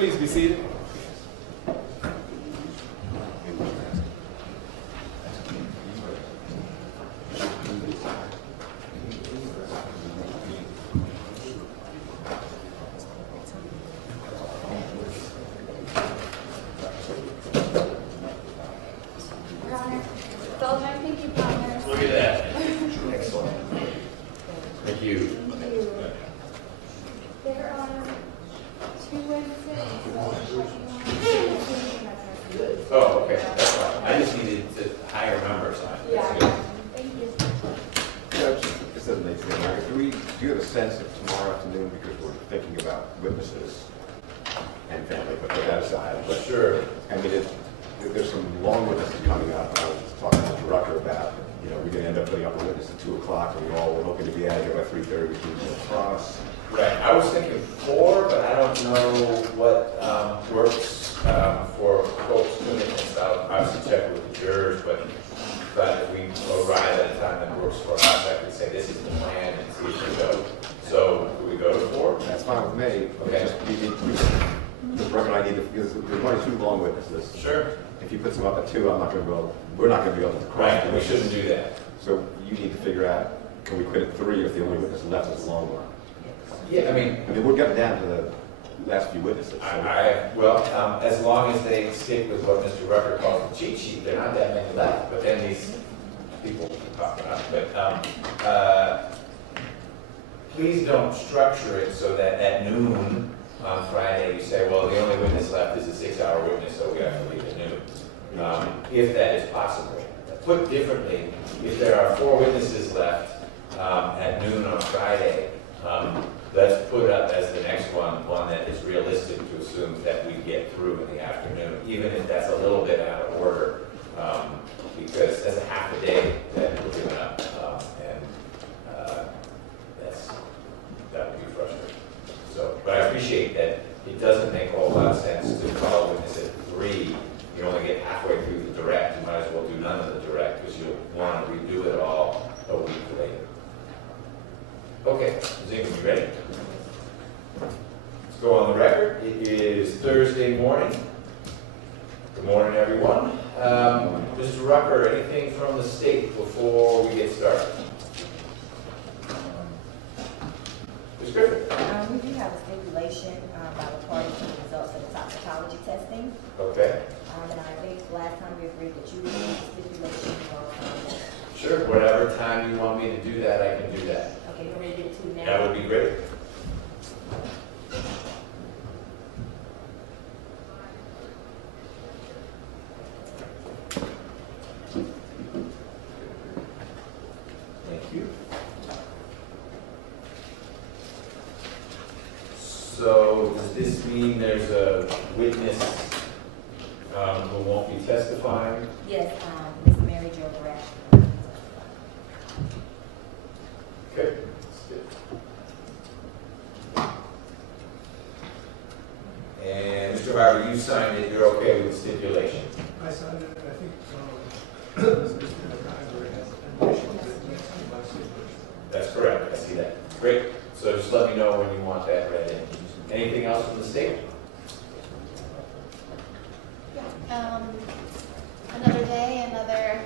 Please be seated. Look at that. Excellent. Thank you. There are two witnesses. Oh, okay. That's fine. I just needed to higher numbers on it. That's good. Thank you. This doesn't make sense. Like, do you have a sense of tomorrow afternoon, because we're thinking about witnesses and family, but put that aside. But Sure. I mean, there's some long witnesses coming up. I was talking to Mr. Rucker about, we're going to end up putting up a witness at 2 o'clock, and we all were hoping to be out of here by 3:30. We can go across. Right. I was thinking 4, but I don't know what works for folks' commitments. I'll obviously check with the jurors, but if we arrive at a time that works for us, I could say this is the plan and see if we go. So, do we go to 4? That's fine with me. Okay. Mr. Rucker and I need to, because there's only 2 long witnesses. Sure. If you put some up at 2, we're not going to be able to cross. Right, and we shouldn't do that. So you need to figure out, can we quit at 3 if the only witness left is a long one? Yeah, I mean, We're getting down to the last few witnesses. So. as long as they stick with what Mr. Rucker calls the cheat sheet, there are not that many left, but then these people talk about it. But please don't structure it so that at noon on Friday you say, well, the only witness left is a 6-hour witness, so we have to leave at noon. If that is possible. Put differently, if there are 4 witnesses left at noon on Friday, let's put up as the next one that is realistic to assume that we get through in the afternoon, even if that's a little bit out of order, because that's a half a day that we're giving up, and that would be frustrating. So, but I appreciate that it doesn't make a whole lot of sense to call a witness at 3. You only get halfway through the direct. You might as well do none of the direct because you'll want to redo it all a week later. Okay, Zink, you ready? Let's go on the record. It is Thursday morning. Good morning, everyone. Mr. Rucker, anything from the state before we get started? Ms. Griffin? We do have a stipulation by the parties to the results of the toxicology testing. Okay. And I think last time we agreed that you would need a stipulation or Sure, whatever time you want me to do that, I can do that. okay, you're ready to get to it now? That would be great. Thank you. So does this mean there's a witness who won't be testifying? Yes, Ms. Mary Jo Brash. Okay. That's good. And Mr. Harvey, you signed it. You're okay with the stipulation? I signed it, I think, Mr. McIver has initialed it next to my signature. That's correct. I see that. Great. So just let me know when you want that read in. Anything else from the state? Another day, another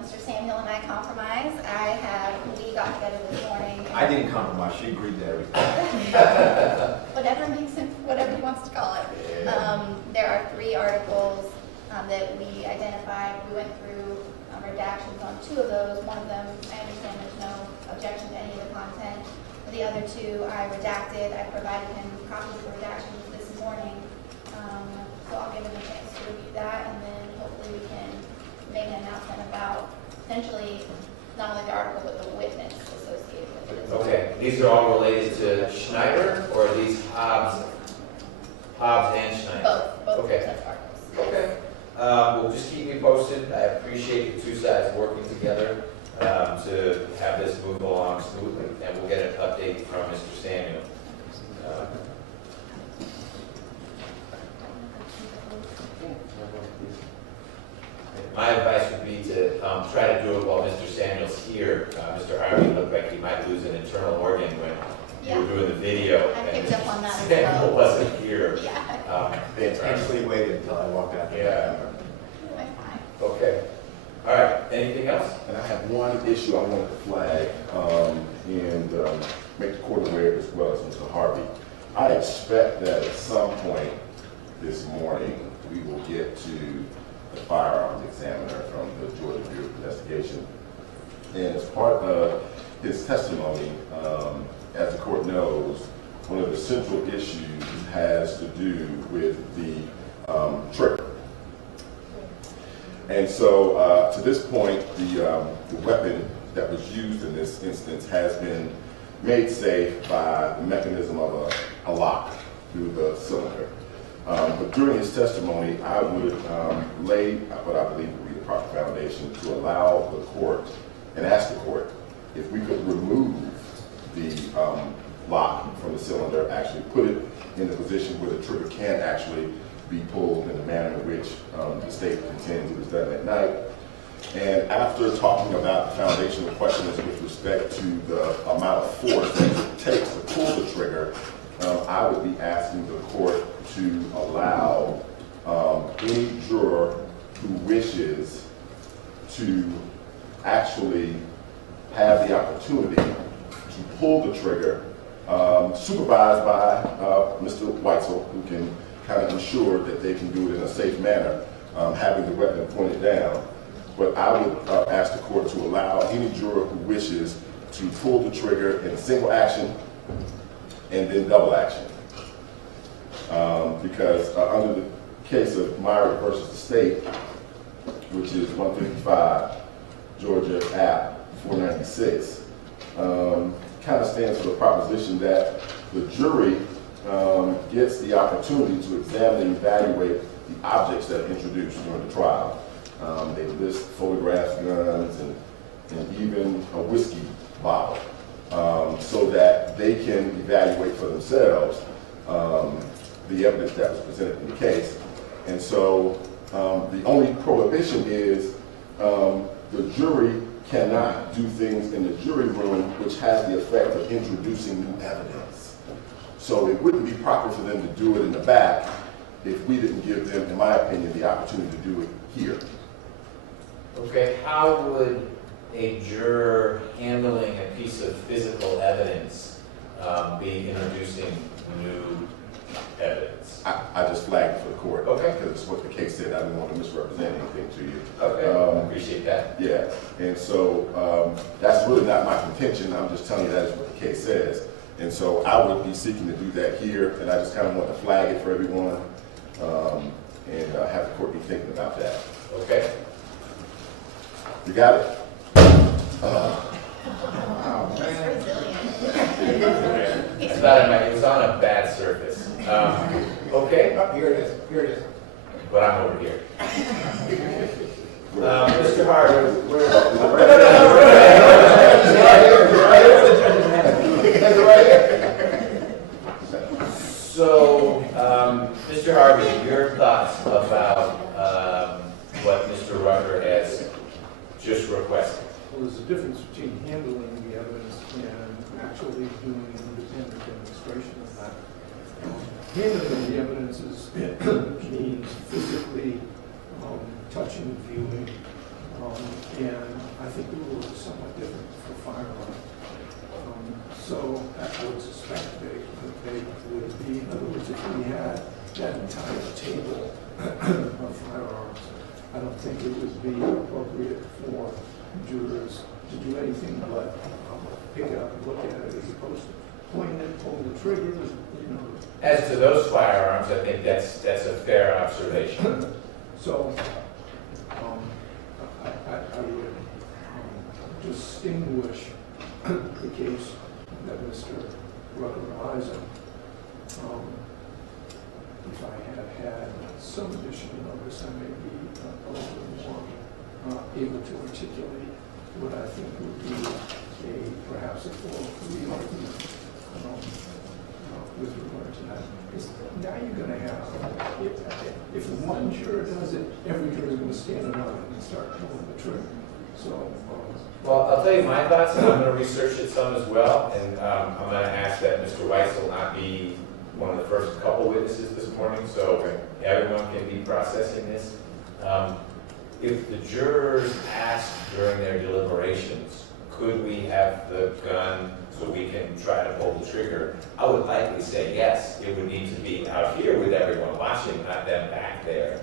Mr. Samuel and I compromise. We got together this morning. I didn't compromise. She agreed to everything. Whatever makes sense, whatever he wants to call it. There are 3 articles that we identified. We went through redactions on 2 of those. One of them, I understand there's no objection to any of the content. The other 2 I redacted. I provided him copies of the redactions this morning. So I'll give him a chance to review that, and then hopefully we can make an announcement about potentially not only the article, but the witness associated with it as well. Okay. These are all related to Schneider, or are these Hobbs and Schneider? Both Okay. sets of articles. Okay. Well, just keep me posted. I appreciate the 2 sides working together to have this move along smoothly, and we'll get an update from Mr. Samuel. My advice would be to try to do it while Mr. Samuel's here. Mr. Harvey looked like he might lose an internal organ when you were doing the video. I picked up on that as Samuel well. wasn't here. Yeah. They intentionally waited until I walked out. Yeah. That's fine. Okay. All right, anything else? And I have one issue I wanted to flag and make the court aware as well as Mr. Harvey. I expect that at some point this morning we will get to the firearms examiner from the Georgia Bureau of Investigation. And as part of his testimony, as the court knows, one of the central issues has to do with the trigger. And so to this point, the weapon that was used in this instance has been made safe by the mechanism of a lock through the cylinder. But during his testimony, I would lay what I believe would be the proper foundation to allow the court and ask the court if we could remove the lock from the cylinder, actually put it in a position where the trigger can actually be pulled in the manner in which the state contends it was done at night. And after talking about the foundational questions with respect to the amount of force that it takes to pull the trigger, I would be asking the court to allow any juror who wishes to actually have the opportunity to pull the trigger, supervised by Mr. Weitzel, who can kind of ensure that they can do it in a safe manner, having the weapon pointed down. But I would ask the court to allow any juror who wishes to pull the trigger in single action and then double action. Because under the case of Myrick versus the state, which is 155 Georgia App 496, kind of stands for the proposition that the jury gets the opportunity to examine and evaluate the objects that are introduced during the trial. They list photographs, guns, and even a whiskey bottle, so that they can evaluate for themselves the evidence that was presented in the case. And so the only prohibition is the jury cannot do things in the jury room which has the effect of introducing new evidence. So it wouldn't be proper for them to do it in the back if we didn't give them, in my opinion, the opportunity to do it here. Okay, how would a juror handling a piece of physical evidence be introducing new evidence? I just flagged it for the court. Okay. Because it's what the case said. I didn't want to misrepresent anything to you. Okay, I appreciate that. Yeah, and so that's really not my contention. I'm just telling you that is what the case says. And so I would be seeking to do that here, and I just kind of want to flag it for everyone and have the court be thinking about that. Okay. You got it? It's not it was on a bad surface. Okay, Here it is, here it is. but I'm over here. Mr. Harvey. So, Mr. Harvey, your thoughts about what Mr. Rucker has just requested? Well, there's a difference between handling the evidence and actually doing an independent demonstration of that. Handling the evidence means physically touching, viewing, and I think the rules are somewhat different for firearm. So I would suspect they would be, in other words, if we had that entire table of firearms, I don't think it would be appropriate for jurors to do anything but pick it up and look at it as opposed to point it, pull the trigger, you know. As to those firearms, I think that's a fair observation. So I would distinguish the case that Mr. Rucker relies on. If I had had some additional notice, I may be a little bit more able to articulate what I think would be perhaps a full argument with regard to that. Because now you're going to have, if one juror does it, every juror is going to stand around and start pulling the trigger. So, Well, I'll tell you my thoughts, and I'm going to research it some as well, and I'm going to ask that Mr. Weiss will not be one of the first couple witnesses this morning, so everyone can be processing this. If the jurors ask during their deliberations, could we have the gun so we can try to pull the trigger, I would likely say yes. It would need to be out here with everyone watching, not them back there.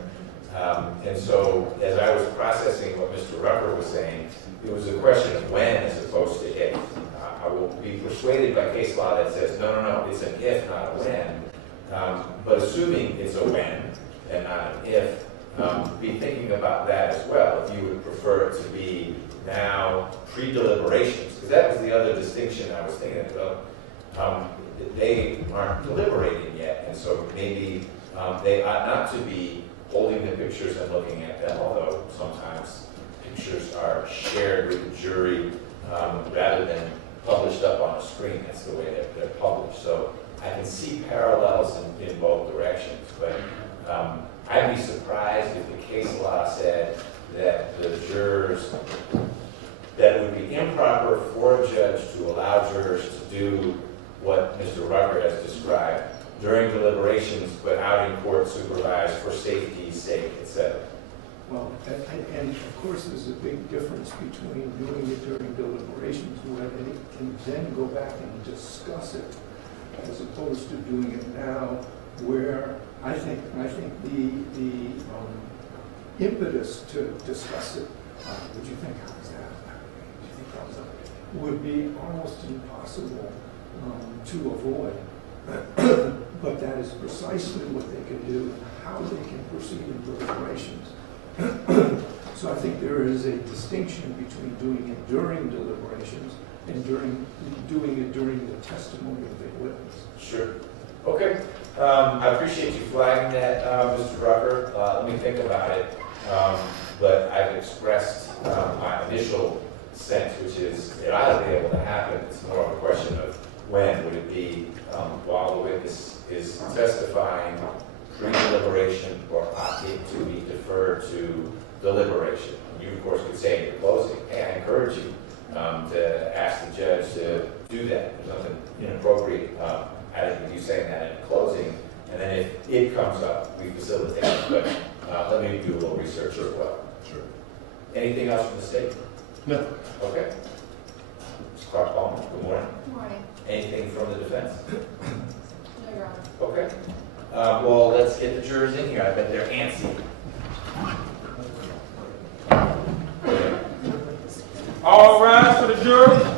And so, as I was processing what Mr. Rucker was saying, it was a question of when as opposed to if. I will be persuaded by case law that says, no, it's an if, not a when. But assuming it's a when and not an if, be thinking about that as well. If you would prefer it to be now pre-deliberations, because that was the other distinction I was thinking about. They aren't deliberating yet, and so maybe they ought not to be holding the pictures and looking at them, although sometimes pictures are shared with the jury rather than published up on a screen. That's the way they're published. So I can see parallels in both directions, but I'd be surprised if the case law said that the jurors, that it would be improper for a judge to allow jurors to do what Mr. Rucker has described during deliberations, but out in court supervised for safety's sake, etc. well, and of course, there's a big difference between doing it during deliberations where they can then go back and discuss it, as opposed to doing it now, where I think the impetus to discuss it, would you think, how is that? Do you think that was would be almost impossible to avoid. But that is precisely what they can do, how they can proceed in deliberations. So I think there is a distinction between doing it during deliberations and doing it during the testimony of the witness. Sure. Okay. I appreciate you flagging that, Mr. Rucker. Let me think about it. But I've expressed my initial sense, which is it ought to be able to happen. It's more of a question of when would it be while the witness is testifying, pre-deliberation, or ought it to be deferred to deliberation. You, of course, could say in your closing, hey, I encourage you to ask the judge to do that. There's nothing inappropriate with you saying that in closing, and then if it comes up, we facilitate it. But let me do a little research as well. Sure. Anything else from the state? No. Okay. Ms. Clark-Palmer, good morning. Good morning. Anything from the defense? No, Your Honor. Okay. Well, let's get the jurors in here. I bet they're antsy. All rise for the jurors.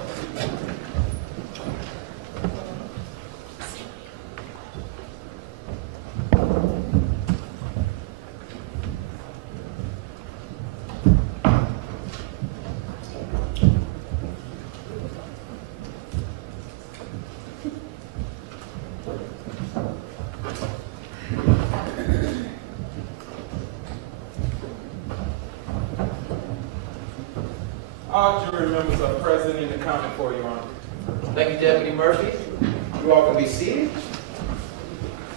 All jury members are present and accounted for, Your Honor. Thank you, Deputy Murphy. You all can be seated.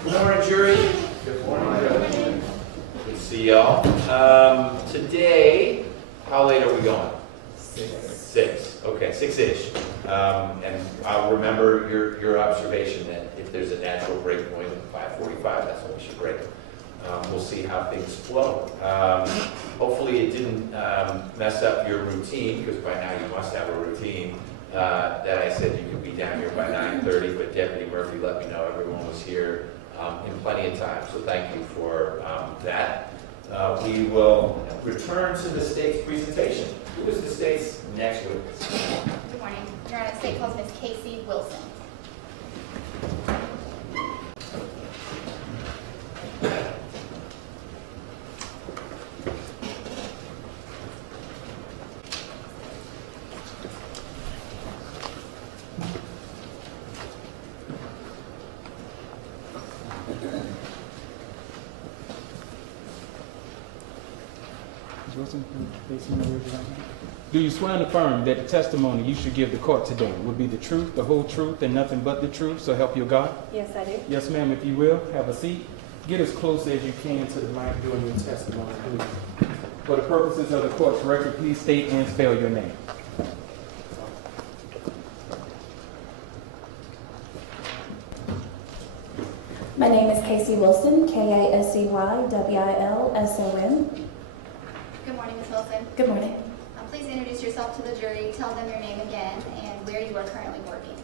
Good morning, jury. Good morning, Judge. Good to see y'all. Today, how late are we going? 6. Okay, 6-ish. And I'll remember your observation that if there's a natural break point at 5:45, that's when we should break. We'll see how things flow. Hopefully it didn't mess up your routine, because by now you must have a routine, that I said you could be down here by 9:30, but Deputy Murphy let me know everyone was here in plenty of time, so thank you for that. We will return to the state's presentation. Who is the state's next witness? Good morning. Your Honor, the state calls Ms. Casey Wilson. Do you swear and affirm that the testimony you should give the court today will be the truth, the whole truth, and nothing but the truth, so help you God? Yes, I do. Yes, ma'am, if you will, have a seat. Get as close as you can to the mic during your testimony, please. For the purposes of the court's record, please state and spell your name. My name is Casey Wilson, K-A-S-E-Y-W-I-L-S-O-N. Good morning, Ms. Wilson. Good morning. Please introduce yourself to the jury, tell them your name again, and where you are currently working.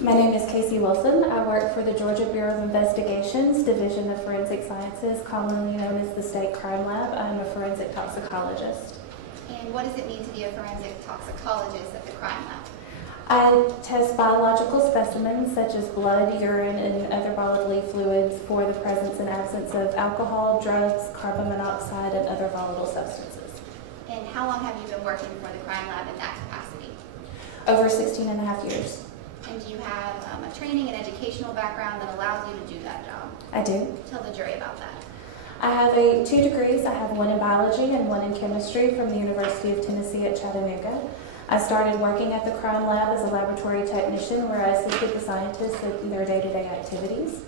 My name is Casey Wilson. I work for the Georgia Bureau of Investigations, Division of Forensic Sciences, commonly known as the State Crime Lab. I'm a forensic toxicologist. And what does it mean to be a forensic toxicologist at the crime lab? I test biological specimens such as blood, urine, and other bodily fluids for the presence and absence of alcohol, drugs, carbon monoxide, and other volatile substances. And how long have you been working for the crime lab in that capacity? Over 16 and a half years. And do you have a training and educational background that allows you to do that job? I do. Tell the jury about that. I have 2 degrees. I have one in biology and one in chemistry from the University of Tennessee at Chattanooga. I started working at the crime lab as a laboratory technician where I assisted the scientists in their day-to-day activities.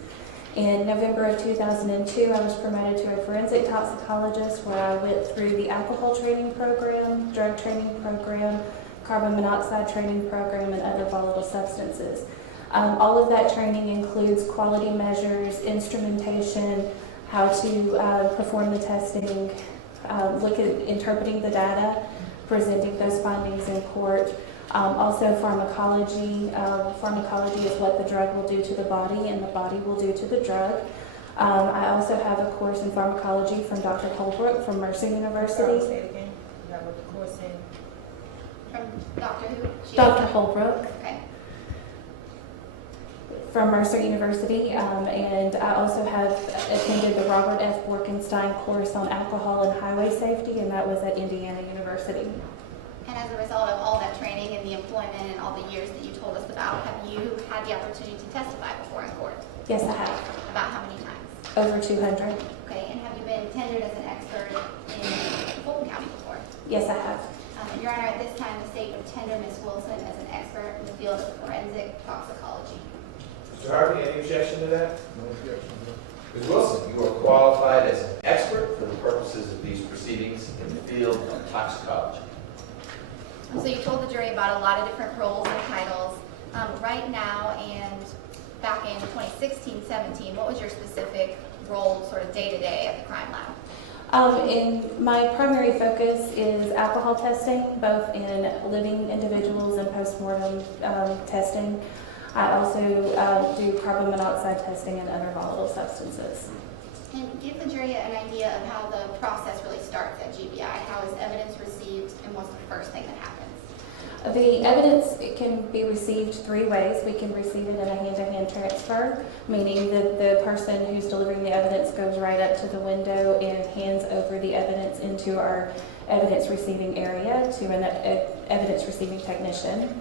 In November of 2002, I was promoted to a forensic toxicologist where I went through the alcohol training program, drug training program, carbon monoxide training program, and other volatile substances. All of that training includes quality measures, instrumentation, how to perform the testing, look at interpreting the data, presenting those findings in court. Also pharmacology. Pharmacology is what the drug will do to the body and the body will do to the drug. I also have a course in pharmacology from Dr. Holbrook from Mercer University. Say it again. You got what the course in? From Dr. who? Dr. Holbrook Okay. from Mercer University, and I also have attended the Robert F. Borkenstein course on alcohol and highway safety, and that was at Indiana University. And as a result of all that training and the employment and all the years that you told us about, have you had the opportunity to testify before in court? Yes, I have. About how many times? Over 200. Okay, and have you been tendered as an expert in Fulton County before? Yes, I have. Your Honor, at this time, the state would tender Ms. Wilson as an expert in the field of forensic toxicology. Mr. Harvey, any objection to that? No objection. Ms. Wilson, you are qualified as an expert for the purposes of these proceedings in the field of toxicology. So you told the jury about a lot of different roles and titles. Right now and back in 2016-17, what was your specific role sort of day-to-day at the crime lab? My primary focus is alcohol testing, both in living individuals and post-mortem testing. I also do carbon monoxide testing and other volatile substances. And give the jury an idea of how the process really starts at GBI. How is evidence received, and what's the first thing that happens? The evidence can be received 3 ways. We can receive it in a hand-to-hand transfer, meaning that the person who's delivering the evidence goes right up to the window and hands over the evidence into our evidence receiving area to an evidence receiving technician.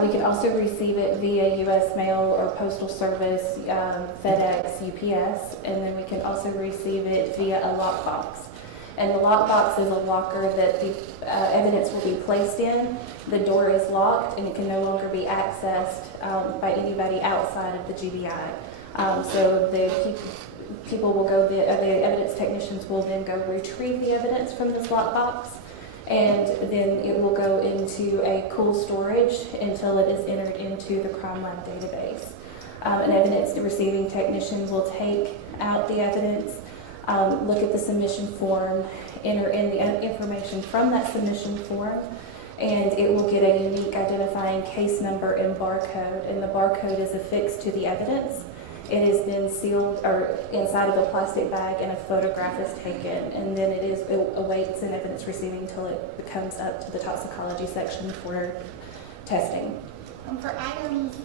We can also receive it via U.S. mail or postal service, FedEx, UPS, and then we can also receive it via a lockbox. And the lockbox is a locker that the evidence will be placed in. The door is locked and it can no longer be accessed by anybody outside of the GBI. So the people will go, the evidence technicians will then go retrieve the evidence from this lockbox, and then it will go into a cool storage until it is entered into the crime lab database. An evidence receiving technician will take out the evidence, look at the submission form, enter in the information from that submission form, and it will get a unique identifying case number and barcode, and the barcode is affixed to the evidence. It is then sealed or inside of a plastic bag, and a photograph is taken, and then it awaits an evidence receiving until it comes up to the toxicology section for testing. For items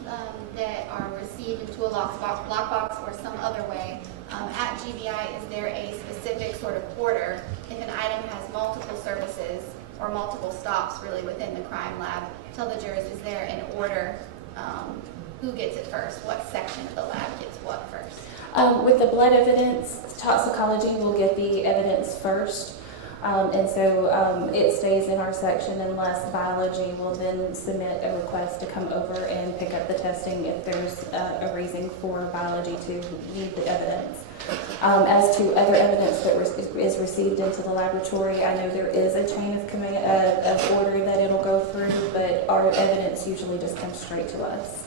that are received into a lockbox or some other way, at GBI, is there a specific sort of order? If an item has multiple services or multiple stops really within the crime lab, tell the jurors, is there an order? Who gets it first? What section of the lab gets what first? With the blood evidence, toxicology will get the evidence first. And so it stays in our section unless biology will then submit a request to come over and pick up the testing if there's a reason for biology to need the evidence. As to other evidence that is received into the laboratory, I know there is a chain of command of order that it'll go through, but our evidence usually just comes straight to us.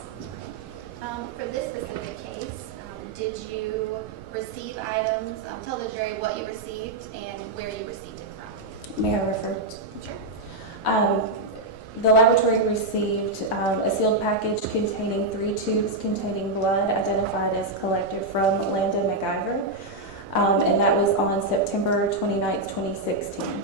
For this specific case, did you receive items? Tell the jury what you received and where you received it from. May I refer? Sure. The laboratory received a sealed package containing 3 tubes containing blood identified as collected from Landa McIver, and that was on September 29th, 2016,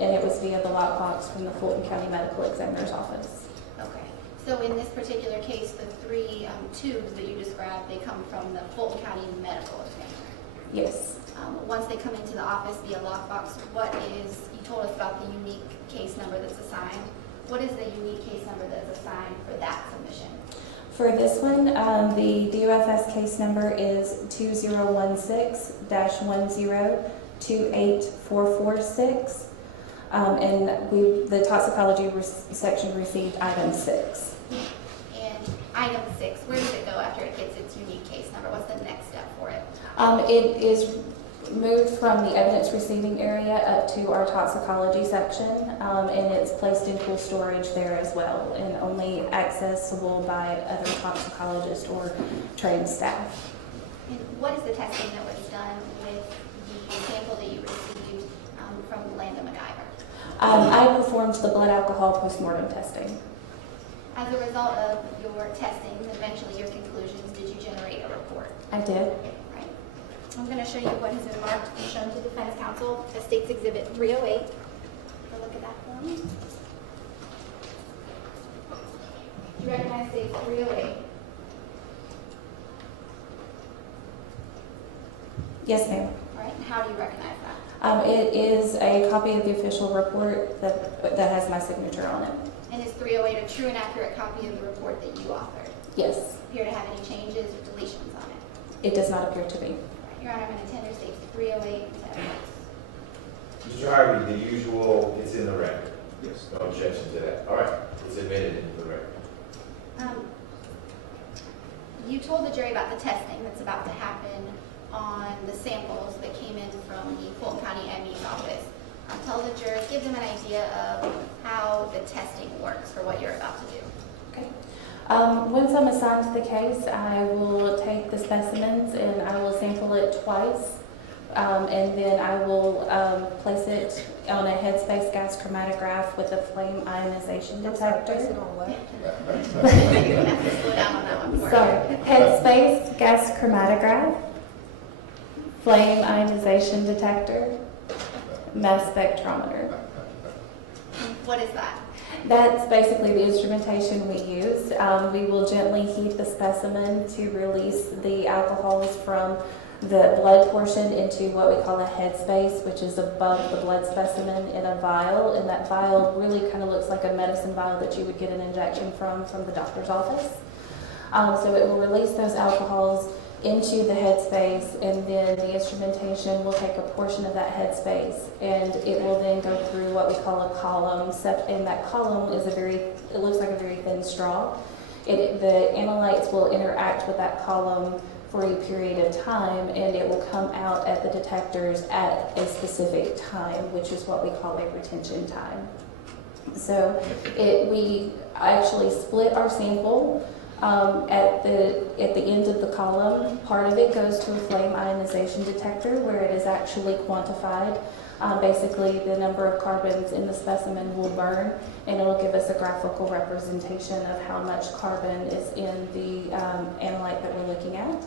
and it was via the lockbox from the Fulton County Medical Examiner's Office. Okay. So in this particular case, the 3 tubes that you described, they come from the Fulton County Medical Examiner. Yes. Once they come into the office via lockbox, you told us about the unique case number that's assigned. What is the unique case number that's assigned for that submission? For this one, the DOFS case number is 2016-10-28446, and the toxicology section received item 6. And item 6, where does it go after it gets its unique case number? What's the next step for it? It is moved from the evidence receiving area up to our toxicology section, and it's placed in cool storage there as well, and only accessible by other toxicologists or trained staff. And what is the testing that was done with the sample that you received from Landa McIver? I performed the blood alcohol postmortem testing. As a result of your testing, eventually your conclusions, did you generate a report? I did. Right. I'm going to show you what has been marked and shown to defense counsel as State's Exhibit 308. Take a look at that for me. Do you recognize State's 308? Yes, ma'am. All right. And how do you recognize that? It is a copy of the official report that has my signature on it. And is 308 a true and accurate copy of the report that you authored? Yes. Appear to have any changes or deletions on it? It does not appear to be. Your Honor, I'm going to tender State's 308 to evidence. Mr. Harvey, the usual, it's in the record. Yes. No objection to that. All right, it's admitted into the record. You told the jury about the testing that's about to happen on the samples that came in from the Fulton County ME's office. Tell the jurors, give them an idea of how the testing works for what you're about to do. Okay. Once I'm assigned to the case, I will take the specimens and I will sample it twice, and then I will place it on a headspace gas chromatograph with a flame ionization detector. You're going to have to slow down on that one for me. Sorry, headspace gas chromatograph, flame ionization detector, mass spectrometer. What is that? That's basically the instrumentation we use. We will gently heat the specimen to release the alcohols from the blood portion into what we call a headspace, which is above the blood specimen in a vial. And that vial really kind of looks like a medicine vial that you would get an injection from the doctor's office. So it will release those alcohols into the headspace, and then the instrumentation will take a portion of that headspace, and it will then go through what we call a column. And that column is it looks like a very thin straw. The analytes will interact with that column for a period of time, and it will come out at the detectors at a specific time, which is what we call a retention time. So we actually split our sample. At the end of the column, part of it goes to a flame ionization detector where it is actually quantified. Basically, the number of carbons in the specimen will burn, and it'll give us a graphical representation of how much carbon is in the analyte that we're looking at.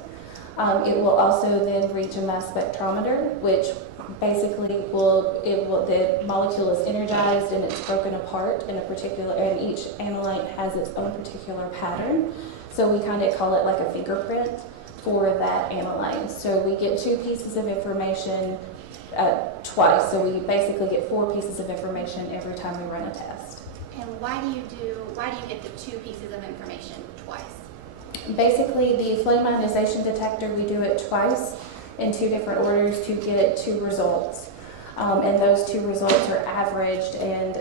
It will also then reach a mass spectrometer, which basically the molecule is energized and it's broken apart in a particular, and each analyte has its own particular pattern. So we kind of call it like a fingerprint for that analyte. So we get 2 pieces of information twice. So we basically get 4 pieces of information every time we run a test. And why do you get the 2 pieces of information twice? Basically, the flame ionization detector, we do it twice in 2 different orders to get 2 results. And those two results are averaged, and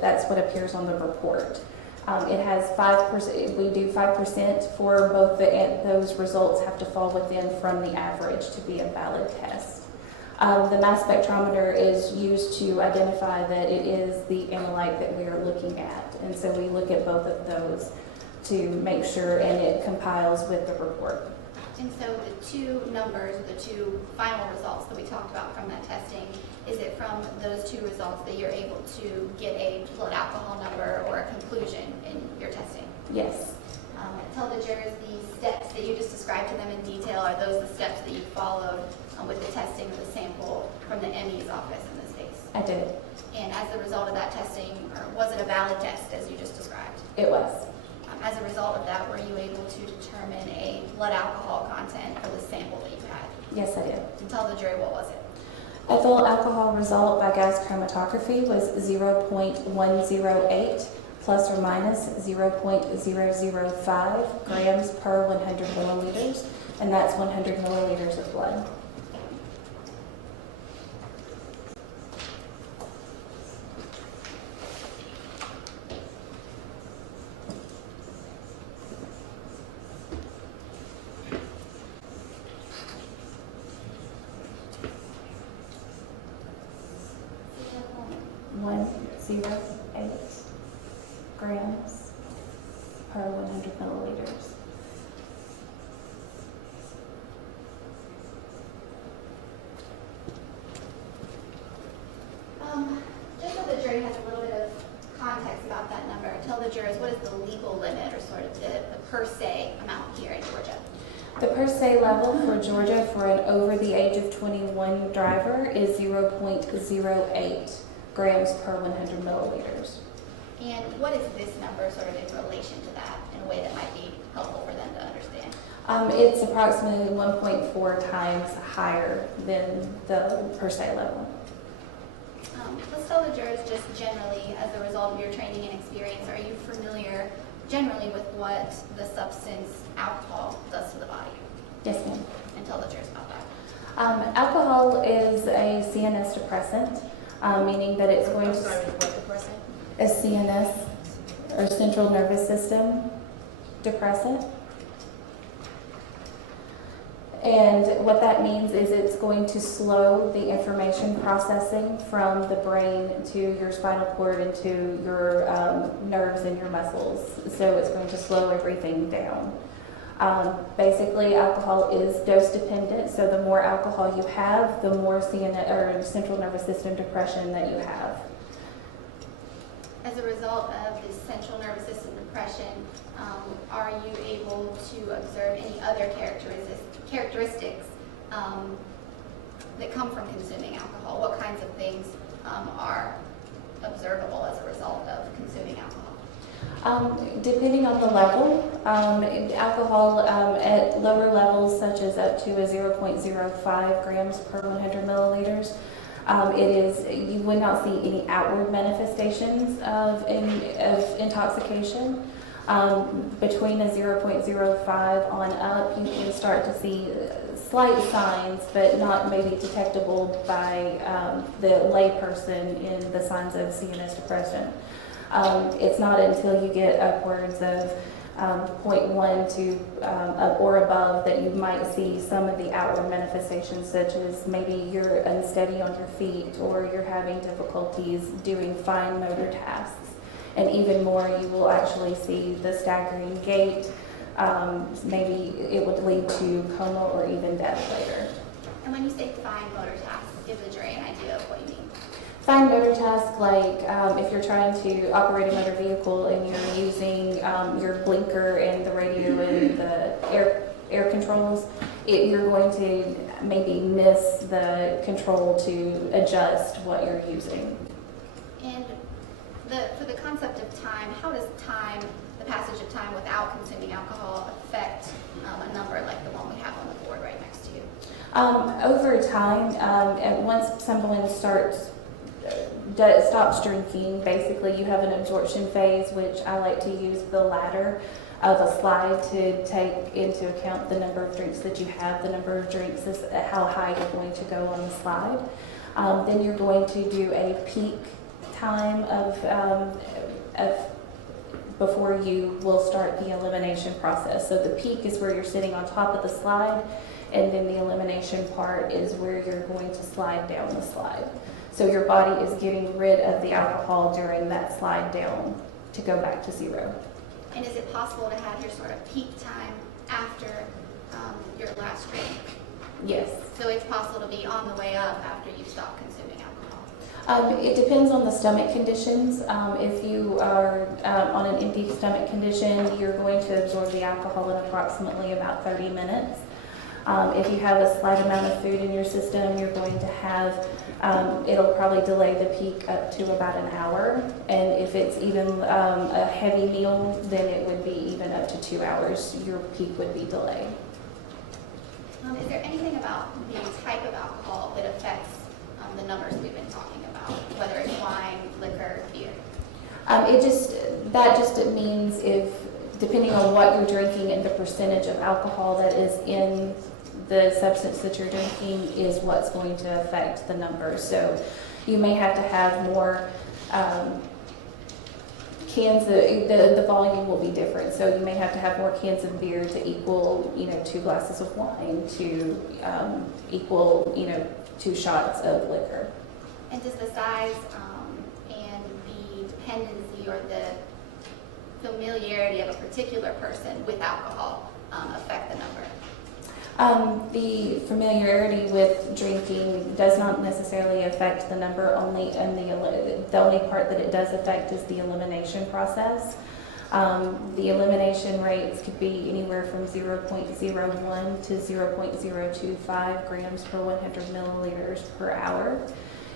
that's what appears on the report. It has 5%, we do 5% for both those results have to fall within from the average to be a valid test. The mass spectrometer is used to identify that it is the analyte that we are looking at. And so we look at both of those to make sure, and it compiles with the report. And so the two numbers, the two final results that we talked about from that testing, is it from those two results that you're able to get a blood alcohol number or a conclusion in your testing? Yes, Tell the jurors the steps that you just described to them in detail. Are those the steps that you followed with the testing of the sample from the ME's office in this case? I did. And as a result of that testing, or was it a valid test as you just described? It was. As a result of that, were you able to determine a blood alcohol content for the sample that you had? Yes, I did. And tell the jury, what was it? Ethyl alcohol result by gas chromatography was 0.108 plus or minus 0.005 grams per 100 milliliters, and that's 100 milliliters of blood. Grams per 100 milliliters. Just so the jury has a little bit of context about that number, tell the jurors what is the legal limit or sort of the per se amount here in Georgia? The per se level for Georgia for an over the age of 21 driver is 0.08 grams per 100 milliliters. And what is this number sort of in relation to that in a way that might be helpful for them to understand? It's approximately 1.4 times higher than the per se level. Let's tell the jurors just generally, as a result of your training and experience, are you familiar generally with what the substance alcohol does to the body? Yes, ma'am. And tell the jurors about that. Alcohol is a CNS depressant, meaning that it's going to... what depressant? A CNS, or central nervous system depressant. And what that means is it's going to slow the information processing from the brain to your spinal cord and to your nerves and your muscles. So it's going to slow everything down. Basically, alcohol is dose dependent, so the more alcohol you have, the more CNS, or central nervous system depression that you have. As a result of this central nervous system depression, are you able to observe any other characteristics that come from consuming alcohol? What kinds of things are observable as a result of consuming alcohol? Depending on the level, alcohol at lower levels, such as up to a 0.05 grams per 100 milliliters, you would not see any outward manifestations of intoxication. Between a 0.05 on up, you can start to see slight signs, but not maybe detectable by the layperson in the signs of CNS depression. It's not until you get upwards of 0.1 to or above that you might see some of the outward manifestations, such as maybe you're unsteady on your feet or you're having difficulties doing fine motor tasks. And even more, you will actually see the staggering gait. Maybe it would lead to coma or even death later. And when you say fine motor tasks, give the jury an idea of what you mean. Fine motor tasks, like if you're trying to operate a motor vehicle and you're using your blinker and the radio and the air controls, you're going to maybe miss the control to adjust what you're using. And for the concept of time, how does time, the passage of time without consuming alcohol, affect a number like the one we have on the board right next to you? Over time, once someone stops drinking, basically you have an absorption phase, which I like to use the ladder of a slide to take into account the number of drinks that you have. The number of drinks is how high you're going to go on the slide. Then you're going to do a peak time of before you will start the elimination process. So the peak is where you're sitting on top of the slide, and then the elimination part is where you're going to slide down the slide. So your body is getting rid of the alcohol during that slide down to go back to 0. And is it possible to have your sort of peak time after your last drink? Yes. So it's possible to be on the way up after you stop consuming alcohol? It depends on the stomach conditions. If you are on an empty stomach condition, you're going to absorb the alcohol in approximately about 30 minutes. If you have a slight amount of food in your system, you're going to have, it'll probably delay the peak up to about an hour. And if it's even a heavy meal, then it would be even up to 2 hours. Your peak would be delayed. Is there anything about the type of alcohol that affects the numbers we've been talking about, whether it's wine, liquor, beer? That just means if, depending on what you're drinking and the percentage of alcohol that is in the substance that you're drinking is what's going to affect the numbers. So you may have to have more cans, the volume will be different. So you may have to have more cans of beer to equal, 2 glasses of wine to equal, 2 shots of liquor. And does the size and the dependency or the familiarity of a particular person with alcohol affect the number? The familiarity with drinking does not necessarily affect the number. The only part that it does affect is the elimination process. The elimination rates could be anywhere from 0.01 to 0.025 grams per 100 milliliters per hour.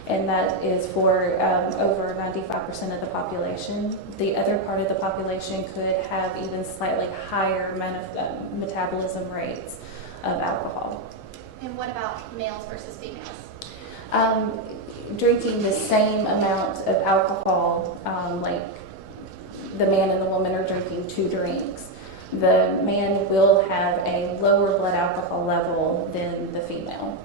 And that is for over 95% of the population. The other part of the population could have even slightly higher metabolism rates of alcohol. And what about males versus females? Drinking the same amount of alcohol, like the man and the woman are drinking 2 drinks, the man will have a lower blood alcohol level than the female.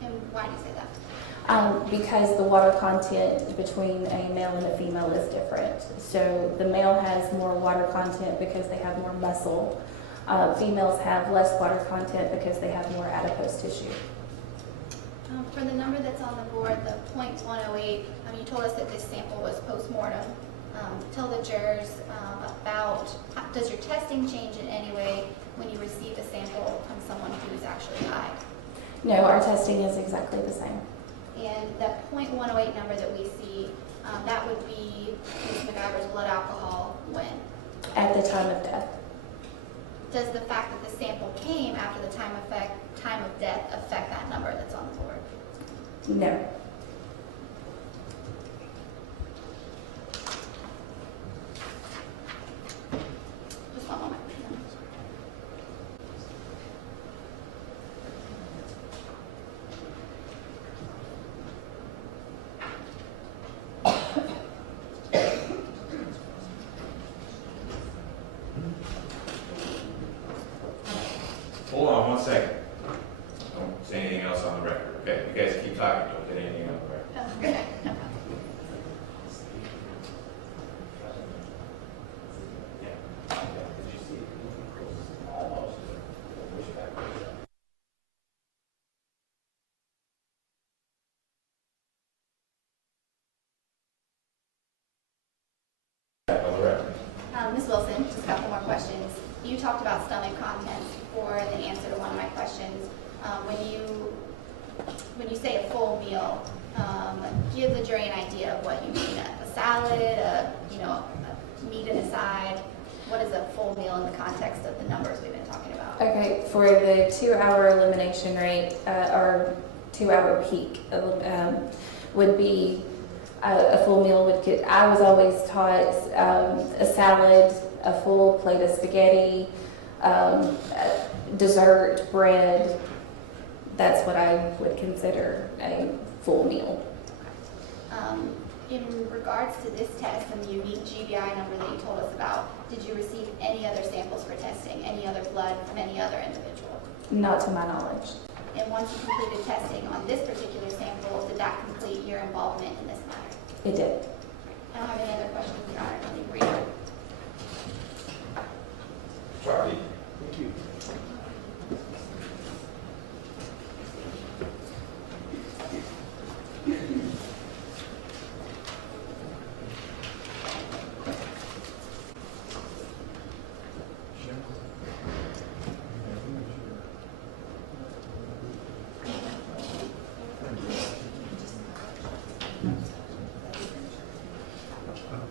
And why do you say that? Because the water content between a male and a female is different. So the male has more water content because they have more muscle. Females have less water content because they have more adipose tissue. For the number that's on the board, the 0.108, you told us that this sample was post-mortem. Tell the jurors about, does your testing change in any way when you receive a sample from someone who's actually high? No, our testing is exactly the same. And that 0.108 number that we see, that would be Ms. McIver's blood alcohol when? At the time of death. Does the fact that the sample came after the time of death affect that number that's on the board? No. Just one moment. Hold on 1 second. Don't say anything else on the record, okay? You guys keep talking, don't say anything on the record. Oh, okay. No problem. On the record. Ms. Wilson, just a couple more questions. You talked about stomach contents for the answer to one of my questions. When you say a full meal, give the jury an idea of what you mean. A salad, a meat and a side. What is a full meal in the context of the numbers we've been talking about? Okay, for the 2-hour elimination rate, or 2-hour peak, would be a full meal would get, I was always taught a salad, a full plate of spaghetti, dessert, bread. That's what I would consider a full meal. In regards to this test and the unique GBI number that you told us about, did you receive any other samples for testing, any other blood from any other individual? Not to my knowledge. And once you completed testing on this particular sample, did that complete your involvement in this matter? It did. I don't have any other questions, Your Honor. Let me read. Charlie? Thank you.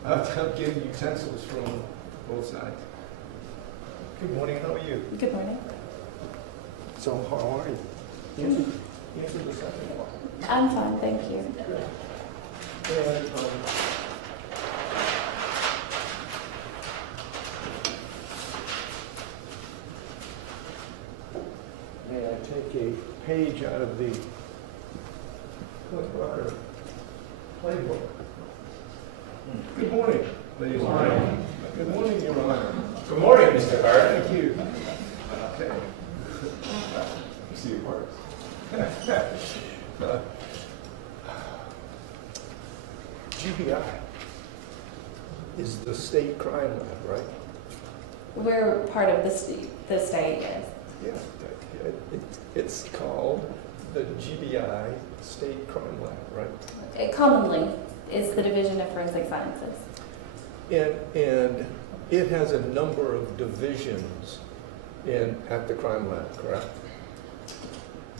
I'm getting utensils from both sides. Good morning, how are you? Good morning. So how are you? Answer the second one. I'm fine, thank you. And, may I take a page out of the Rucker playbook? Good morning, ladies and gentlemen. Good morning, Your Honor. Good morning, Mr. Hart. Thank you. Okay. You see it works. GBI is the state crime lab, right? We're part of the state, yes. Yeah. It's called the GBI State Crime Lab, right? It commonly is the Division of Forensic Sciences. And it has a number of divisions at the crime lab, correct?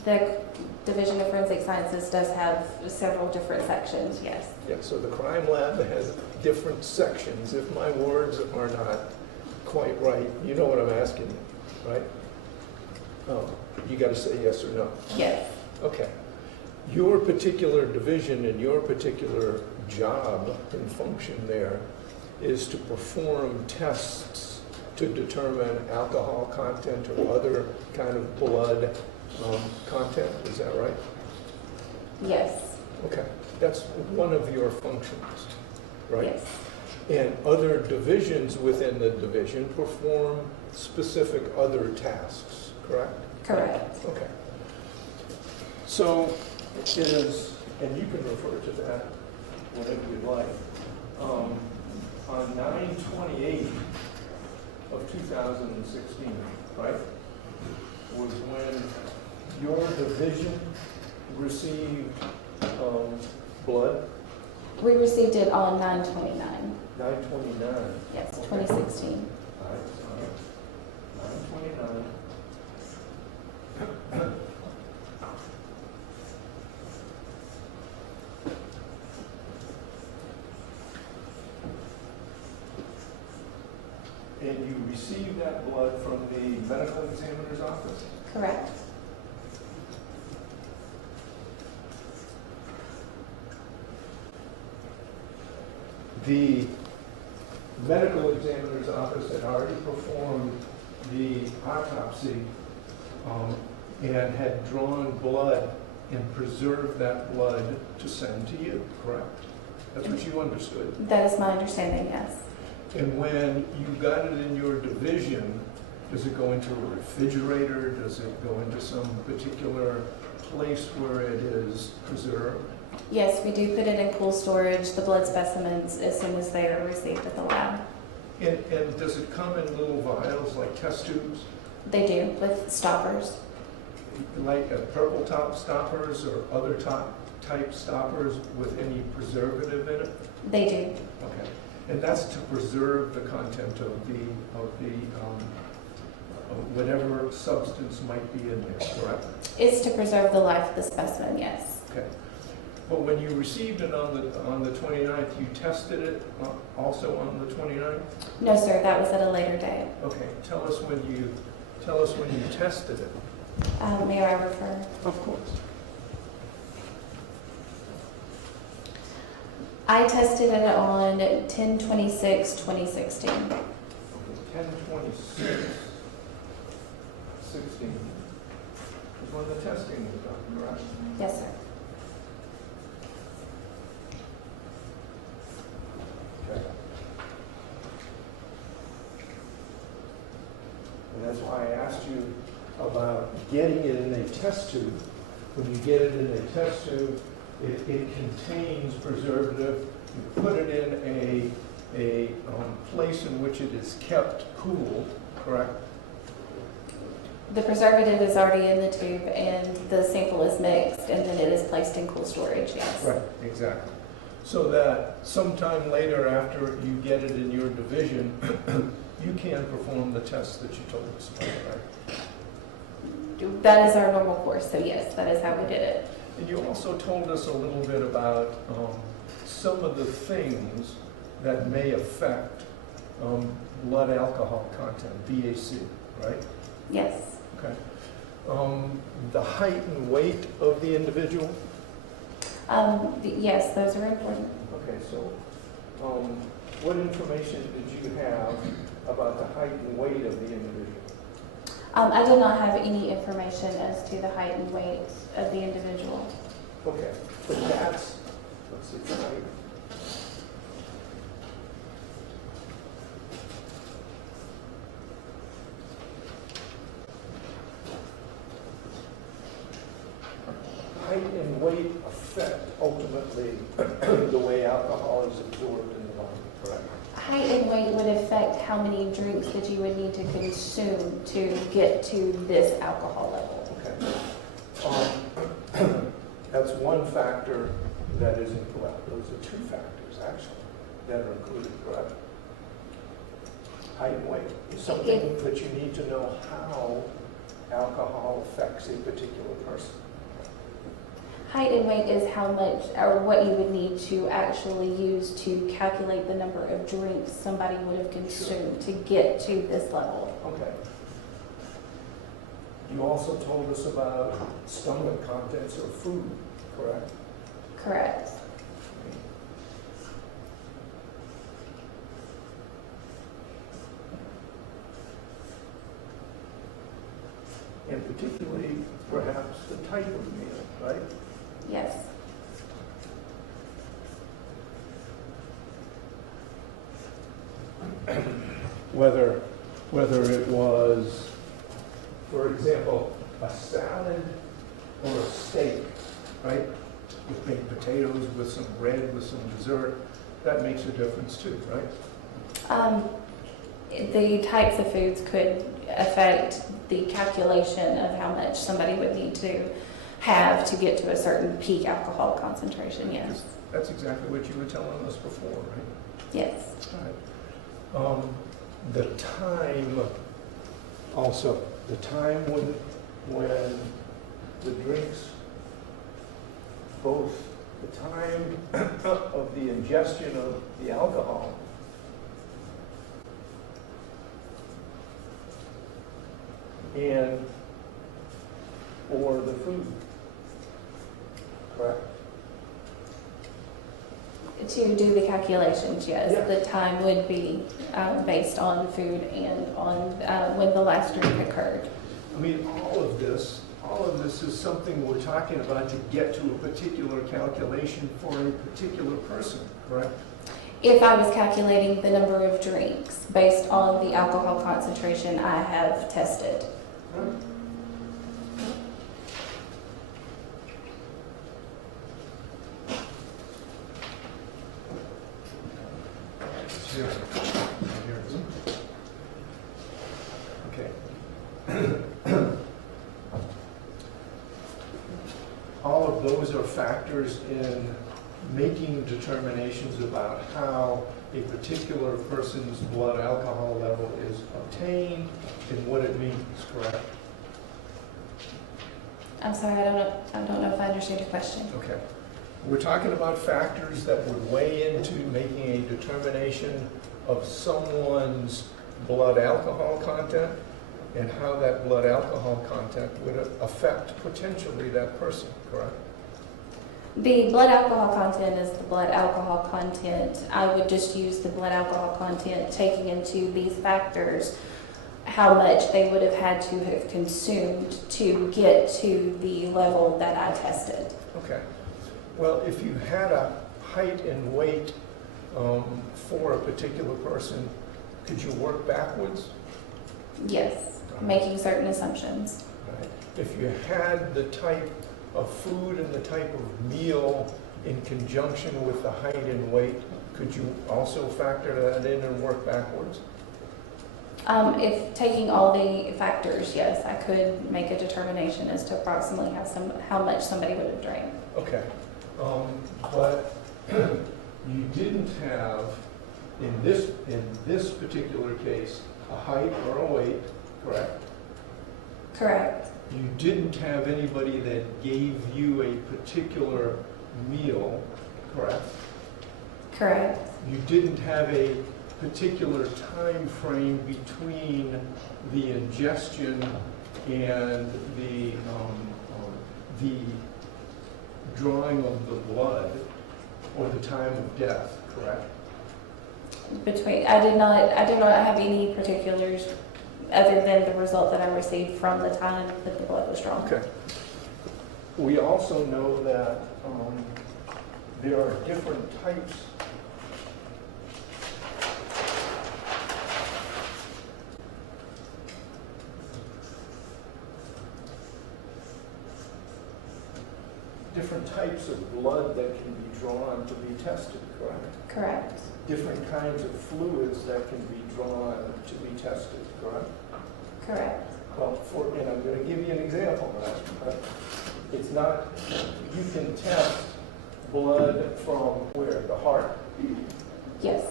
The Division of Forensic Sciences does have several different sections, yes. Yeah, so the crime lab has different sections. If my words are not quite right, you know what I'm asking you, right? You got to say yes or no. Yes. Okay. Your particular division and your particular job and function there is to perform tests to determine alcohol content or other kind of blood content. Is that right? Yes. Okay. That's one of your functions, right? Yes. And other divisions within the division perform specific other tasks, correct? Correct. Okay. So it is, and you can refer to that whenever you like. On 9/28 of 2016, right, was when your division received blood. We received it on 9/29. 9/29. Yes, Okay. 2016. All right, 9/29. And you received that blood from the medical examiner's office? Correct. The medical examiner's office had already performed the autopsy and had drawn blood and preserved that blood to send to you, correct? That's what you understood. That is my understanding, yes. And when you got it in your division, does it go into a refrigerator? Does it go into some particular place where it is preserved? Yes, we do put it in cool storage, the blood specimens, as soon as they are received at the lab. And does it come in little vials like test tubes? They do, with stoppers. Like purple top stoppers or other type stoppers with any preservative in it? They do. Okay. And that's to preserve the content of whatever substance might be in there, correct? It's to preserve the life of the specimen, yes. Okay. But when you received it on the 29th, you tested it also on the 29th? No, sir, that was at a later date. Okay. Tell us when you tested it. May I refer? Of course. I tested it on 10/26/2016. 10/26/16 is when the testing was done, correct? Yes, sir. Okay. And that's why I asked you about getting it in a test tube. When you get it in a test tube, it contains preservative. You put it in a place in which it is kept cool, correct? The preservative is already in the tube and the sample is mixed and then it is placed in cool storage, yes. Right, exactly. So that sometime later after you get it in your division, you can perform the tests that you told us about, right? That is our normal course, so yes, that is how we did it. And you also told us a little bit about some of the things that may affect blood alcohol content, BAC, right? Yes. Okay. The height and weight of the individual? Yes, those are important. Okay, so what information did you have about the height and weight of the individual? I did not have any information as to the height and weight of the individual. Okay, but that's, let's see, height. Height and weight affect ultimately the way alcohol is absorbed in the body, correct? Height and weight would affect how many drinks that you would need to consume to get to this alcohol level. Okay. That's one factor that is incorrect. Those are two factors, actually, that are included, correct? Height and weight is something that you need to know how alcohol affects a particular person. Height and weight is how much or what you would need to actually use to calculate the number of drinks somebody would have consumed to get to this level. Okay. You also told us about stomach contents of food, correct? Correct. And particularly, perhaps, the type of meal, right? Yes. Whether it was, for example, a salad or a steak, right? With baked potatoes, with some bread, with some dessert, that makes a difference too, right? The types of foods could affect the calculation of how much somebody would need to have to get to a certain peak alcohol concentration, yes. That's exactly what you were telling us before, right? Yes. All right. The time, also, the time when the drinks, both the time of the ingestion of the alcohol and or the food, correct? To do the calculations, yes. Yeah. The time would be based on food and on when the last drink occurred. I mean, all of this is something we're talking about to get to a particular calculation for a particular person, correct? If I was calculating the number of drinks based on the alcohol concentration I have tested. Right. Okay. All of those are factors in making determinations about how a particular person's blood alcohol level is obtained and what it means, correct? I'm sorry, I don't know if I understand your question. Okay. We're talking about factors that would weigh into making a determination of someone's blood alcohol content and how that blood alcohol content would affect potentially that person, correct? The blood alcohol content is the blood alcohol content. I would just use the blood alcohol content taking into these factors how much they would have had to have consumed to get to the level that I tested. Okay. Well, if you had a height and weight for a particular person, could you work backwards? Yes, making certain assumptions. right? If you had the type of food and the type of meal in conjunction with the height and weight, could you also factor that in and work backwards? If taking all the factors, yes, I could make a determination as to approximately how much somebody would have drank. Okay, but you didn't have, in this particular case, a height or a weight, correct? Correct. You didn't have anybody that gave you a particular meal, correct? Correct. You didn't have a particular time frame between the ingestion and the drawing of the blood or the time of death, correct? I did not have any particulars other than the result that I received from the time that the blood was drawn. Okay. We also know that there are different types of blood that can be drawn to be tested, correct? Correct. Different kinds of fluids that can be drawn to be tested, correct? Correct. Well, and I'm going to give you an example of that. But it's not, you can test blood from where? The heart? Yes.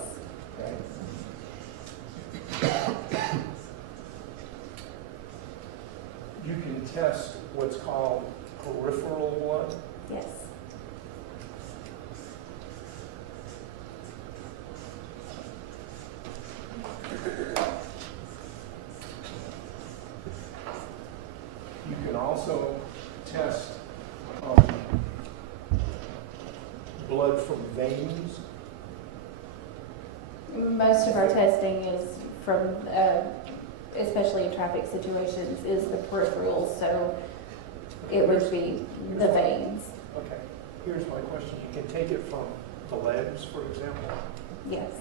Okay. You can test what's called peripheral blood. Yes. You can also test blood from veins. Most of our testing is from, especially in traffic situations, is the peripheral, so it would be the veins. Okay, here's my question. You can take it from the legs, for example? Yes.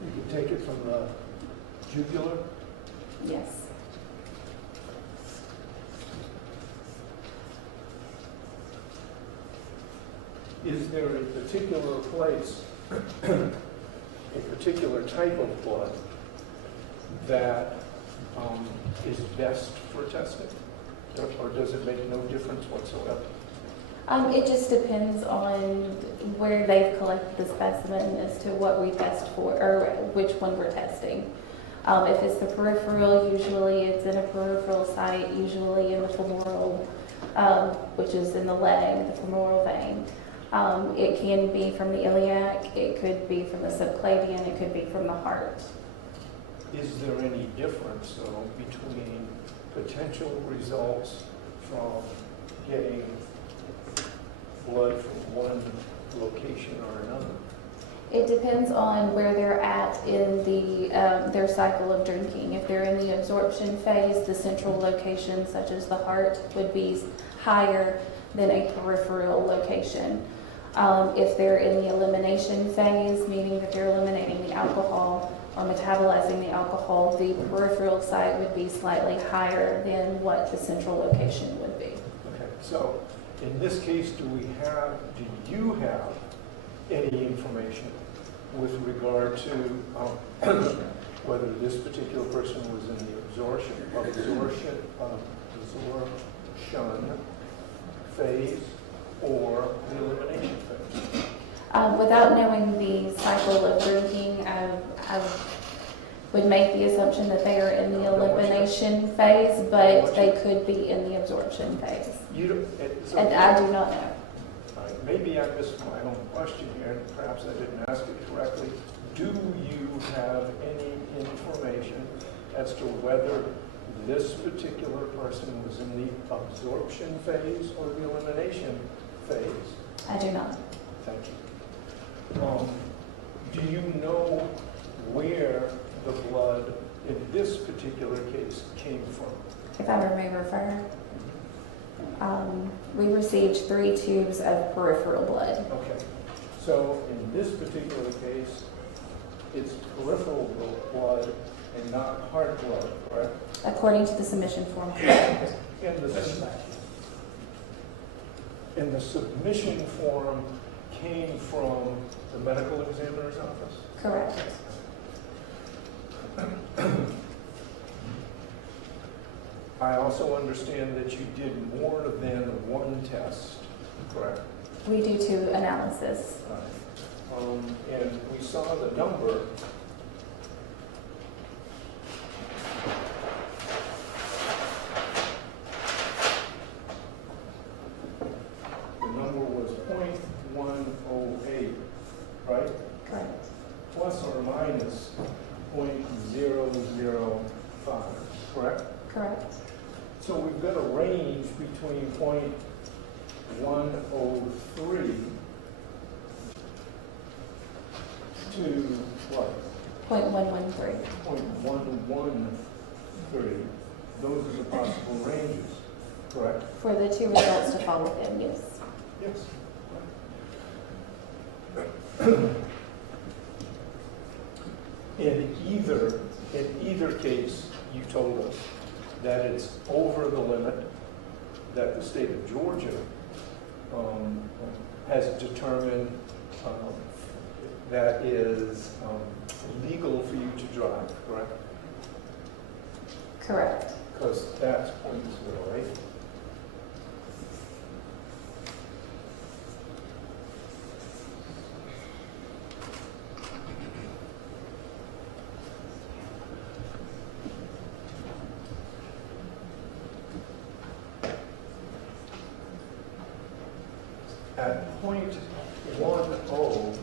You can take it from the jugular? Yes. Is there a particular place, a particular type of blood that is best for testing? Or does it make no difference whatsoever? It just depends on where they've collected the specimen as to what we test for, or which one we're testing. If it's the peripheral, usually it's in a peripheral site, usually in the femoral, which is in the leg, the femoral vein. It can be from the iliac, it could be from the subclavian, it could be from the heart. Is there any difference, though, between potential results from getting blood from one location or another? It depends on where they're at in the their cycle of drinking. If they're in the absorption phase, the central location, such as the heart, would be higher than a peripheral location. If they're in the elimination phase, meaning that they're eliminating the alcohol or metabolizing the alcohol, the peripheral site would be slightly higher than what the central location would be. Okay, so in this case, do you have any information with regard to whether this particular person was in the absorption phase or the elimination phase? Without knowing the cycle of drinking, I would make the assumption that they are in the elimination phase, but they could be in the absorption phase. And I do not know. Maybe I missed my own question here, and perhaps I didn't ask it correctly. Do you have any information as to whether this particular person was in the absorption phase or the elimination phase? I do not. Thank you. Do you know where the blood in this particular case came from? If I may refer, we received 3 tubes of peripheral blood. Okay. So in this particular case, it's peripheral blood and not heart blood, correct? According to the submission form, correct. And the submission form came from the medical examiner's office? Correct. I also understand that you did more than one test, correct? We do 2 analysis. And we saw the number. The number was 0.108, right? Correct. Plus or minus 0.005, correct? Correct. So we've got a range between 0.103 to what? 0.113. 0.113. Those are the possible ranges, correct? For the 2 results to fall within, yes. Yes. In either case, you told us that it's over the limit that the state of Georgia has determined that is legal for you to drive, correct? Correct. Because that's 0.08. At 0.10,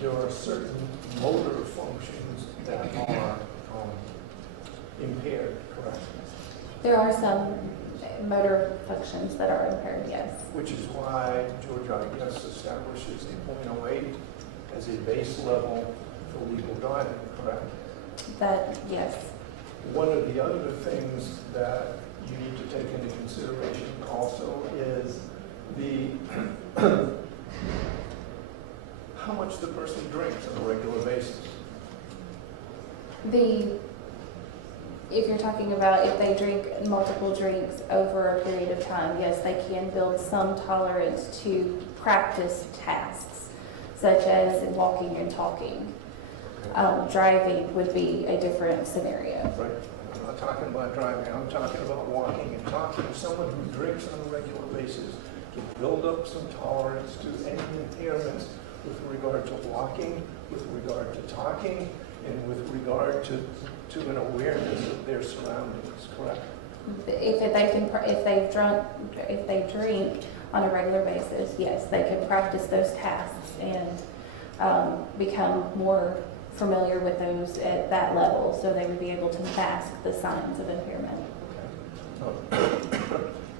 there are certain motor functions that are impaired, correct? There are some motor functions that are impaired, yes. Which is why Georgia, I guess, establishes a 0.08 as a base level for legal driving, correct? That, yes. One of the other things that you need to take into consideration also is the how much the person drinks on a regular basis. If you're talking about if they drink multiple drinks over a period of time, yes, they can build some tolerance to practice tasks, such as walking and talking. Driving would be a different scenario. Right. I'm not talking about driving. I'm talking about walking and talking. Someone who drinks on a regular basis to build up some tolerance to any impairments with regard to walking, with regard to talking, and with regard to an awareness of their surroundings, correct? If they drink on a regular basis, yes, they can practice those tasks and become more familiar with those at that level, so they would be able to mask the signs of impairment. Okay.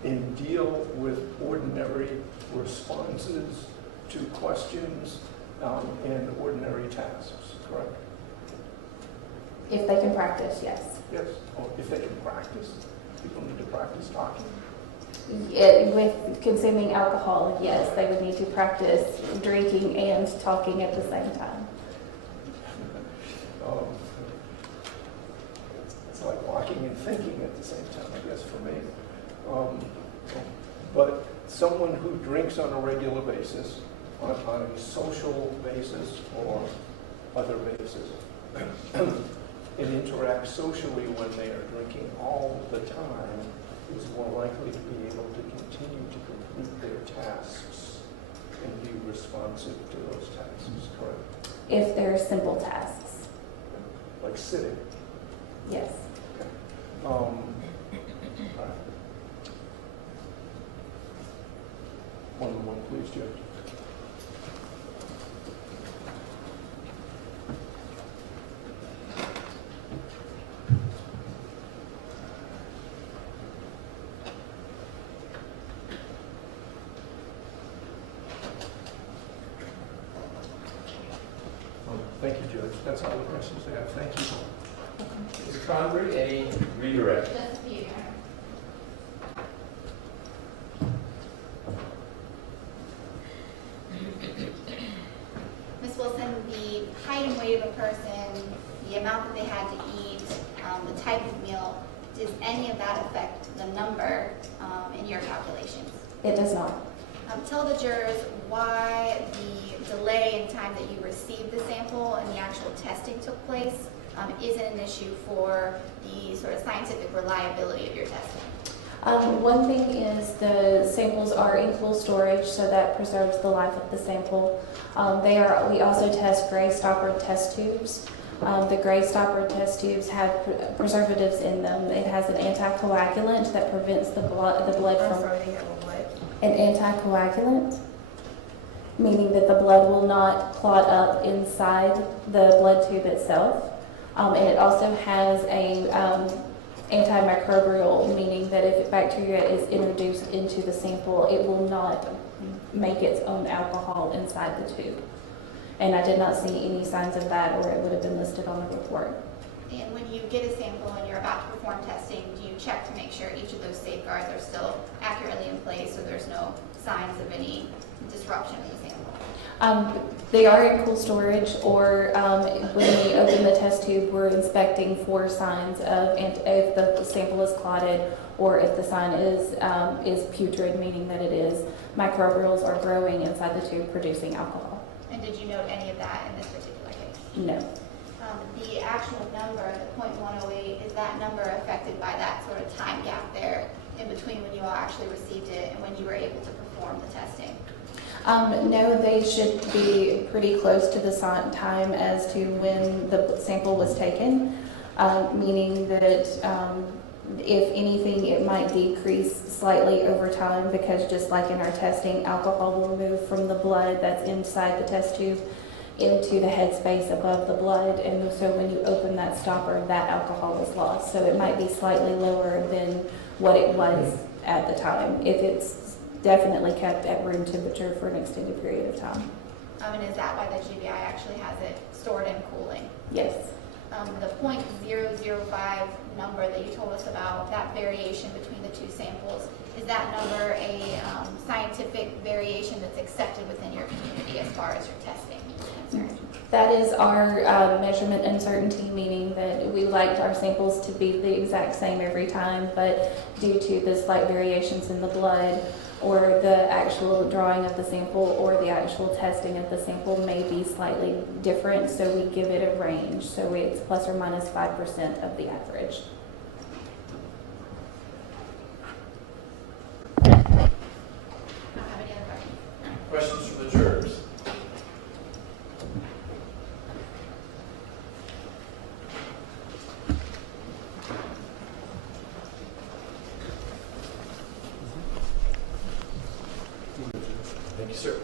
And deal with ordinary responses to questions and ordinary tasks, correct? If they can practice, yes. Yes. Oh, if they can practice, people need to practice talking. With consuming alcohol, yes, they would need to practice drinking and talking at the same time. It's like walking and thinking at the same time, I guess, for me. But someone who drinks on a regular basis, on a social basis or other basis, and interacts socially when they are drinking all the time, is more likely to be able to continue to complete their tasks and be responsive to those tasks, correct? If they're simple tasks, Like sitting. yes. All right. One, please, Judge. Thank you, Judge. That's all the questions I have. Thank you. Mr. Convery, any redirect? Just a few. amount that they had to eat, the type of meal, does any of that affect the number in your calculations? It does not. Tell the jurors why the delay in time that you received the sample and the actual testing took place isn't an issue for the sort of scientific reliability of your testing. One thing is the samples are in cool storage, so that preserves the life of the sample. We also test gray stoppered test tubes. The gray stoppered test tubes have preservatives in them. It has an anticoagulant that prevents the blood from an anticoagulant, meaning that the blood will not clot up inside the blood tube itself. And it also has a antimicrobial, meaning that if bacteria is introduced into the sample, it will not make its own alcohol inside the tube. And I did not see any signs of that, or it would have been listed on the report. And when you get a sample and you're about to perform testing, do you check to make sure each of those safeguards are still accurately in place so there's no signs of any disruption in the sample? They are in cool storage, or when we open the test tube, we're inspecting for signs of if the sample is clotted or if the sign is putrid, meaning that it is microbials are growing inside the tube producing alcohol. And did you note any of that in this particular case? No. The actual number, the .108, is that number affected by that sort of time gap there in between when you all actually received it and when you were able to perform the testing? No, they should be pretty close to the time as to when the sample was taken, meaning that if anything, it might decrease slightly over time, because just like in our testing, alcohol will move from the blood that's inside the test tube into the headspace above the blood, and so when you open that stopper, that alcohol is lost. So it might be slightly lower than what it was at the time, if it's definitely kept at room temperature for an extended period of time. And is that why the GBI actually has it stored in cooling? Yes. The .005 number that you told us about, that variation between the two samples, is that number a scientific variation that's accepted within your community as far as your testing is concerned? That is our measurement uncertainty, meaning that we like our samples to be the exact same every time, but due to the slight variations in the blood or the actual drawing of the sample or the actual testing of the sample may be slightly different, so we give it a range. So it's plus or minus 5% of the average. I don't have any other questions. Questions from the jurors? Thank you, sir.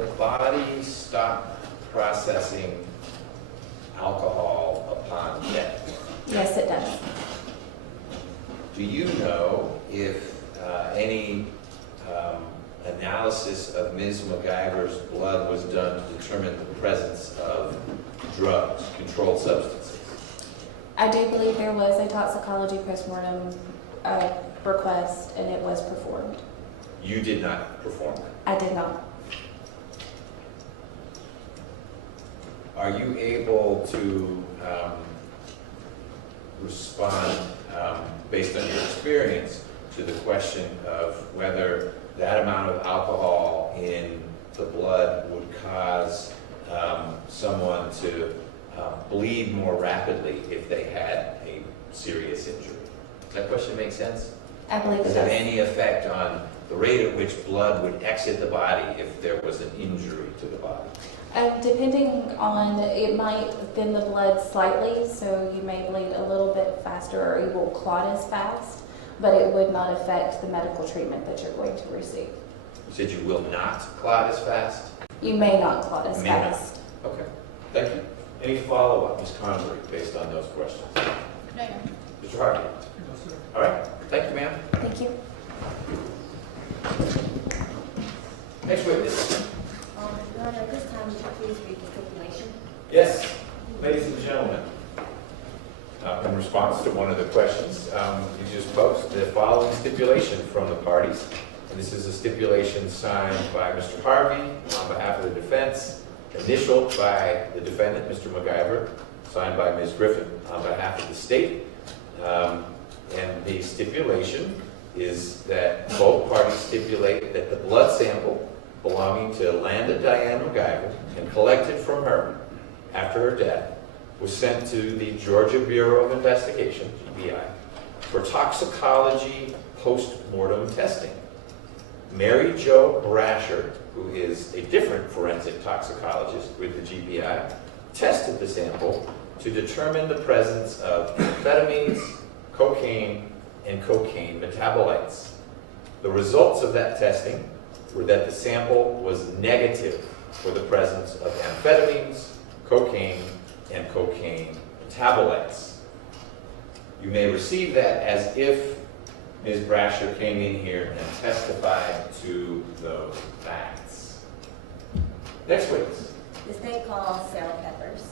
the body stop processing alcohol upon death? Yes, it does. Do you know if any analysis of Ms. McIver's blood was done to determine the presence of drugs, controlled substances? I do believe there was a toxicology postmortem request, and it was performed. You did not perform it. I did not. Are you able to respond, based on your experience, to the question of whether that amount of alcohol in the blood would cause someone to bleed more rapidly if they had a serious injury? Does that question make sense? I believe it Does does. it have any effect on the rate at which blood would exit the body if there was an injury to the body? Depending on, it might thin the blood slightly, so you may bleed a little bit faster, or it won't clot as fast, but it would not affect the medical treatment that you're going to receive. You said you will not clot as fast? You may not clot as May not. fast. Okay, thank you. Any follow-up, Ms. Convery, based on those questions? No, no. Mr. Harvey? All right, thank you, ma'am. Thank you. Next witness. Your Honor, at this time, would you please read the stipulation? Yes, ladies and gentlemen. In response to one of the questions you just posed, the following stipulation from the parties. And this is a stipulation signed by Mr. Harvey on behalf of the defense, initialed by the defendant, Mr. McIver, signed by Ms. Griffin on behalf of the state. And the stipulation is that both parties stipulate that the blood sample belonging to Landa Diane McIver and collected from her after her death was sent to the Georgia Bureau of Investigation, GBI, for toxicology post-mortem testing. Mary Jo Brasher, who is a different forensic toxicologist with the GBI, tested the sample to determine the presence of amphetamines, cocaine, and cocaine metabolites. The results of that testing were that the sample was negative for the presence of amphetamines, cocaine, and cocaine metabolites. You may receive that as if Ms. Brasher came in here and testified to those facts. Next witness. The state calls Sarah Peppers.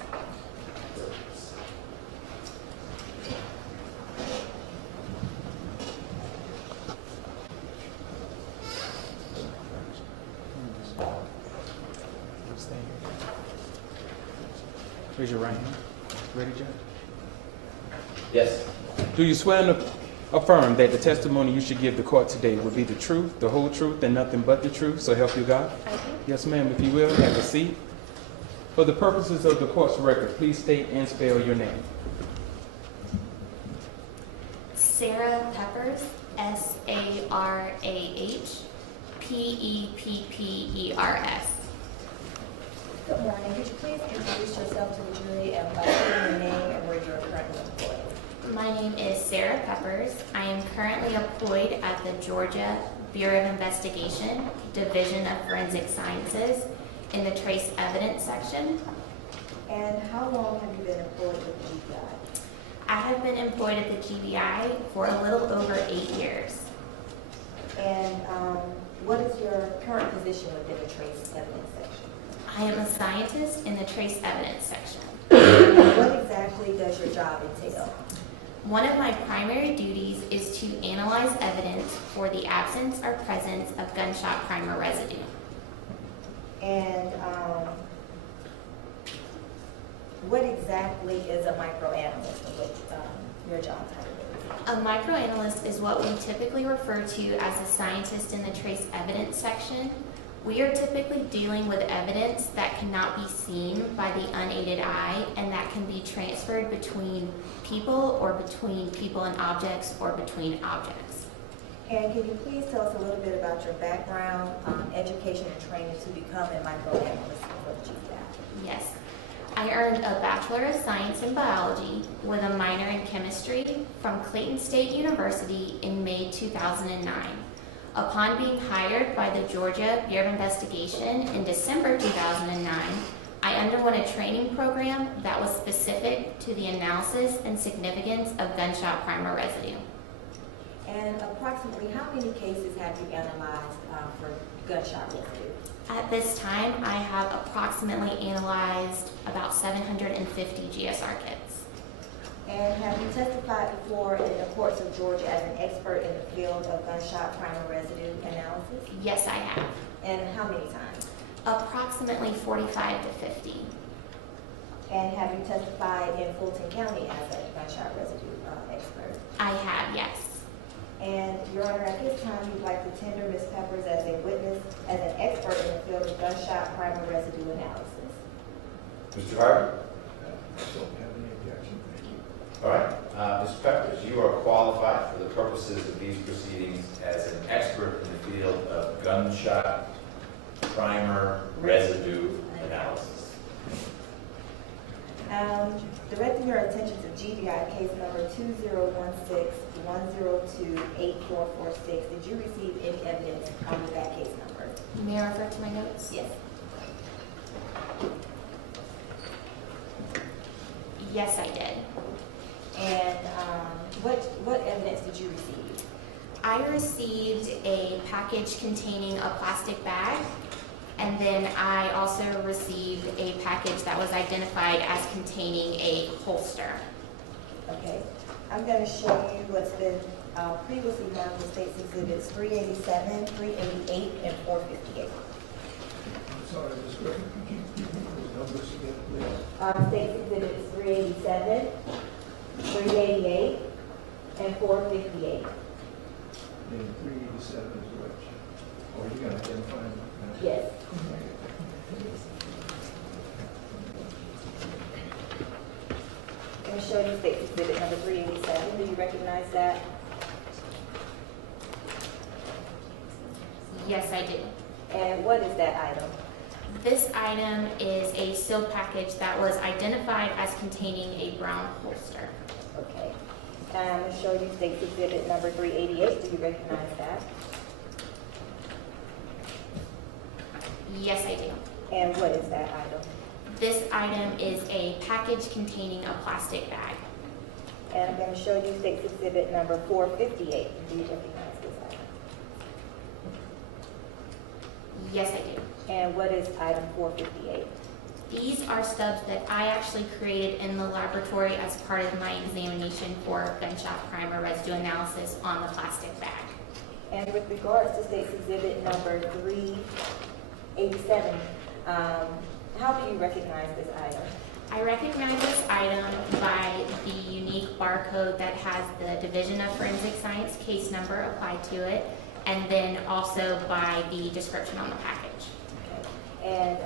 Raise your right hand. Ready, Judge? Yes. Do you swear to affirm that the testimony you should give the court today will be the truth, the whole truth, and nothing but the truth, so help you God? I do. Yes, ma'am. If you will, have a seat. For the purposes of the court's record, please state and spell your name. Sarah Peppers, SarahPeppers. Good morning. Could you please introduce yourself to the jury and by stating your name and where you're currently employed? My name is Sarah Peppers. I am currently employed at the Georgia Bureau of Investigation, Division of Forensic Sciences, in the Trace Evidence section. And how long have you been employed with the GBI? I have been employed at the GBI for a little over 8 years. And what is your current position within the Trace Evidence section? I am a scientist in the Trace Evidence section. What exactly does your job entail? One of my primary duties is to analyze evidence for the absence or presence of gunshot primer residue. And what exactly is a microanalyst, and what your job title is? A microanalyst is what we typically refer to as a scientist in the Trace Evidence section. We are typically dealing with evidence that cannot be seen by the unaided eye and that can be transferred between people or between people and objects or between objects. And can you please tell us a little bit about your background, education, and training to become a microanalyst for the GBI? Yes. I earned a Bachelor of Science in Biology with a minor in Chemistry from Clayton State University in May 2009. Upon being hired by the Georgia Bureau of Investigation in December 2009, I underwent a training program that was specific to the analysis and significance of gunshot primer residue. And approximately how many cases have you analyzed for gunshot residue? At this time, I have approximately analyzed about 750 GSR kits. And have you testified before in the courts of Georgia as an expert in the field of gunshot primer residue analysis? Yes, I have. And how many times? Approximately 45 to 50. And have you testified in Fulton County as a gunshot residue expert? I have, yes. And, Your Honor, at this time, we'd like to tender Ms. Peppers as a witness, as an expert in the field of gunshot primer residue analysis. Mr. Harvey? I don't have any objection, thank you. All right. Ms. Peppers, you are qualified for the purposes of these proceedings as an expert in the field of gunshot primer residue analysis. Directing your attention to GBI case number 2016-102-8446. Did you receive any evidence with that case number? May I refer to my notes? Yes. Yes, I did. And what evidence did you receive? I received a package containing a plastic bag, and then I also received a package that was identified as containing a holster. Okay. I'm going to show you what's been previously marked with State's Exhibits 387, 388, and 458. I'm sorry, Ms. Griffin, could you give me those numbers again, please? State's Exhibits 387, 388, and 458. And 387 is which? Oh, you got to identify them. Yes. I'm going to show you State's Exhibit number 387. Do you recognize that? Yes, I do. And what is that item? This item is a sealed package that was identified as containing a brown holster. Okay. And I'm going to show you State's Exhibit number 388. Do you recognize that? Yes, I do. And what is that item? This item is a package containing a plastic bag. And I'm going to show you State's Exhibit number 458. Do you recognize this item? Yes, I do. And what is item 458? These are stubs that I actually created in the laboratory as part of my examination for gunshot primer residue analysis on the plastic bag. And with regards to State's Exhibit number 387, how do you recognize this item? I recognize this item by the unique barcode that has the Division of Forensic Science case number applied to it, and then also by the description on the package. And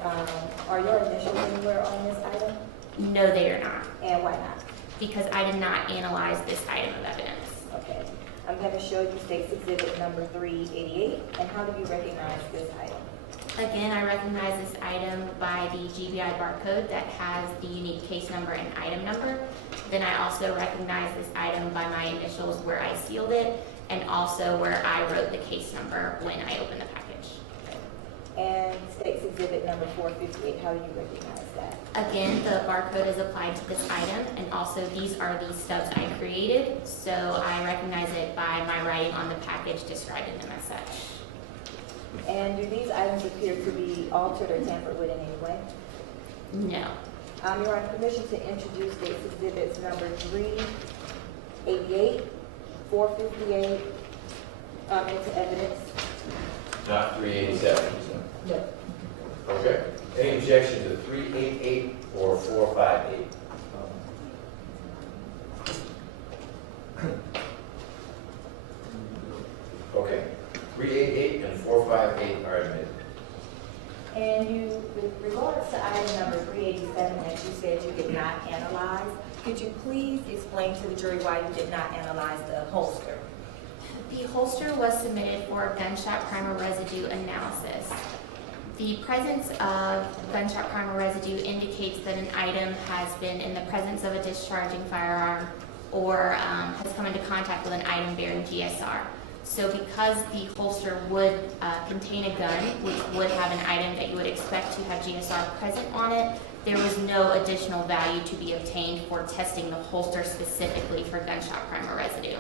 are your initials anywhere on this item? No, they are not, And why not? because I did not analyze this item of evidence. Okay. I'm going to show you State's Exhibit number 388. And how do you recognize this item? Again, I recognize this item by the GBI barcode that has the unique case number and item number. Then I also recognize this item by my initials where I sealed it, and also where I wrote the case number when I opened the package. And State's Exhibit number 458, how do you recognize that? Again, the barcode is applied to this item, and also these are the stubs I created, so I recognize it by my writing on the package describing them as such. And do these items appear to be altered or tampered with in any way? No. You're on permission to introduce State's Exhibits number 388, 458 into evidence. Not 387. No. Okay. Any objection to 388 or 458? Okay. 388 and 458 are admitted. And you, with regards to item number 387 that you said you did not analyze, could you please explain to the jury why you did not analyze the holster? The holster was submitted for gunshot primer residue analysis. The presence of gunshot primer residue indicates that an item has been in the presence of a discharging firearm or has come into contact with an item bearing GSR. So because the holster would contain a gun, which would have an item that you would expect to have GSR present on it, there was no additional value to be obtained for testing the holster specifically for gunshot primer residue.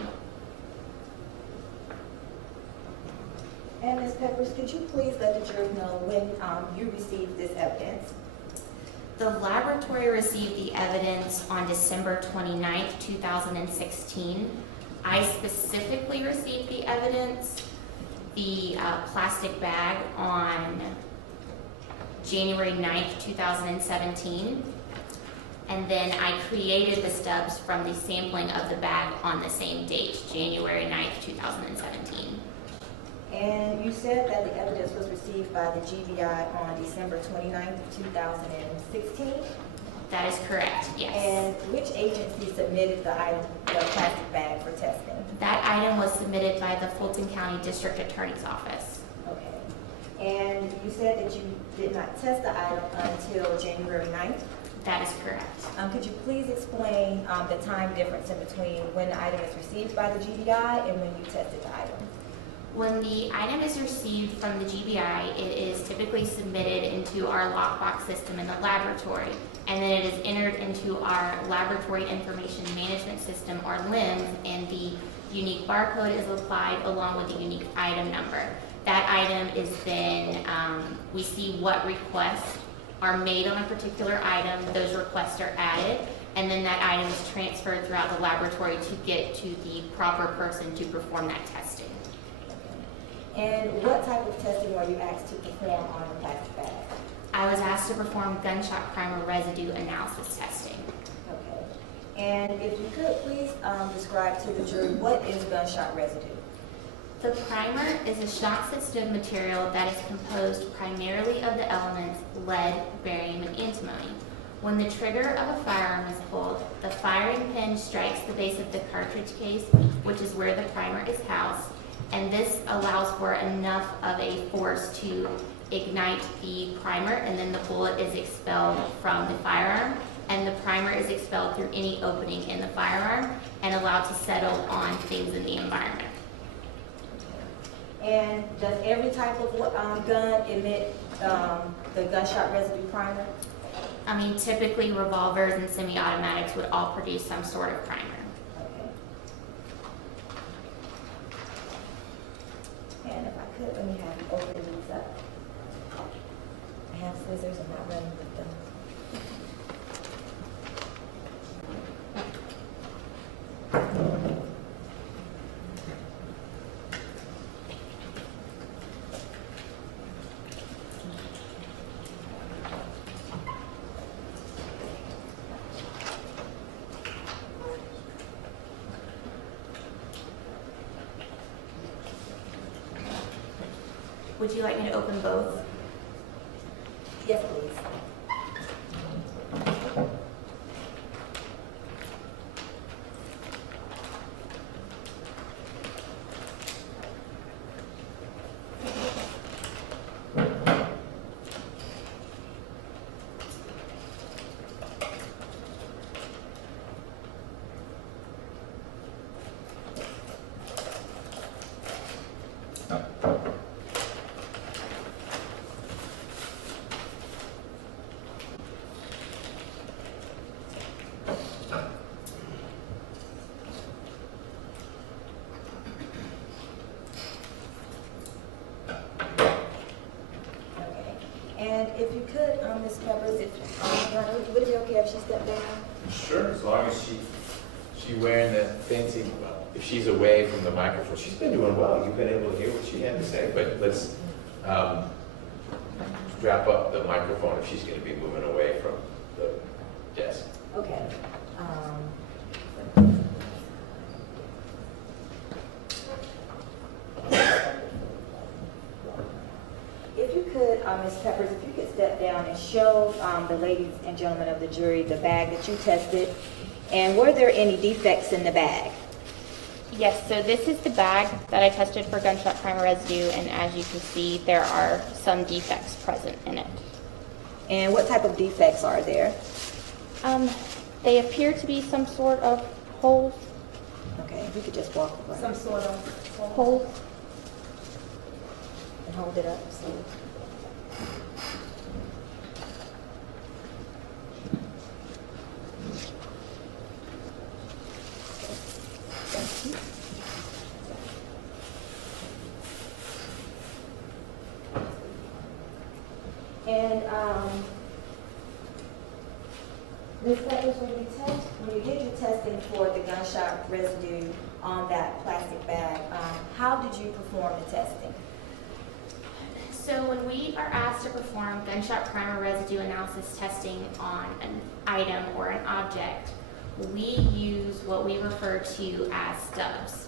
And Ms. Peppers, could you please let the jury know when you received this evidence? The laboratory received the evidence on December 29th, 2016. I specifically received the evidence, the plastic bag, on January 9th, 2017. And then I created the stubs from the sampling of the bag on the same date, January 9th, 2017. And you said that the evidence was received by the GBI on December 29th, 2016? That is correct, yes. And which agency submitted the item, the plastic bag, for testing? That item was submitted by the Fulton County District Attorney's Office. Okay. And you said that you did not test the item until January 9th? That is correct. Could you please explain the time difference in between when the item is received by the GBI and when you tested the item? When the item is received from the GBI, it is typically submitted into our lockbox system in the laboratory, and then it is entered into our laboratory information management system, or LIMS, and the unique barcode is applied along with the unique item number. That item is then, we see what requests are made on a particular item, those requests are added, and then that item is transferred throughout the laboratory to get to the proper person to perform that testing. And what type of testing were you asked to perform on the plastic bag? I was asked to perform gunshot primer residue analysis testing. Okay. And if you could please describe to the jury, what is gunshot residue? The primer is a shot-sensitive material that is composed primarily of the elements lead, barium, and antimony. When the trigger of a firearm is pulled, the firing pin strikes the base of the cartridge case, which is where the primer is housed, and this allows for enough of a force to ignite the primer, and then the bullet is expelled from the firearm, and the primer is expelled through any opening in the firearm and allowed to settle on things in the environment. And does every type of gun emit the gunshot residue primer? I mean, typically revolvers and semi-automatics would all produce some sort of primer. And if I could, let me have you open these up. I have scissors, I'm not running with them. Would you like me to open both? Yes, please. And if you could, Ms. Peppers, would it be okay if she stepped down? Sure, as long as she wearing the fancy, well, if she's away from the microphone, she's been doing well. You've been able to hear what she had to say, but let's wrap up the microphone if she's going to be moving away from the desk. Okay. If you could, Ms. Peppers, if you could step down and show the ladies and gentlemen of the jury the bag that you tested, and were there any defects in the bag? Yes, so this is the bag that I tested for gunshot primer residue, and as you can see, there are some defects present in it. And what type of defects are there? They appear to be some sort of holes. Okay. If you could just walk around. Some sort of Hold. And hold it up, so. And, Ms. Pettis, when you did your testing for the gunshot residue on that plastic bag, how did you perform the testing? So when we are asked to perform gunshot primer residue analysis testing on an item or an object, we use what we refer to as stubs.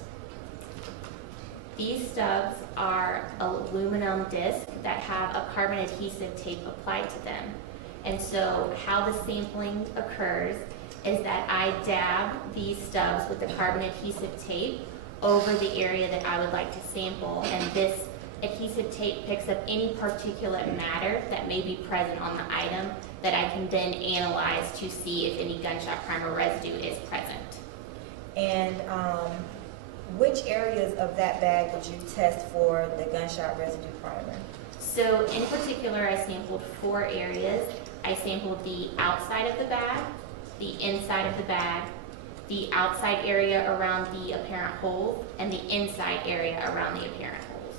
These stubs are aluminum discs that have a carbon adhesive tape applied to them. And so how the sampling occurs is that I dab these stubs with the carbon adhesive tape over the area that I would like to sample, and this adhesive tape picks up any particulate matter that may be present on the item that I can then analyze to see if any gunshot primer residue is present. And which areas of that bag did you test for the gunshot residue primer? So in particular, I sampled 4 areas. I sampled the outside of the bag, the inside of the bag, the outside area around the apparent hole, and the inside area around the apparent holes.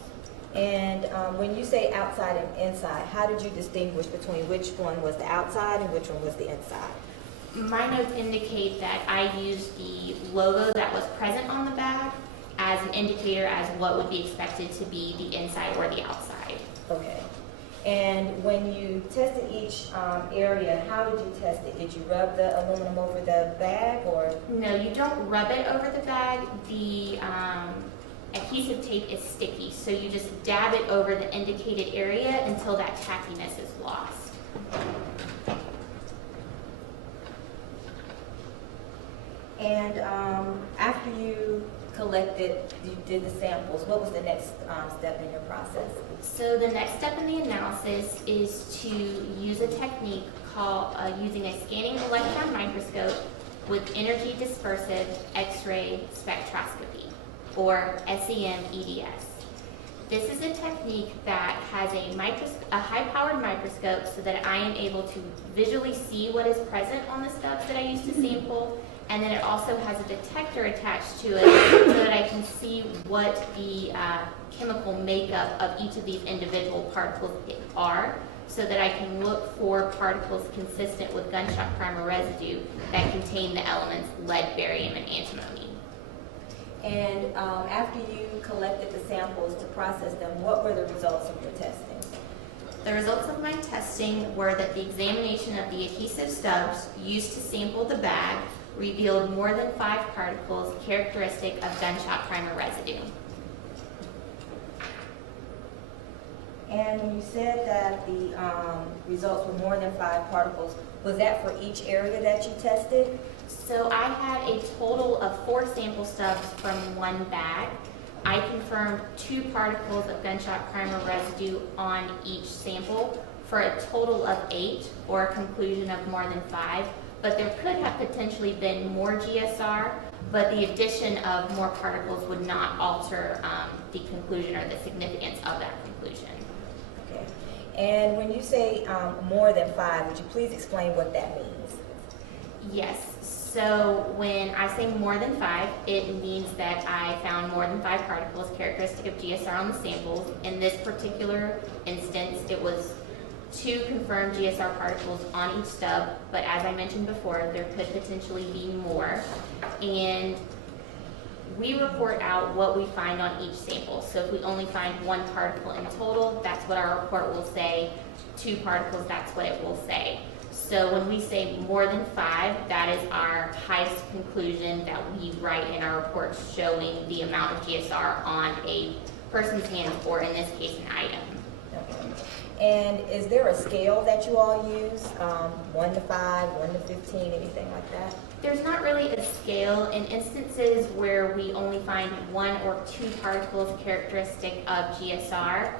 And when you say outside and inside, how did you distinguish between which one was the outside and which one was the inside? My notes indicate that I used the logo that was present on the bag as an indicator as what would be expected to be the inside or the outside. Okay. And when you tested each area, how did you test it? Did you rub the aluminum over the bag, or? No, you don't rub it over the bag. The adhesive tape is sticky, so you just dab it over the indicated area until that tackiness is lost. And after you did the samples, what was the next step in your process? So the next step in the analysis is to use a technique called using a scanning electron microscope with energy dispersive X-ray spectroscopy, or SEM-EDS. This is a technique that has a high-powered microscope so that I am able to visually see what is present on the stubs that I use to sample, and then it also has a detector attached to it so that I can see what the chemical makeup of each of these individual particles are, so that I can look for particles consistent with gunshot primer residue that contain the elements lead, barium, and antimony. And after you collected the samples to process them, what were the results of your testing? The results of my testing were that the examination of the adhesive stubs used to sample the bag revealed more than 5 particles characteristic of gunshot primer residue. And when you said that the results were more than 5 particles, was that for each area that you tested? So I had a total of 4 sample stubs from one bag. I confirmed 2 particles of gunshot primer residue on each sample for a total of 8, or a conclusion of more than 5. But there could have potentially been more GSR, but the addition of more particles would not alter the conclusion or the significance of that conclusion. Okay. And when you say more than 5, would you please explain what that means? Yes. So when I say more than 5, it means that I found more than 5 particles characteristic of GSR on the samples. In this particular instance, it was 2 confirmed GSR particles on each stub, but as I mentioned before, there could potentially be more. And we report out what we find on each sample. So if we only find 1 particle in total, that's what our report will say. 2 particles, that's what it will say. So when we say more than 5, that is our highest conclusion that we write in our report, showing the amount of GSR on a person's hand, or in this case, an item. Okay. And is there a scale that you all use? 1 to 5, 1 to 15, anything like that? There's not really a scale. In instances where we only find 1 or 2 particles characteristic of GSR,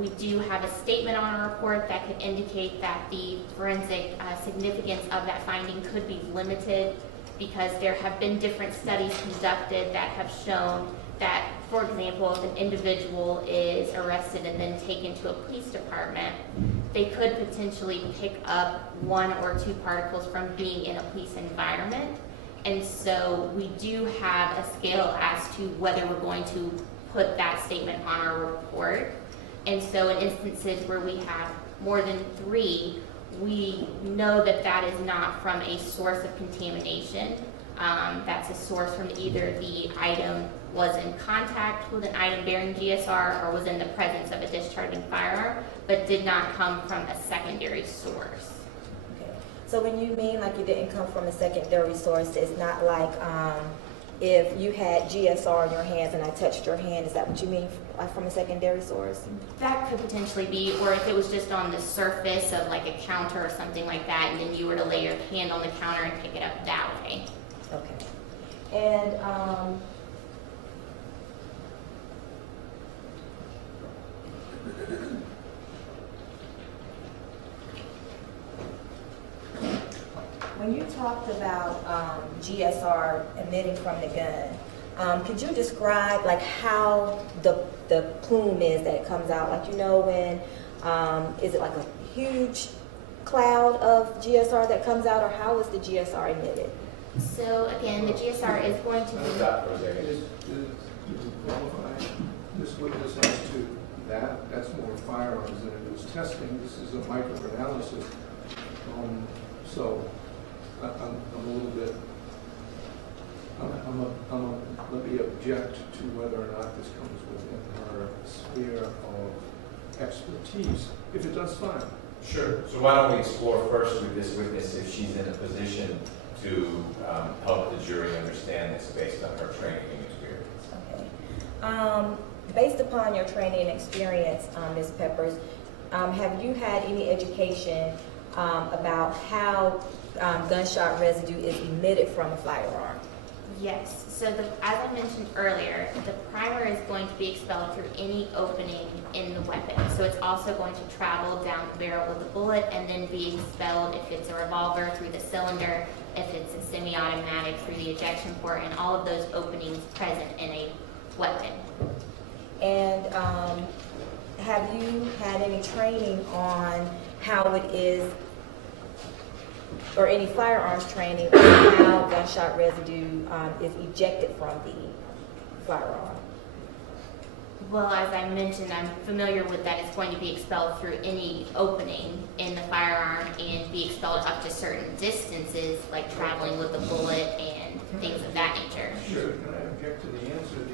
we do have a statement on our report that could indicate that the forensic significance of that finding could be limited because there have been different studies conducted that have shown that, for example, if an individual is arrested and then taken to a police department, they could potentially pick up 1 or 2 particles from being in a police environment. And so we do have a scale as to whether we're going to put that statement on our report. And so in instances where we have more than 3, we know that that is not from a source of contamination. That's a source from either the item was in contact with an item bearing GSR or was in the presence of a discharging firearm, but did not come from a secondary source. Okay. So when you mean like it didn't come from a secondary source, it's not like if you had GSR in your hands and I touched your hand, is that what you mean, like from a secondary source? That could potentially be, or if it was just on the surface of like a counter or something like that, and then you were to lay your hand on the counter and pick it up that way. Okay. And when you talked about GSR emitting from the gun, could you describe like how the plume is that it comes out? Like, you know, when is it like a huge cloud of GSR that comes out, or how is the GSR emitted? So again, the GSR is going to be. Stop for a second. Is qualify this witness as to that? That's more firearms than it is testing. This is a microanalysis. So I'm a little bit. Let me object to whether or not this comes within her sphere of expertise. If it does, fine. Sure. So why don't we explore first with this witness if she's in a position to help the jury understand this based on her training and experience. Okay. Based upon your training and experience, Ms. Peppers, have you had any education about how gunshot residue is emitted from a firearm? Yes. So as I mentioned earlier, the primer is going to be expelled through any opening in the weapon. So it's also going to travel down the barrel of the bullet and then be expelled if it's a revolver through the cylinder, if it's a semi-automatic through the ejection port, and all of those openings present in a weapon. And have you had any training on how it is, or any firearms training on how gunshot residue is ejected from the firearm? Well, as I mentioned, I'm familiar with that. It's going to be expelled through any opening in the firearm and be expelled up to certain distances, like traveling with the bullet and things of that nature. Sure. Can I object to the answer?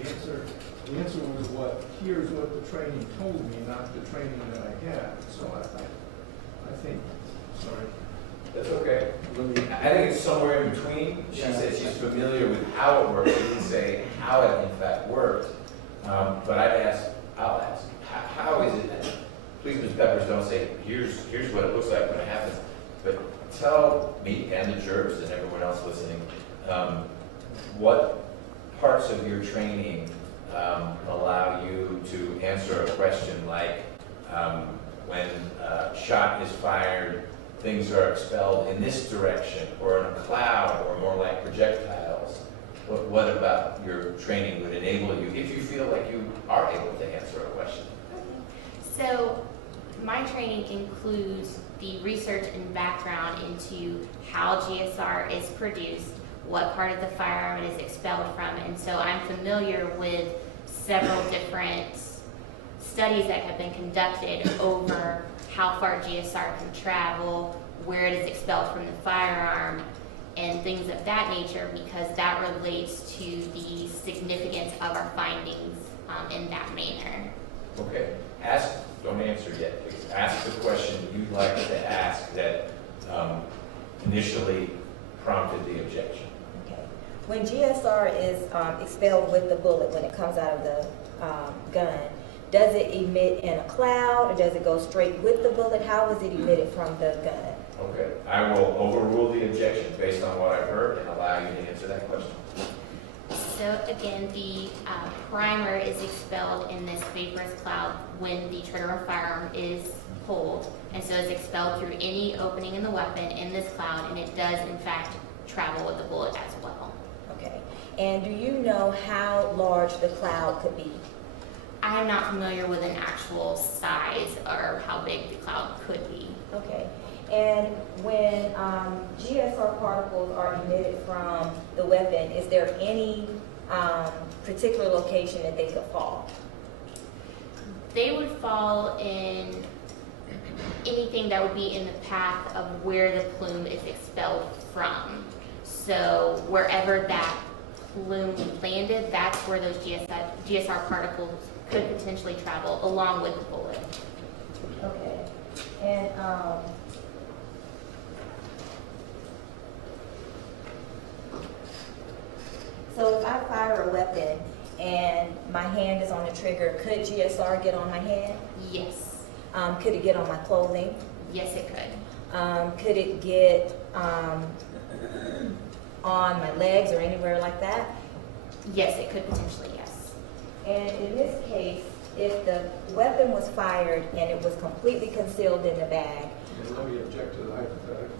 The answer was here's what the training told me, not the training that I had. So I think, sorry. That's okay. I think it's somewhere in between. She said she's familiar with how it works. She didn't say how it in fact worked. But I'll ask, how is it? Please, Ms. Peppers, don't say, here's what it looks like when it happens. But tell me and the jurors and everyone else listening, what parts of your training allow you to answer a question like, when a shot is fired, things are expelled in this direction, or in a cloud, or more like projectiles. What about your training would enable you, if you feel like you are able to answer a question? So my training includes the research and background into how GSR is produced, what part of the firearm it is expelled from, and so I'm familiar with several different studies that have been conducted over how far GSR can travel, where it is expelled from the firearm, and things of that nature, because that relates to the significance of our findings in that manner. Okay. Don't answer yet, please. Ask the question you'd like to ask that initially prompted the objection. Okay. When GSR is expelled with the bullet, when it comes out of the gun, does it emit in a cloud, or does it go straight with the bullet? How is it emitted from the gun? Okay. I will overrule the objection based on what I've heard and allow you to answer that question. So again, the primer is expelled in this vaporous cloud when the trigger of firearm is pulled, and so it's expelled through any opening in the weapon in this cloud, and it does in fact travel with the bullet as well. Okay. And do you know how large the cloud could be? I am not familiar with an actual size or how big the cloud could be. Okay. And when GSR particles are emitted from the weapon, is there any particular location that they could fall? They would fall in anything that would be in the path of where the plume is expelled from. So wherever that plume landed, that's where those GSR particles could potentially travel along with the bullet. Okay. And so if I fire a weapon and my hand is on the trigger, could GSR get on my hand? Yes. Could it get on my clothing? Yes, it could. Could it get on my legs or anywhere like that? Yes, it could potentially, yes. And in this case, if the weapon was fired and it was completely concealed in the bag, And let me object to the hypothetical.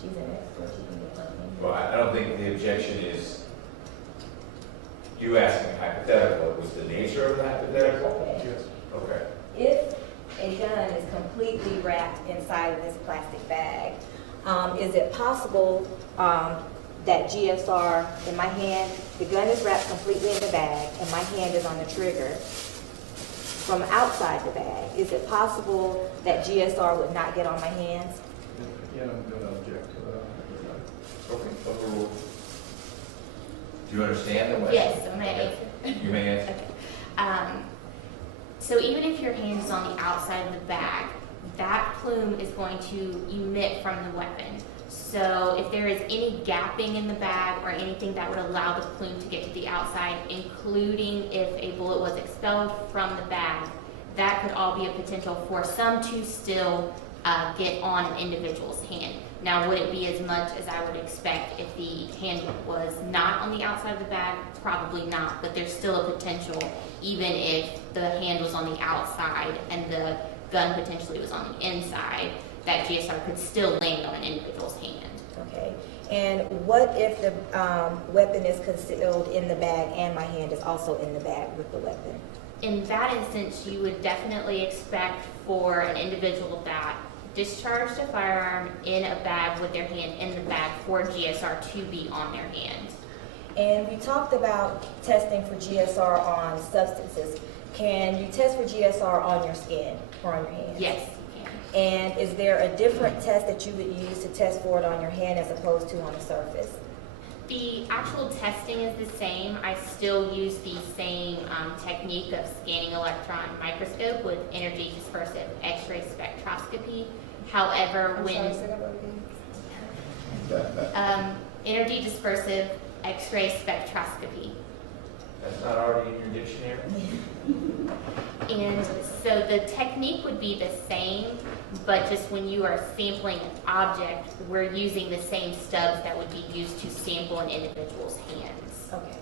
she's an expert, she can get something. Well, I don't think the objection is you asking hypothetical. It was the nature of the hypothetical? Okay. Yes. Okay. If a gun is completely wrapped inside of this plastic bag, is it possible that GSR in my hand, the gun is wrapped completely in the bag and my hand is on the trigger from outside the bag, is it possible that GSR would not get on my hands? Again, I'm going to object to that. Okay. Overruled. Do you understand the question? Yes, so may I answer? You may answer. Okay. So even if your hand is on the outside of the bag, that plume is going to emit from the weapon. So if there is any gapping in the bag or anything that would allow the plume to get to the outside, including if a bullet was expelled from the bag, that could all be a potential for some to still get on an individual's hand. Now, would it be as much as I would expect if the hand was not on the outside of the bag? Probably not, but there's still a potential, even if the hand was on the outside and the gun potentially was on the inside, that GSR could still land on an individual's hand. Okay. And what if the weapon is concealed in the bag and my hand is also in the bag with the weapon? In that instance, you would definitely expect for an individual that discharged a firearm in a bag with their hand in the bag for GSR to be on their hand. And we talked about testing for GSR on substances. Can you test for GSR on your skin or on your hands? Yes, you can. And is there a different test that you would use to test for it on your hand as opposed to on the surface? The actual testing is the same. I still use the same technique of scanning electron microscope with energy dispersive X-ray spectroscopy. However, energy dispersive X-ray spectroscopy. That's not already in your dictionary? And so the technique would be the same, but just when you are sampling an object, we're using the same stubs that would be used to sample an individual's hands. Okay.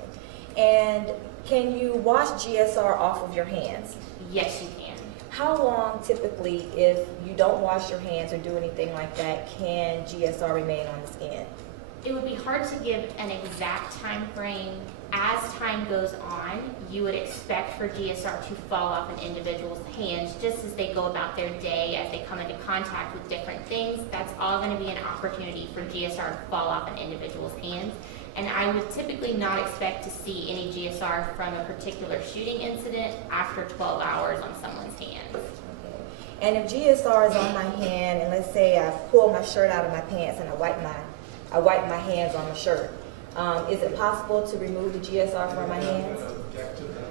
And can you wash GSR off of your hands? Yes, you can. How long typically, if you don't wash your hands or do anything like that, can GSR remain on the skin? It would be hard to give an exact time frame. As time goes on, you would expect for GSR to fall off an individual's hands just as they go about their day, as they come into contact with different things. That's all going to be an opportunity for GSR to fall off an individual's hands. And I would typically not expect to see any GSR from a particular shooting incident after 12 hours on someone's hands. Okay. And if GSR is on my hand, and let's say I pull my shirt out of my pants and I wipe my hands on the shirt, is it possible to remove the GSR from my hands? Object to that.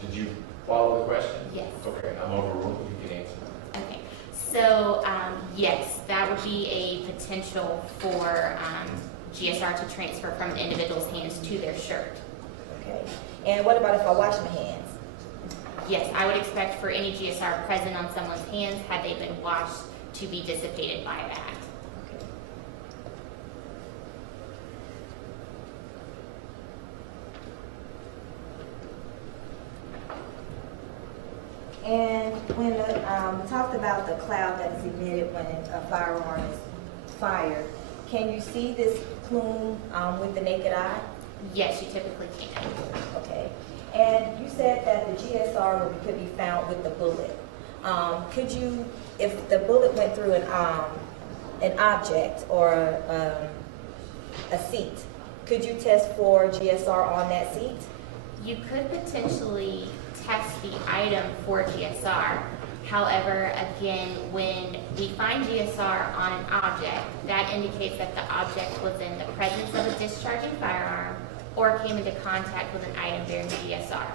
Did you follow the question? Yes. Okay, I'm overruled. You can answer. Okay, so yes, that would be a potential for GSR to transfer from an individual's hands to their shirt. Okay. And what about if I wash my hands? Yes, I would expect for any GSR present on someone's hands, had they been washed, to be dissipated by that. And when we talked about the cloud that is emitted when a firearm is fired, can you see this plume with the naked eye? Yes, you typically can. Okay. And you said that the GSR could be found with the bullet. Could you, if the bullet went through an object or a seat, could you test for GSR on that seat? You could potentially test the item for GSR. However, again, when we find GSR on an object, that indicates that the object was in the presence of a discharging firearm or came into contact with an item bearing GSR.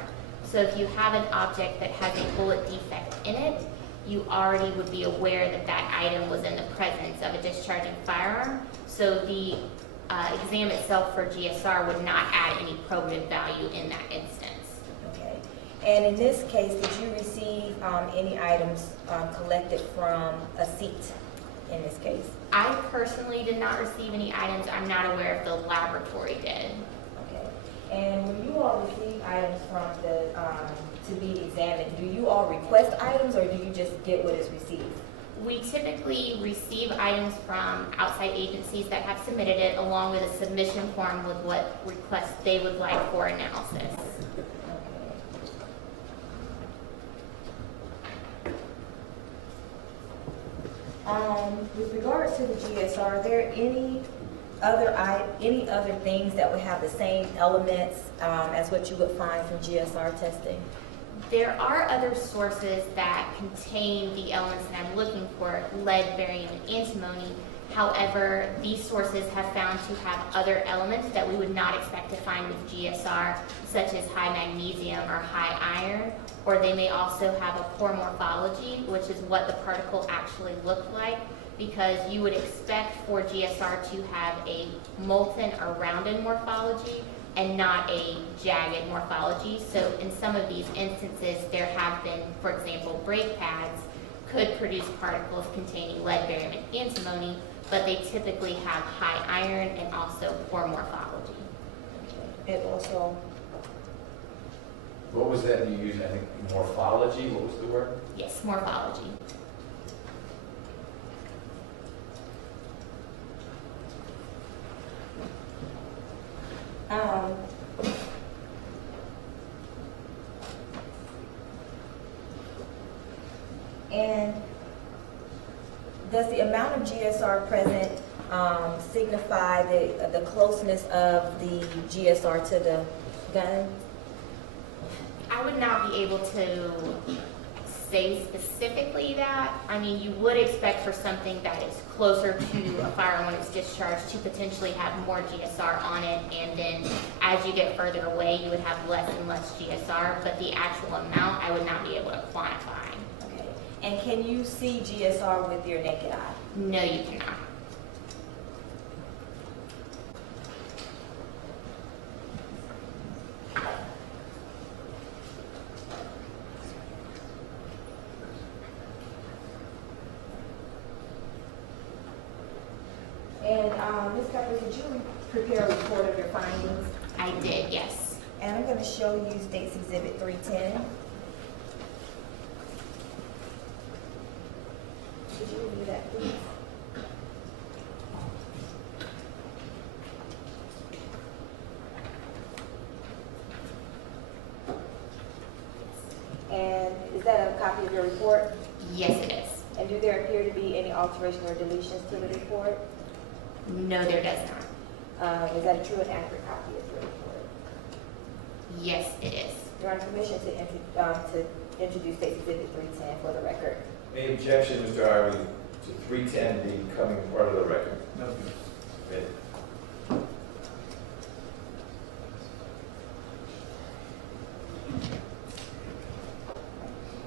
So if you have an object that has a bullet defect in it, you already would be aware that that item was in the presence of a discharging firearm. So the exam itself for GSR would not add any probative value in that instance. Okay. And in this case, did you receive any items collected from a seat in this case? I personally did not receive any items. I'm not aware if the laboratory did. Okay. And when you all receive items from the to be examined, do you all request items or do you just get what is received? We typically receive items from outside agencies that have submitted it along with a submission form with what requests they would like for analysis. With regards to the GSR, are there any other things that would have the same elements as what you would find from GSR testing? There are other sources that contain the elements that I'm looking for, lead, barium, and antimony. However, these sources have found to have other elements that we would not expect to find with GSR, such as high magnesium or high iron, or they may also have a poor morphology, which is what the particle actually looked like, because you would expect for GSR to have a molten or rounded morphology and not a jagged morphology. So in some of these instances, there have been, for example, brake pads could produce particles containing lead, barium, and antimony, but they typically have high iron and also poor morphology. It also, What was that you used? I think morphology, what was the word? Yes, morphology. and does the amount of GSR present signify the closeness of the GSR to the gun? I would not be able to say specifically that. I mean, you would expect for something that is closer to a firearm when it's discharged to potentially have more GSR on it, and then as you get further away, you would have less and less GSR, but the actual amount I would not be able to quantify. Okay. And can you see GSR with your naked eye? No, you cannot. And Ms. Pepper, did you prepare a report of your findings? I did, yes. And I'm going to show you State's Exhibit 310. Could you review that, please? And is that a copy of your report? Yes, it is. And do there appear to be any alteration or deletions to the report? No, there does not. Is that a true and accurate copy of your report? Yes, it is. You're on permission to introduce State's Exhibit 310 for the record. Any objection, Mr. Harvey, to 310 becoming part of the record? No. Good.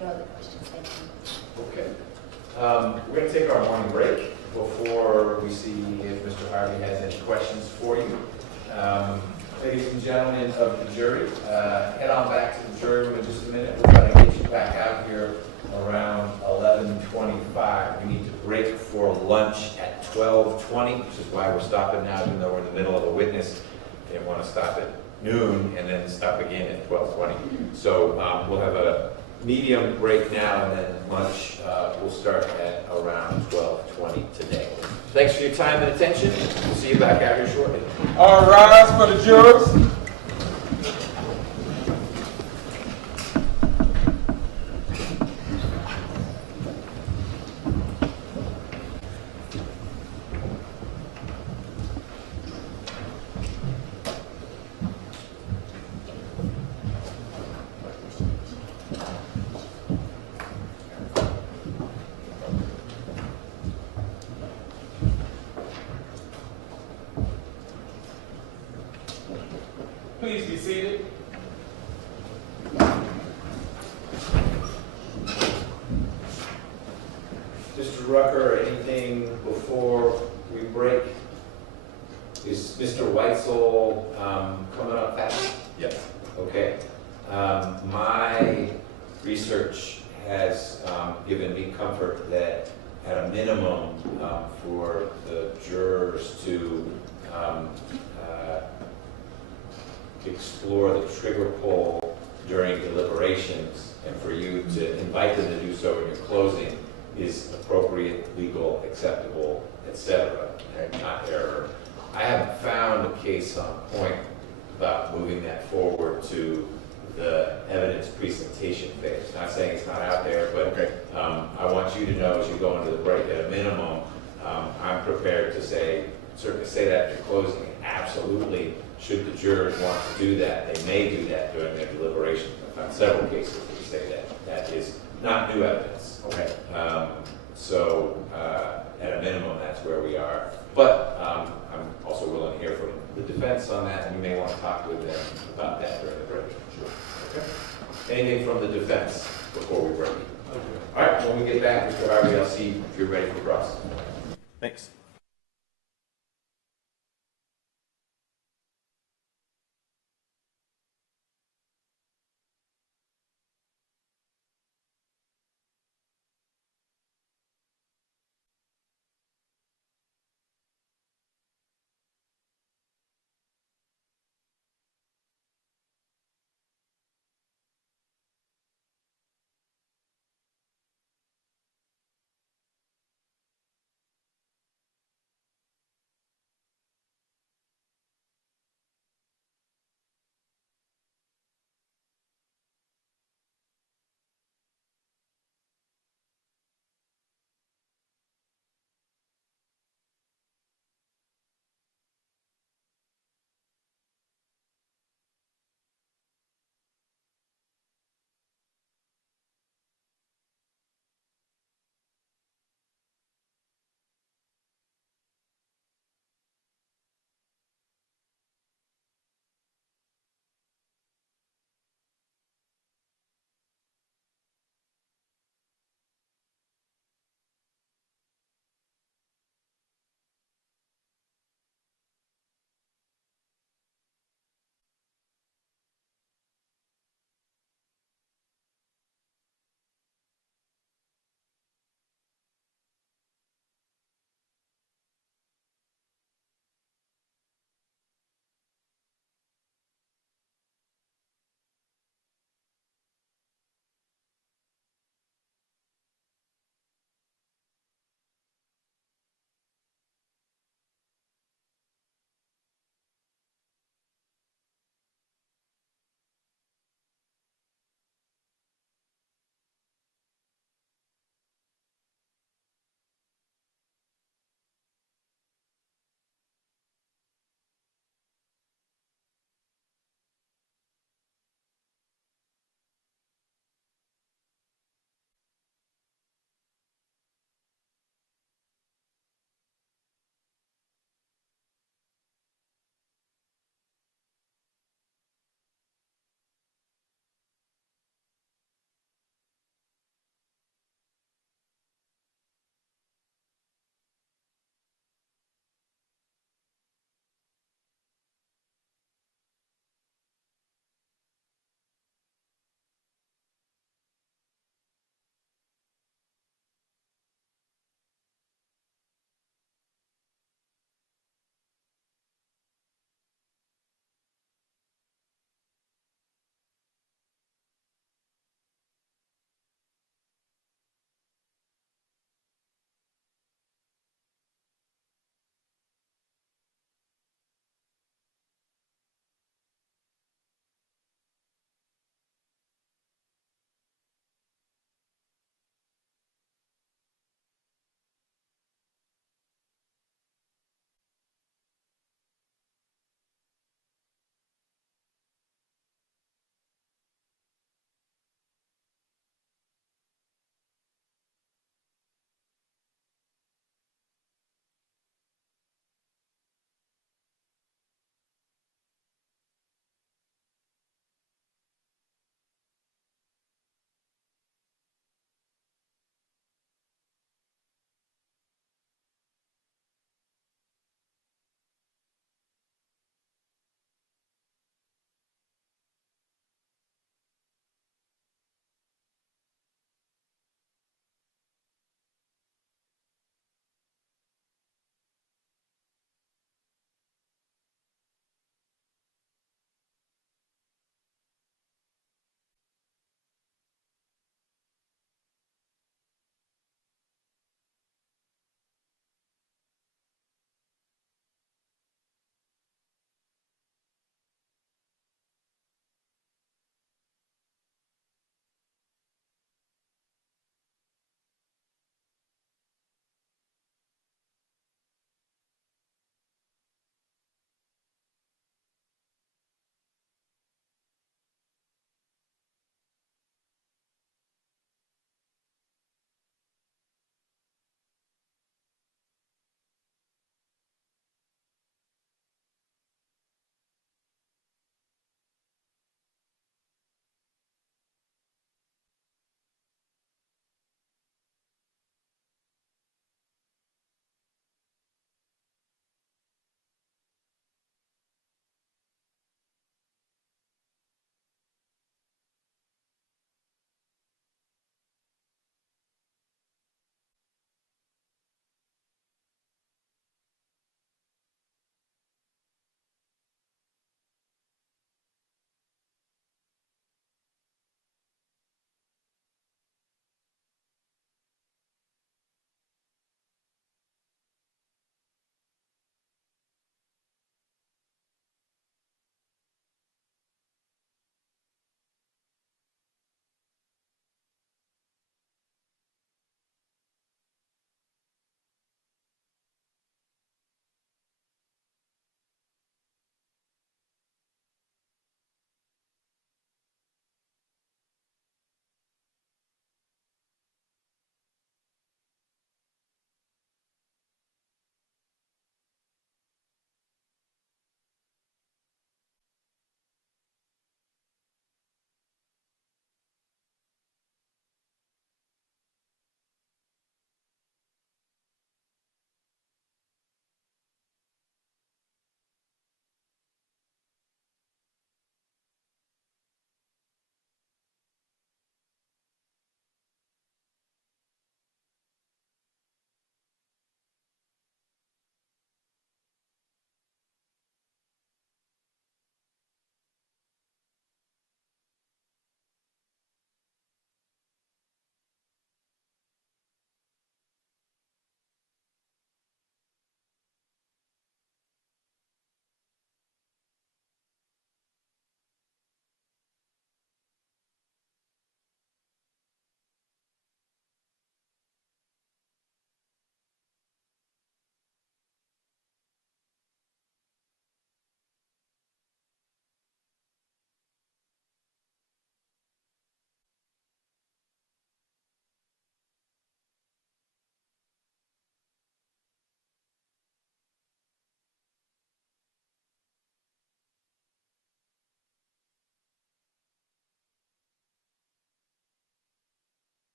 No other questions, thank you. Okay. We're going to take our morning break before we see if Mr. Harvey has any questions for you. Ladies and gentlemen of the jury, head on back to the jury room in just a minute. We're going to get you back out here around 11:25. We need to break for lunch at 12:20, which is why we're stopping now, even though we're in the middle of a witness. Didn't want to stop at noon and then stop again at 12:20. So we'll have a medium break now, and then lunch will start at around 12:20 today. Thanks for your time and attention. We'll see you back out here shortly. All rise for the jurors. Please be seated. Mr. Rucker, anything before we break? Is Mr. Weitzel coming up fast? Yes. Okay. My research has given me comfort that at a minimum for the jurors to explore the trigger pull during deliberations and for you to invite them to do so in your closing is appropriate, legal, acceptable, etc., and not error. I haven't found a case on point about moving that forward to the evidence presentation phase. Not saying it's not out there, but Okay. I want you to know as you go into the break, at a minimum, I'm prepared to say, certainly say that in your closing. Absolutely, should the jurors want to do that, they may do that during their deliberations. I've found several cases that say that. That is not new evidence. Okay. At a minimum, that's where we are. But I'm also willing to hear from the defense on that, and you may want to talk with them about that during the break. Sure. Okay. Anything from the defense before we break? Okay. All right, when we get back, Mr. Harvey, I'll see if you're ready for cross. Thanks.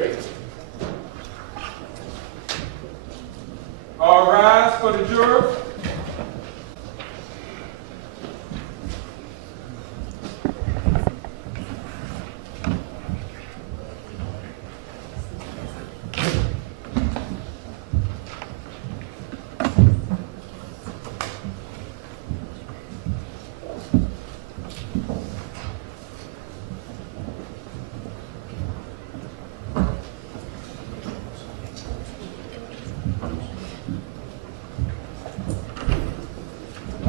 Great. All rise for the jurors.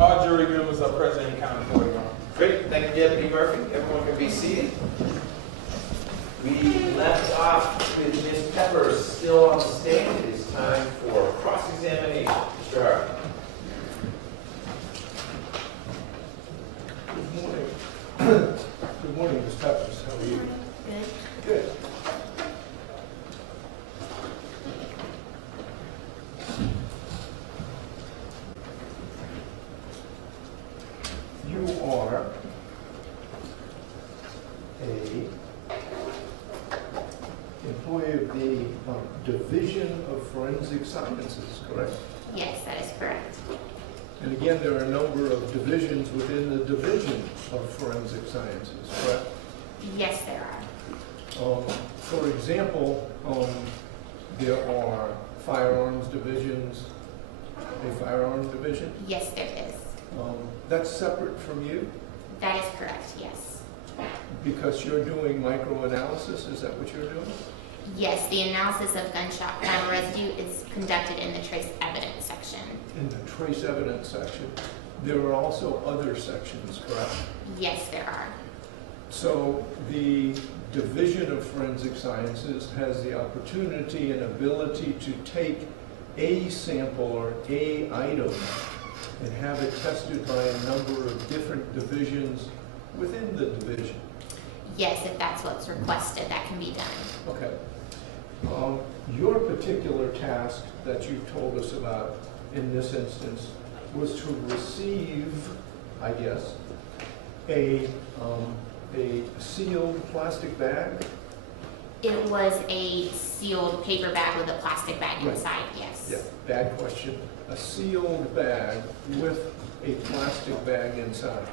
All jury members are present and counted for, Your Honor. Great, thank you, Deputy Murphy. Everyone can be seated. We left off with Ms. Pepper still on the stand. It is time for cross-examination. Mr. Hart. Good morning. Good morning, Ms. Peppers. How are you? Good. Good. You are a employee of the Division of Forensic Sciences, correct? Yes, that is correct. And again, there are a number of divisions within the Division of Forensic Sciences, correct? Yes, there are. For example, there are firearms divisions, a firearms division. Yes, there is. That's separate from you That is correct, yes. because you're doing microanalysis. Is that what you're doing? Yes, the analysis of gunshot primer residue is conducted in the trace evidence section. In the trace evidence section. There are also other sections, correct? Yes, there are. So the Division of Forensic Sciences has the opportunity and ability to take a sample or a item and have it tested by a number of different divisions within the division. Yes, if that's what's requested, that can be done. Okay. Your particular task that you've told us about in this instance was to receive, I guess, a sealed plastic bag. It was a sealed paper bag with a plastic bag Right. inside, yes. Yeah, bad question. A sealed bag with a plastic bag inside.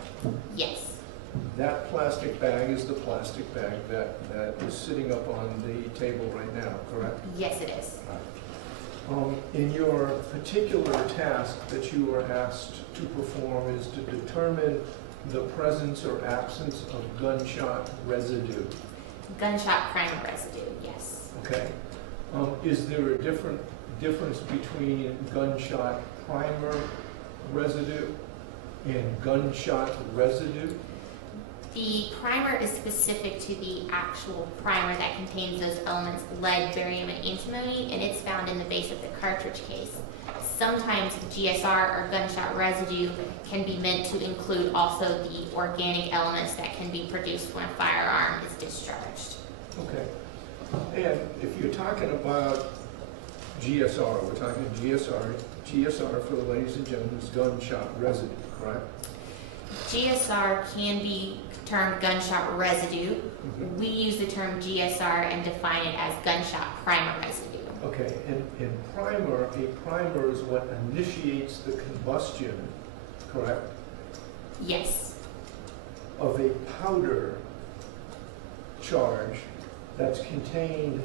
Yes. That plastic bag is the plastic bag that is sitting up on the table right now, correct? Yes, it is. In your particular task that you are asked to perform is to determine the presence or absence of gunshot residue. Gunshot primer residue, yes. Okay. Is there a difference between gunshot primer residue and gunshot residue? The primer is specific to the actual primer that contains those elements, lead, barium, and antimony, and it's found in the base of the cartridge case. Sometimes GSR or gunshot residue can be meant to include also the organic elements that can be produced when a firearm is discharged. Okay. And if you're talking about GSR, we're talking GSR. GSR, for the ladies and gentlemen, is gunshot residue, correct? GSR can be termed gunshot residue. We use the term GSR and define it as gunshot primer residue. Okay, and a primer is what initiates the combustion, correct, Yes. of a powder charge that's contained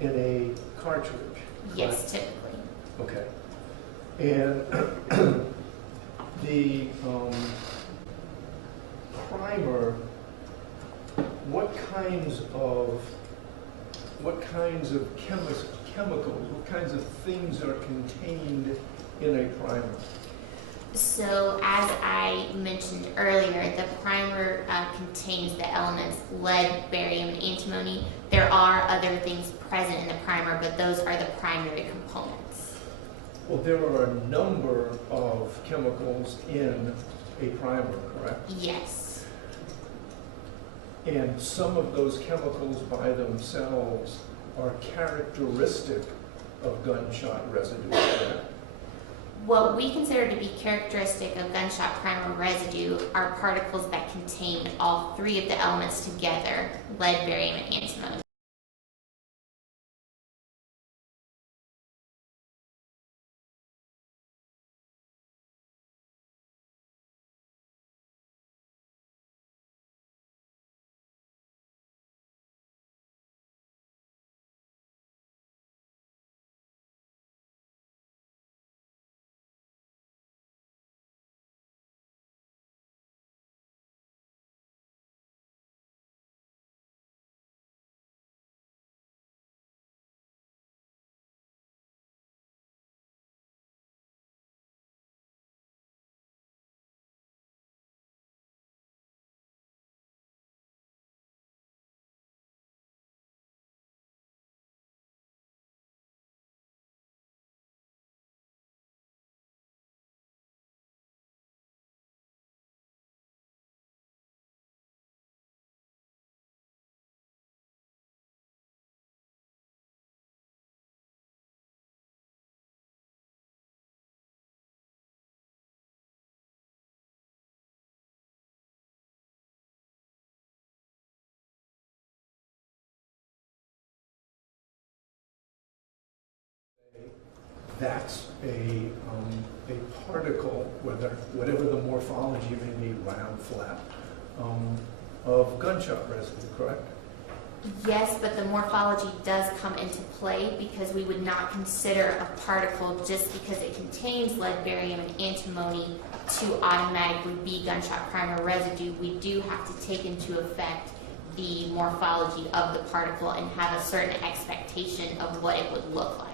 in a cartridge. Yes, typically. Okay. And the primer, what kinds of chemicals, what kinds of things are contained in a primer? So as I mentioned earlier, the primer contains the elements lead, barium, and antimony. There are other things present in the primer, but those are the primary components. Well, there are a number of chemicals in a primer, correct? Yes. And some of those chemicals by themselves are characteristic of gunshot residue, correct? What we consider to be characteristic of gunshot primer residue are particles that contain all three of the elements together, lead, barium, and antimony. that's a particle, whatever the morphology may be, round, flat, of gunshot residue, correct? Yes, but the morphology does come into play because we would not consider a particle just because it contains lead, barium, and antimony to automatically be gunshot primer residue. We do have to take into effect the morphology of the particle and have a certain expectation of what it would look like.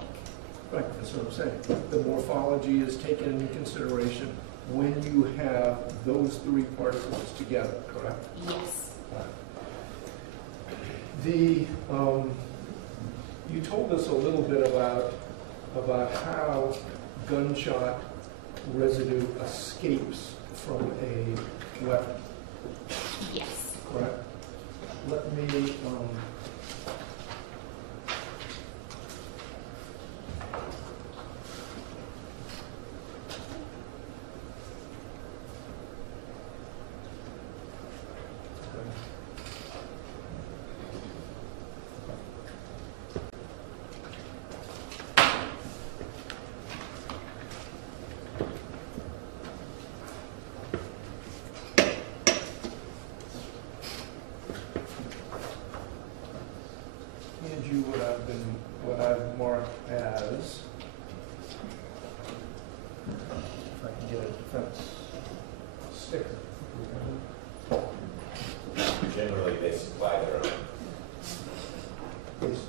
Right, that's what I'm saying. The morphology is taken into consideration when you have those three particles together, correct? Yes. You told us a little bit about how gunshot residue escapes from a weapon. Yes. Correct? Let me, hand you what I've marked as, if I can get a defense sticker. Generally, they supply their own. Please.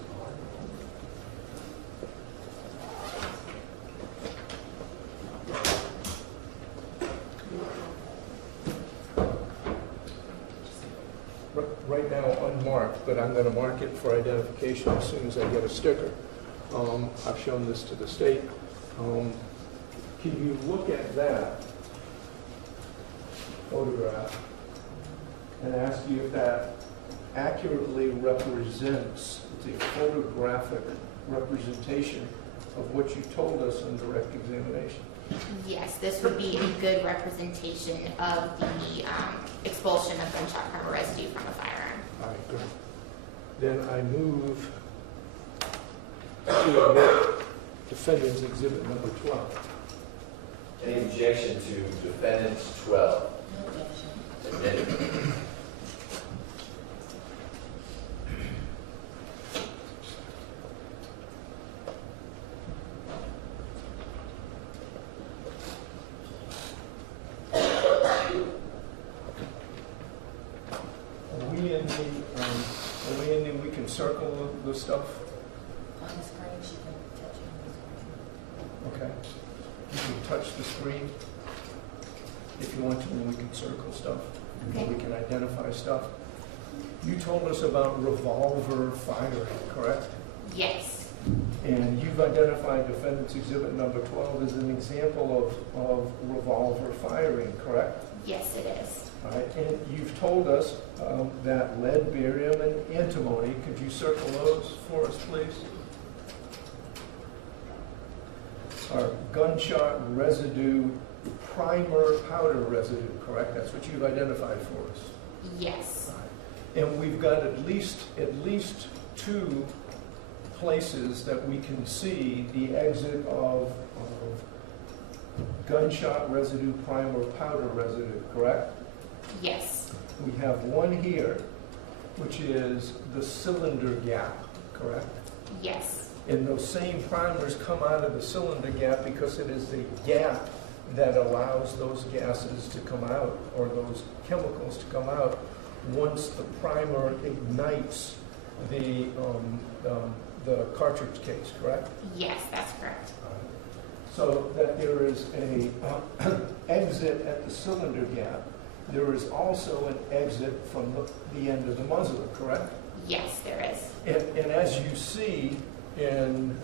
Right now unmarked, but I'm going to mark it for identification as soon as I get a sticker. I've shown this to the state. Can you look at that photograph and ask you if that accurately represents the photographic representation of what you told us on direct examination? Yes, this would be a good representation of the expulsion of gunshot primer residue from a firearm. All right, good. Then I move to admit defendant's exhibit number 12. Any objection to defendant's 12? Admitted. We can circle the stuff? On the screen, she can touch it on the screen. Okay. You can touch the screen if you want to, and we can circle stuff. Okay. We can identify stuff. You told us about revolver firing, correct? Yes. And you've identified defendant's exhibit number 12 as an example of revolver firing, correct? Yes, it is. All right. And you've told us that lead, barium, and antimony. Could you circle those for us, please? Are gunshot residue primer powder residue, correct? That's what you've identified for us. Yes. And we've got at least two places that we can see the exit of gunshot residue primer powder residue, correct? Yes. We have one here, which is the cylinder gap, correct? Yes. And those same primers come out of the cylinder gap because it is the gap that allows those gases to come out, or those chemicals to come out, once the primer ignites the cartridge case, correct? Yes, that's correct. So that there is a exit at the cylinder gap. There is also an exit from the end of the muzzle, correct? Yes, there is. And as you see in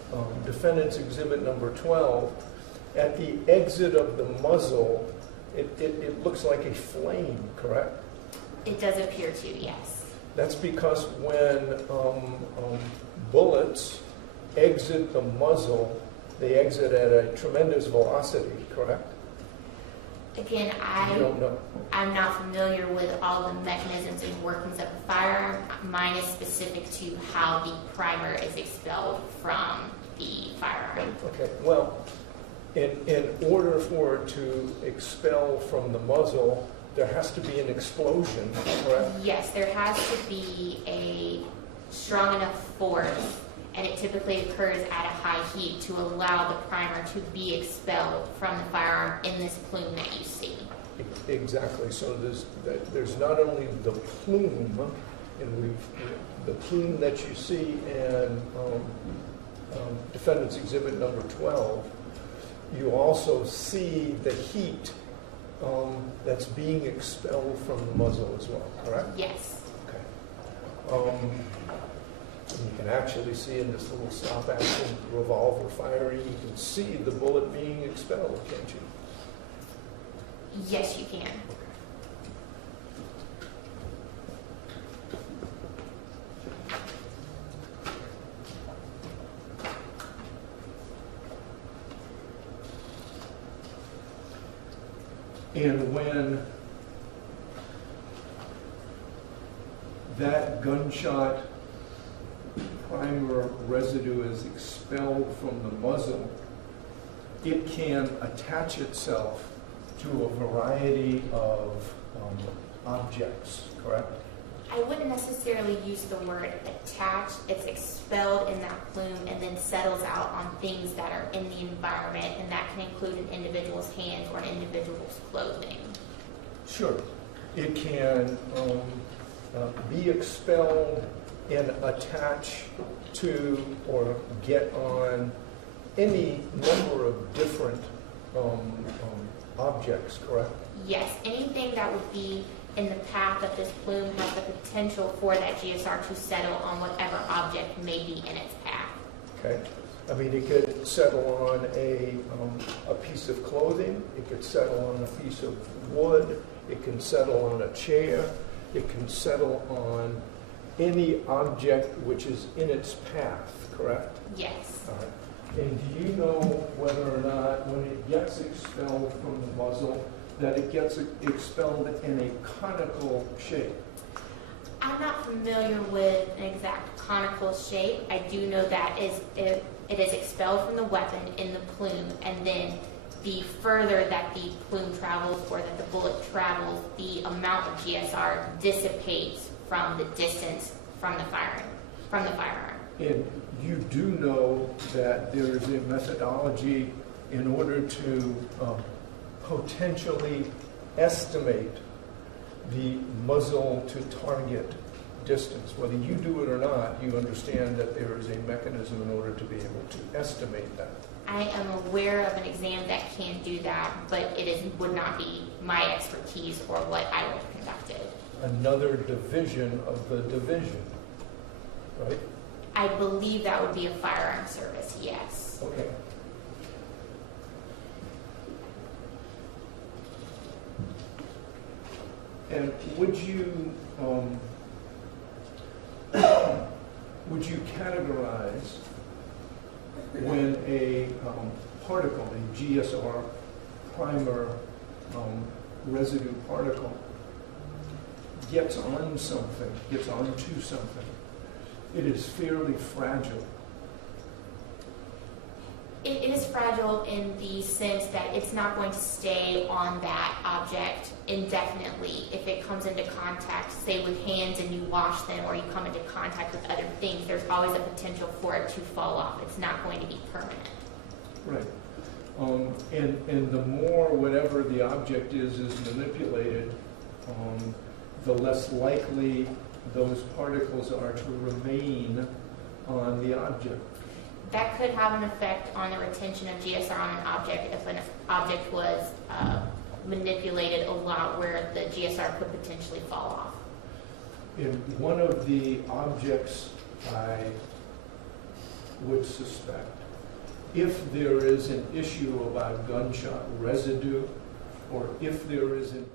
defendant's exhibit number 12, at the exit of the muzzle, it looks like a flame, correct? It does appear to, yes. That's because when bullets exit the muzzle, they exit at a tremendous velocity, correct? Again, You don't know. I'm not familiar with all the mechanisms and workings of the firearm. Mine is specific to how the primer is expelled from the firearm. Okay, well, in order for it to expel from the muzzle, there has to be an explosion, correct? Yes, there has to be a strong enough force, and it typically occurs at a high heat to allow the primer to be expelled from the firearm in this plume that you see. Exactly. So there's not only the plume, and the plume that you see in Defendant's Exhibit number 12. You also see the heat that's being expelled from the muzzle as well, correct? Yes. Okay. You can actually see in this little stop-action revolver firing, you can see the bullet being expelled, can't you? Yes, you can. And when that gunshot primer residue is expelled from the muzzle, it can attach itself to a variety of objects, correct? I wouldn't necessarily use the word attach. It's expelled in that plume and then settles out on things that are in the environment, and that can include an individual's hands or an individual's clothing. Sure. It can be expelled and attach to or get on any number of different objects, correct? Yes, anything that would be in the path of this plume has the potential for that GSR to settle on whatever object may be in its path. Okay. I mean, it could settle on a piece of clothing. It could settle on a piece of wood. It can settle on a chair. It can settle on any object which is in its path, correct? Yes. All right. And do you know whether or not when it gets expelled from the muzzle, that it gets expelled in a conical shape? I'm not familiar with an exact conical shape. I do know that it is expelled from the weapon in the plume, and then the further that the plume travels or that the bullet travels, the amount of GSR dissipates from the distance from the firearm. And you do know that there is a methodology in order to potentially estimate the muzzle to target distance. Whether you do it or not, you understand that there is a mechanism in order to be able to estimate that. I am aware of an exam that can do that, but would not be my expertise or what I would have conducted. Another division of the division, right? I believe that would be a firearm service, yes. Okay. And would you categorize when a particle, a GSR primer residue particle, gets on something, gets onto something, it is fairly fragile? It is fragile in the sense that it's not going to stay on that object indefinitely. If it comes into contact, say with hands, and you wash them, or you come into contact with other things, there's always a potential for it to fall off. It's not going to be permanent. Right. And the more whatever the object is manipulated, the less likely those particles are to remain on the object. That could have an effect on the retention of GSR on an object if an object was manipulated a lot, where the GSR could potentially fall off. In one of the objects, I would suspect, if there is an issue about gunshot residue, or if there is an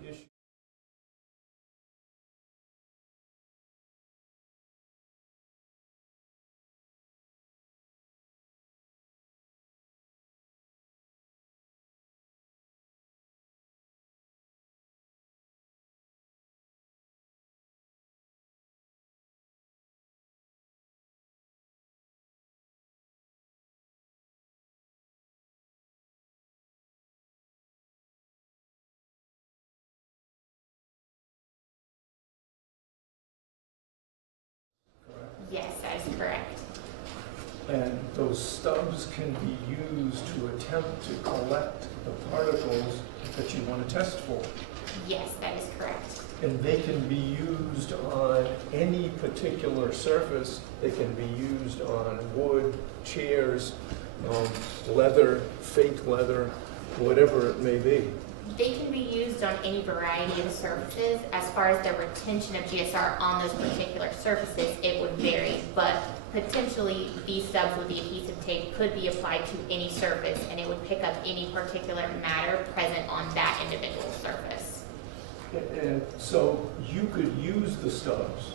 and those stubs can be used to attempt to collect the particles that you want to test for. Yes, that is correct. And they can be used on any particular surface. They can be used on wood, chairs, leather, fake leather, whatever it may be. They can be used on any variety of surfaces. As far as the retention of GSR on those particular surfaces, it would vary, but potentially these stubs with the adhesive tape could be applied to any surface, and it would pick up any particular matter present on that individual surface. And so you could use the stubs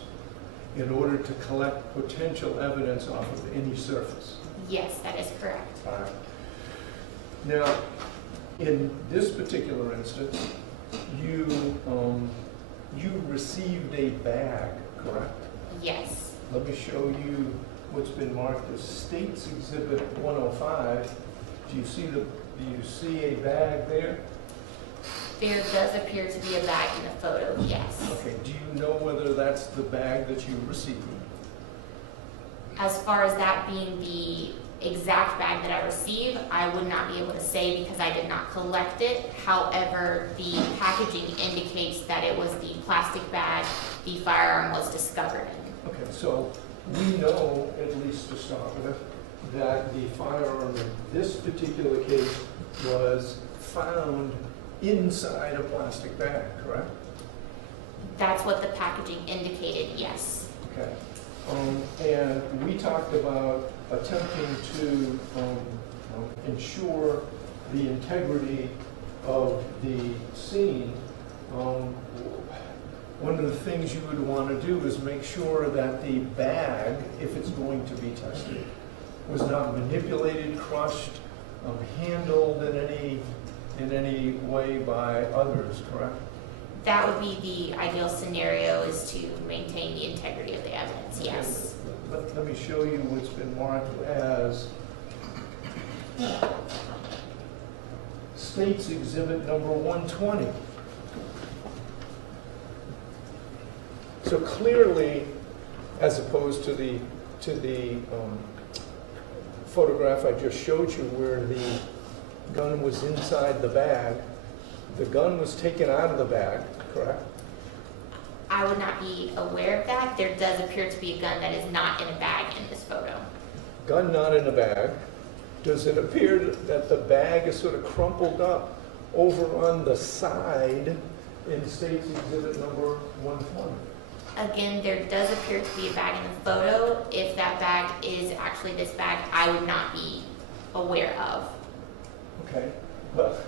in order to collect potential evidence off of any surface. Yes, that is correct. All right. Now, in this particular instance, you received a bag, correct? Yes. Let me show you what's been marked as State's Exhibit 105. Do you see a bag there? There does appear to be a bag in the photo, yes. Okay, do you know whether that's the bag that you received? As far as that being the exact bag that I received, I would not be able to say because I did not collect it. However, the packaging indicates that it was the plastic bag the firearm was discovered in. Okay, so we know, at least to start with, that the firearm in this particular case was found inside a plastic bag, correct? That's what the packaging indicated, yes. Okay. And we talked about attempting to ensure the integrity of the scene. One of the things you would want to do is make sure that the bag, if it's going to be tested, was not manipulated, crushed, handled in any way by others, correct? That would be the ideal scenario, is to maintain the integrity of the evidence, yes. Let me show you what's been marked as State's Exhibit number 120. So clearly, as opposed to the photograph I just showed you where the gun was inside the bag, the gun was taken out of the bag, correct? I would not be aware of that. There does appear to be a gun that is not in a bag in this photo. Gun not in a bag. Does it appear that the bag is sort of crumpled up over on the side in State's Exhibit number 120? Again, there does appear to be a bag in the photo. If that bag is actually this bag, I would not be aware of. Okay, but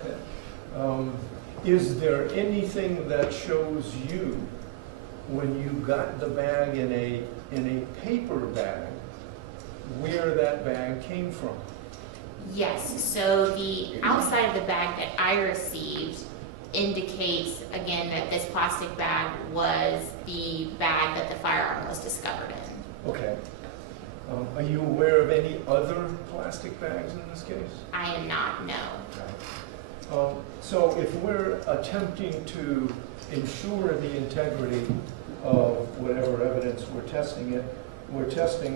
is there anything that shows you when you got the bag in a paper bag where that bag came from? Yes, so the outside of the bag that I received indicates, again, that this plastic bag was the bag that the firearm was discovered in. Okay. Are you aware of any other plastic bags in this case? I am not, no. Okay. So if we're attempting to ensure the integrity of whatever evidence we're testing,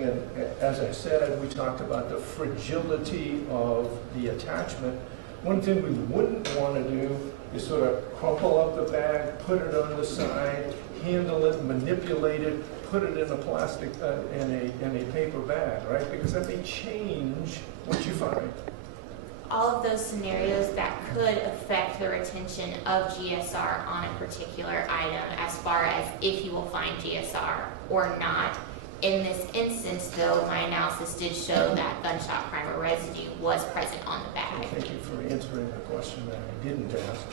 and as I said, we talked about the fragility of the attachment. One thing we wouldn't want to do is sort of crumple up the bag, put it on the side, handle it, manipulate it, put it in a plastic, in a paper bag, right? Because that may change what you find. All of those scenarios that could affect the retention of GSR on a particular item, as far as if you will find GSR or not. In this instance, though, my analysis did show that gunshot primer residue was present on the bag. Thank you for answering the question that I didn't ask.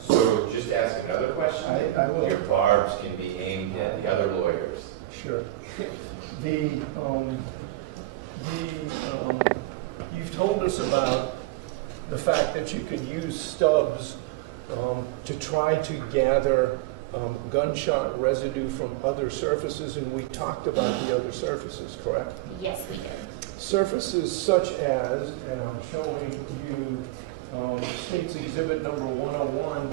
So just ask another question. I will. Your barbs can be aimed at the other lawyers. Sure. You've told us about the fact that you could use stubs to try to gather gunshot residue from other surfaces, and we talked about the other surfaces, correct? Yes, we did. Surfaces such as, and I'm showing you State's Exhibit number 101,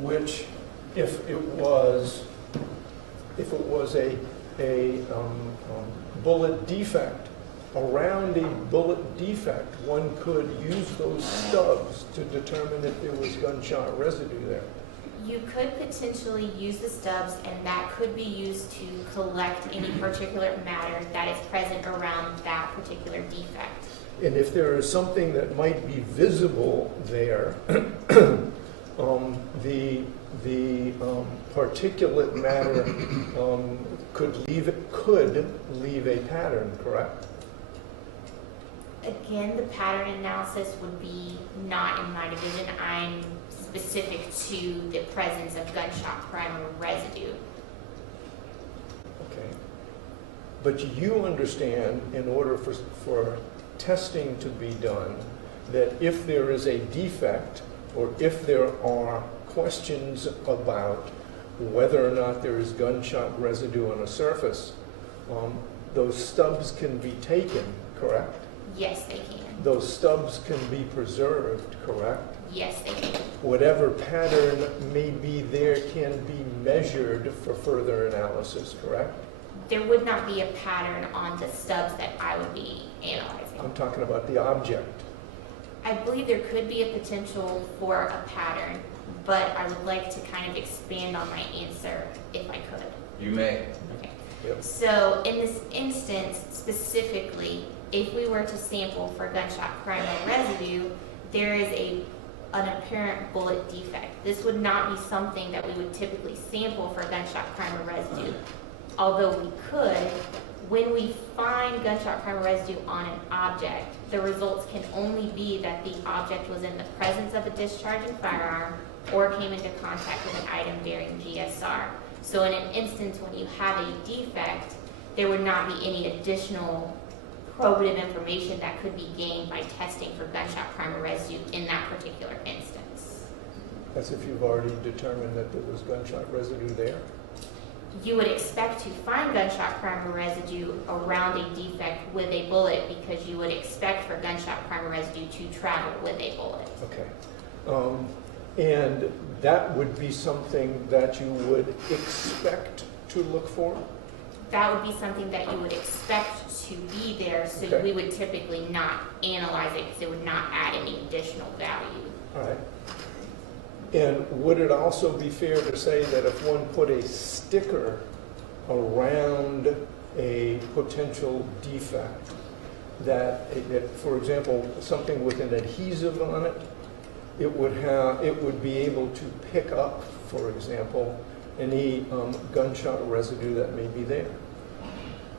which if it was a bullet defect, around a bullet defect, one could use those stubs to determine if there was gunshot residue there. You could potentially use the stubs, and that could be used to collect any particulate matter that is present around that particular defect. And if there is something that might be visible there, the particulate matter could leave a pattern, correct? Again, the pattern analysis would be not in my division. I'm specific to the presence of gunshot primer residue. Okay. But you understand, in order for testing to be done, that if there is a defect or if there are questions about whether or not there is gunshot residue on a surface, those stubs can be taken, correct? Yes, they can. Those stubs can be preserved, correct? Yes, they can. Whatever pattern may be there can be measured for further analysis, correct? There would not be a pattern on the stubs that I would be analyzing. I'm talking about the object. I believe there could be a potential for a pattern, but I would like to kind of expand on my answer if I could. You may. Okay. Yep. So in this instance specifically, if we were to sample for gunshot primer residue, there is an apparent bullet defect. This would not be something that we would typically sample for gunshot primer residue. Although we could, when we find gunshot primer residue on an object, the results can only be that the object was in the presence of a discharging firearm or came into contact with an item during GSR. So in an instance when you have a defect, there would not be any additional probative information that could be gained by testing for gunshot primer residue in that particular instance. As if you've already determined that there was gunshot residue there? You would expect to find gunshot primer residue around a defect with a bullet because you would expect for gunshot primer residue to travel with a bullet. Okay. And that would be something that you would expect to look for? That would be something that you would expect to be there, so Okay. we would typically not analyze it because it would not add any additional value. All right. And would it also be fair to say that if one put a sticker around a potential defect, that, for example, something with an adhesive on it, it would be able to pick up, for example, any gunshot residue that may be there?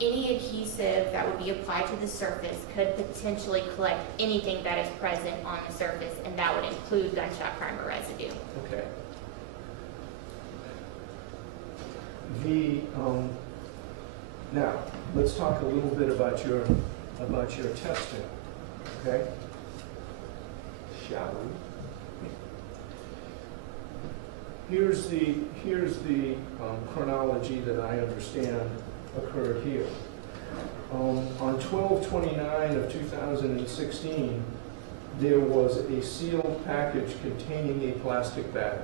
Any adhesive that would be applied to the surface could potentially collect anything that is present on the surface, and that would include gunshot primer residue. Okay. Now, let's talk a little bit about your testing, okay? Shall we? Here's the chronology that I understand occurred here. On 12/29 of 2016, there was a sealed package containing a plastic bag,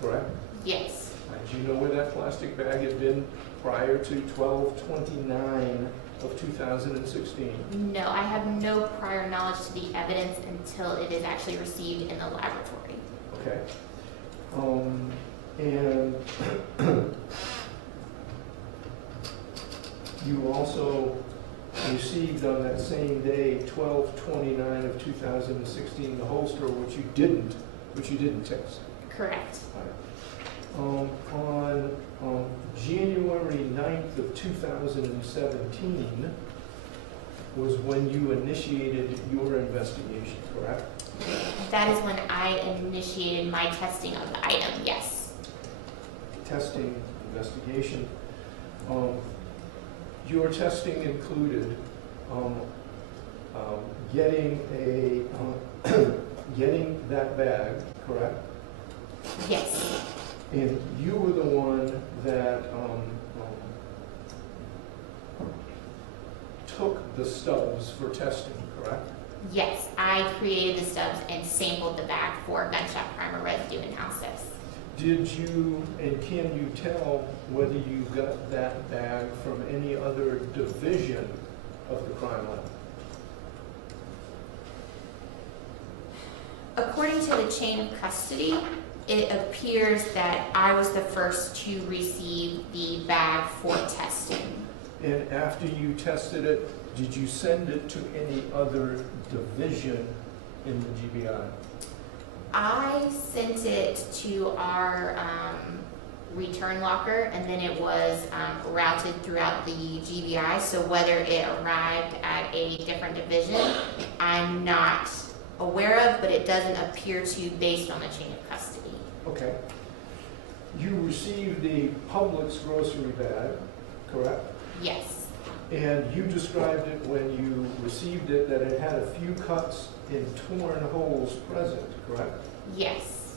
correct? Yes. Do you know where that plastic bag had been prior to 12/29 of 2016? No, I have no prior knowledge to the evidence until it is actually received in the laboratory. Okay. And you also received on that same day, 12/29 of 2016, the holster, which you didn't test. Correct. On January 9th of 2017 was when you initiated your investigation, correct? That is when I initiated my testing of the item, yes. Testing, investigation. Your testing included getting that bag, correct? Yes. And you were the one that took the stubs for testing, correct? Yes, I created the stubs and sampled the bag for gunshot primer residue analysis. Did you, and can you tell whether you got that bag from any other division of the crime lab? According to the chain of custody, it appears that I was the first to receive the bag for testing. And after you tested it, did you send it to any other division in the GBI? I sent it to our return locker, and then it was routed throughout the GBI. So whether it arrived at a different division, I'm not aware of, but it doesn't appear to based on the chain of custody. Okay. You received the Publix grocery bag, correct? Yes. And you described it when you received it that it had a few cuts and torn holes present, correct? Yes.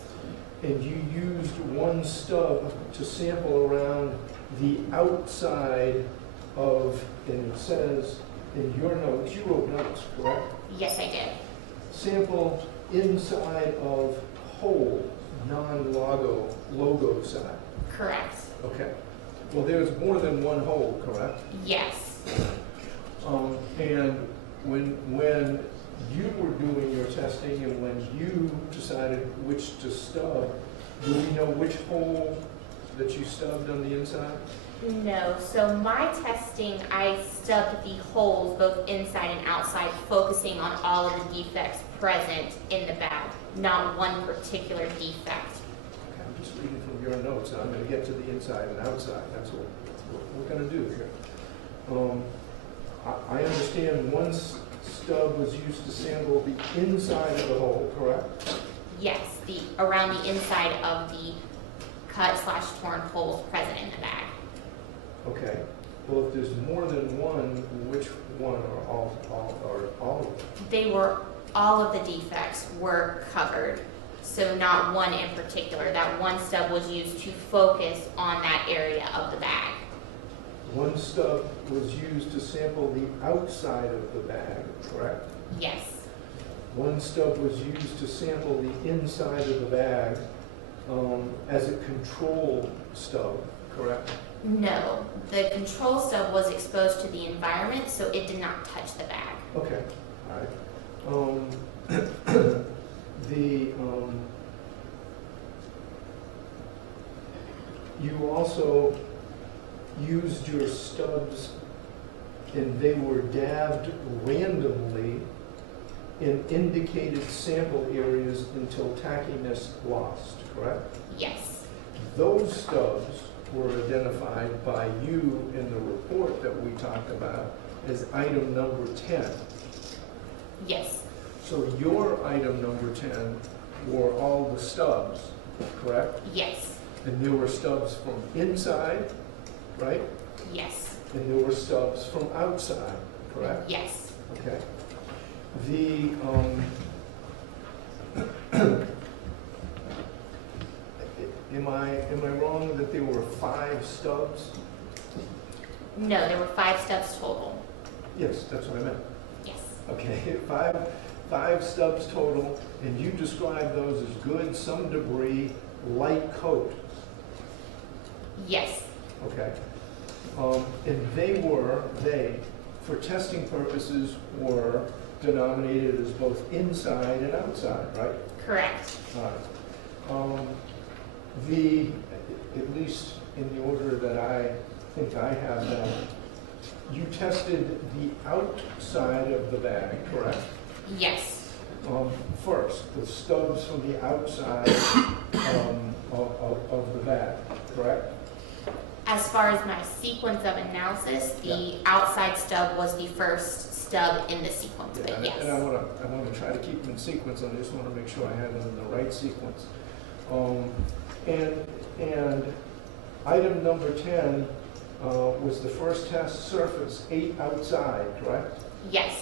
And you used one stub to sample around the outside of, and it says in your notes, you wrote notes, correct? Yes, I did. Sample inside of hole, non-logo side. Correct. Okay. Well, there's more than one hole, correct? Yes. And when you were doing your testing and when you decided which to stub, do we know which hole that you stubbed on the inside? No. So my testing, I stubbed the holes both inside and outside, focusing on all of the defects present in the bag, not one particular defect. Okay, I'm just reading from your notes, and I'm going to get to the inside and outside. That's what we're going to do here. I understand one stub was used to sample the inside of the hole, correct? Yes, around the inside of the cut/torn holes present in the bag. Okay. Well, if there's more than one, which one are all of them? All of the defects were covered, so not one in particular. That one stub was used to focus on that area of the bag. One stub was used to sample the outside of the bag, correct? Yes. One stub was used to sample the inside of the bag as a control stub, correct? No, the control stub was exposed to the environment, so it did not touch the bag. Okay, all right. You also used your stubs and they were dabbed randomly in indicated sample areas until tackiness lost, correct? Yes. Those stubs were identified by you in the report that we talked about as item number 10. Yes. So your item number 10 were all the stubs, correct? Yes. And there were stubs from inside, right? Yes. And there were stubs from outside, correct? Yes. Okay. The am I wrong that there were 5 stubs? No, there were 5 stubs total. Yes, that's what I meant. Yes. Okay, five stubs total, and you described those as good, some debris, light coat. Yes. Okay. And they, for testing purposes, were denominated as both inside and outside, right? Correct. All right. At least in the order that I think I have them, you tested the outside of the bag, correct? Yes. First, the stubs from the outside of the bag, correct? As far as my sequence of analysis, the outside stub was the first stub in the sequence, Yeah, but yes. and I want to try to keep them in sequence. I just want to make sure I have them in the right sequence. And item number 10 was the first test surface, 8 outside, correct? Yes.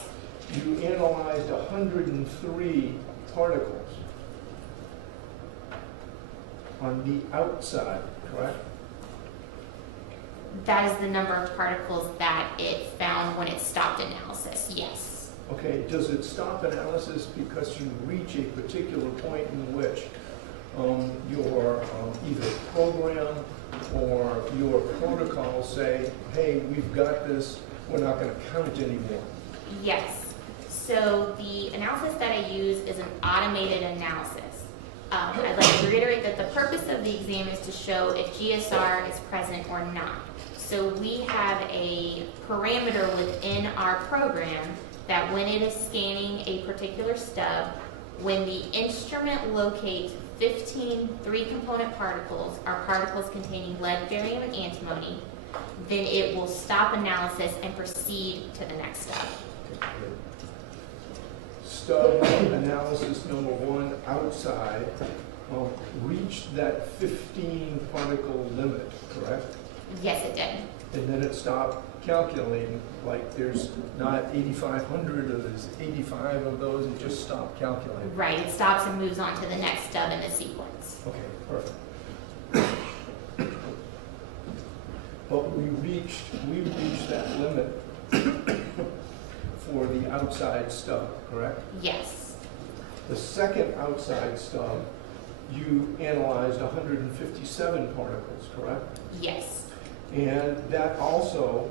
You analyzed 103 particles on the outside, correct? That is the number of particles that it found when it stopped analysis, yes. Okay, does it stop analysis because you reach a particular point in which your either program or your protocol say, hey, we've got this, we're not going to count anymore. Yes. So the analysis that I use is an automated analysis. I'd like to reiterate that the purpose of the exam is to show if GSR is present or not. So we have a parameter within our program that when it is scanning a particular stub, when the instrument locates 15 3-component particles, or particles containing lead, barium, and antimony, then it will stop analysis and proceed to the next step. Stub analysis number 1 outside reached that 15 particle limit, correct? Yes, it did. And then it stopped calculating, like there's not 8,500 or there's 85 of those, it just stopped calculating. Right, it stops and moves on to the next stub in the sequence. Okay, perfect. But we reached that limit for the outside stub, correct? Yes. The second outside stub, you analyzed 157 particles, correct? Yes. And that also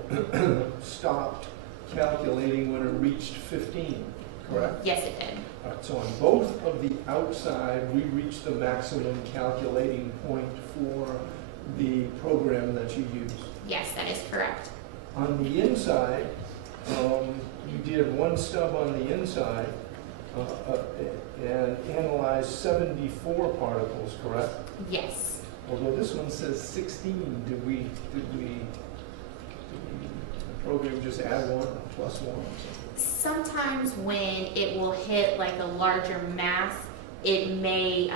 stopped calculating when it reached 15, correct? Yes, it did. All right, so on both of the outside, we reached the maximum calculating point for the program that you used. Yes, that is correct. On the inside, you did one stub on the inside and analyzed 74 particles, correct? Yes. Although this one says 16, did the program just add 1 or plus 1? Sometimes when it will hit like a larger mass, it may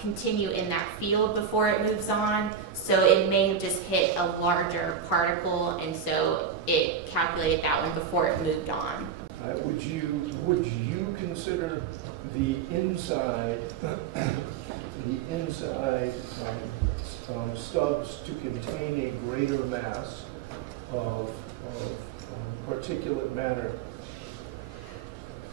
continue in that field before it moves on. So it may have just hit a larger particle, and so it calculated that one before it moved on. Would you consider the inside stubs to contain a greater mass of particulate matter?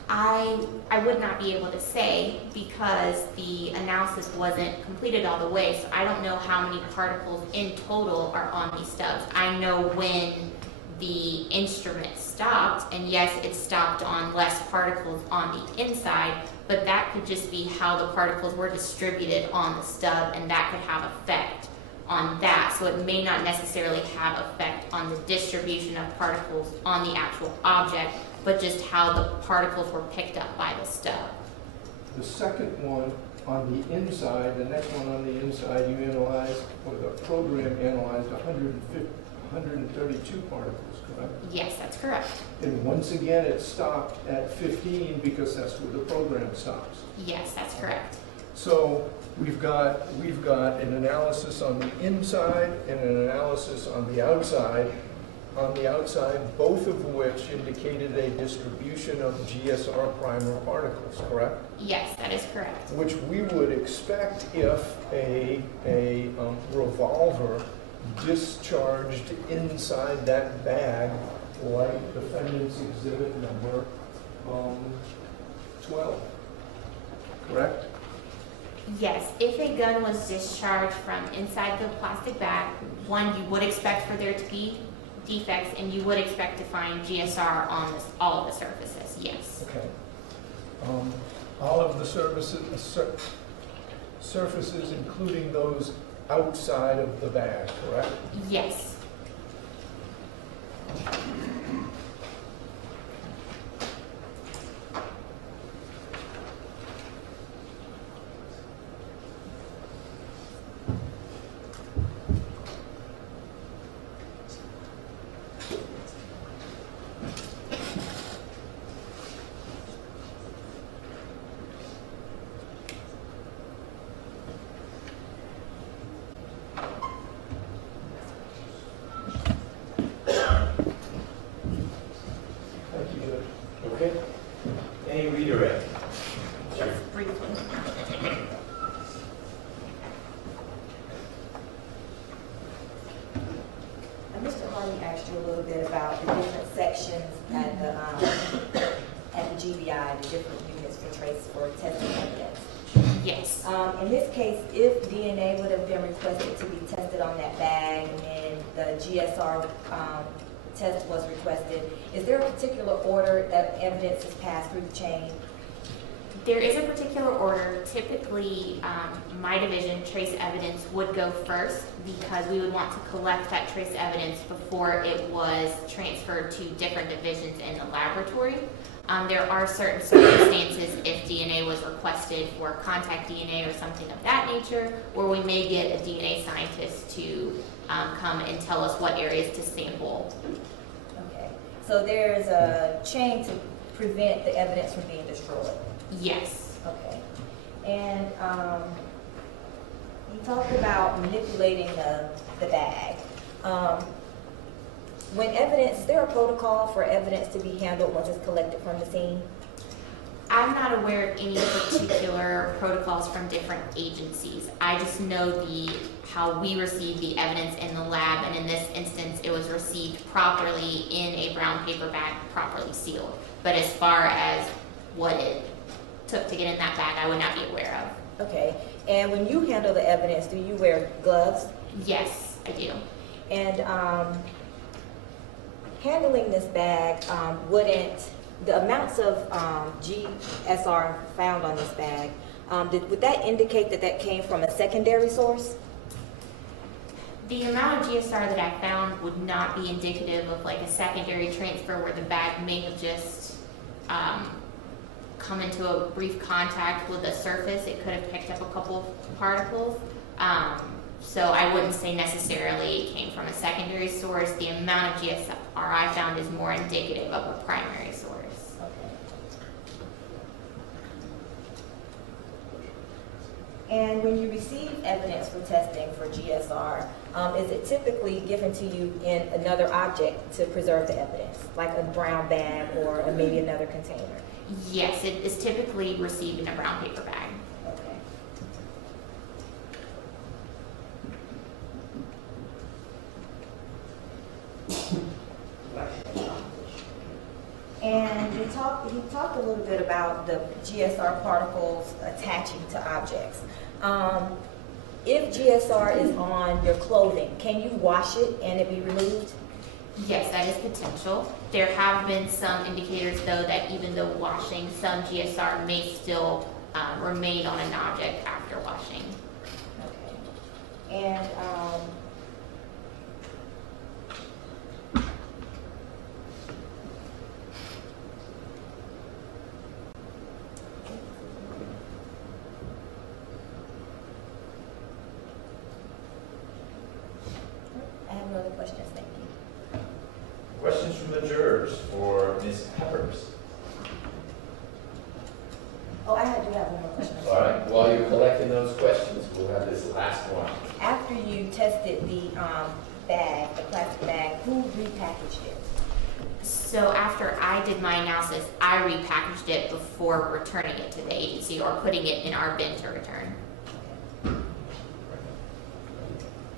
I would not be able to say because the analysis wasn't completed all the way, so I don't know how many particles in total are on these stubs. I know when the instrument stopped, and yes, it stopped on less particles on the inside, but that could just be how the particles were distributed on the stub, and that could have effect on that. So it may not necessarily have effect on the distribution of particles on the actual object, but just how the particles were picked up by the stub. The second one on the inside, the next one on the inside, you analyzed, or the program analyzed 132 particles, correct? Yes, that's correct. And once again, it stopped at 15 because that's where the program stops. Yes, that's correct. So we've got an analysis on the inside and an analysis on the outside. On the outside, both of which indicated a distribution of GSR primer particles, correct? Yes, that is correct. Which we would expect if a revolver discharged inside that bag, like defendant's exhibit number 12, correct? Yes, if a gun was discharged from inside the plastic bag, one, you would expect for there to be defects, and you would expect to find GSR on all of the surfaces, yes. Okay. All of the surfaces, including those outside of the bag, correct? Yes. Okay. Any redirect? Just briefly. Mr. Harney asked you a little bit about the different sections at the GBI, the different units for testing evidence. Yes. In this case, if DNA would have been requested to be tested on that bag, and then the GSR test was requested, is there a particular order that evidence is passed through the chain? There is a particular order. Typically, my division, trace evidence, would go first because we would want to collect that trace evidence before it was transferred to different divisions in the laboratory. There are certain circumstances if DNA was requested for contact DNA or something of that nature, where we may get a DNA scientist to come and tell us what areas to sample. Okay, so there's a chain to prevent the evidence from being destroyed. Yes. Okay, and you talked about manipulating the bag. When evidence, is there a protocol for evidence to be handled once it's collected from the scene? I'm not aware of any particular protocols from different agencies. I just know how we receive the evidence in the lab, and in this instance, it was received properly in a brown paper bag, properly sealed. But as far as what it took to get in that bag, I would not be aware of. Okay, and when you handle the evidence, do you wear gloves? Yes, I do. And handling this bag, wouldn't the amounts of GSR found on this bag, would that indicate that that came from a secondary source? The amount of GSR that I found would not be indicative of like a secondary transfer where the bag may have just come into a brief contact with the surface. It could have picked up a couple of particles. So I wouldn't say necessarily it came from a secondary source. The amount of GSR I found is more indicative of a primary source. And when you receive evidence for testing for GSR, is it typically given to you in another object to preserve the evidence, like a brown bag or maybe another container? Yes, it is typically received in a brown paper bag. And he talked a little bit about the GSR particles attaching to objects. If GSR is on your clothing, can you wash it and it be removed? Yes, that is potential. There have been some indicators, though, that even though washing, some GSR may still remain on an object after washing. Okay. And I have no other questions, thank you. Questions from the jurors for Ms. Peppers? Oh, I do have one more question. All right, while you're collecting those questions, we'll have this last one. After you tested the bag, the plastic bag, who repackaged it? So after I did my analysis, I repackaged it before returning it to the agency or putting it in our bin to return.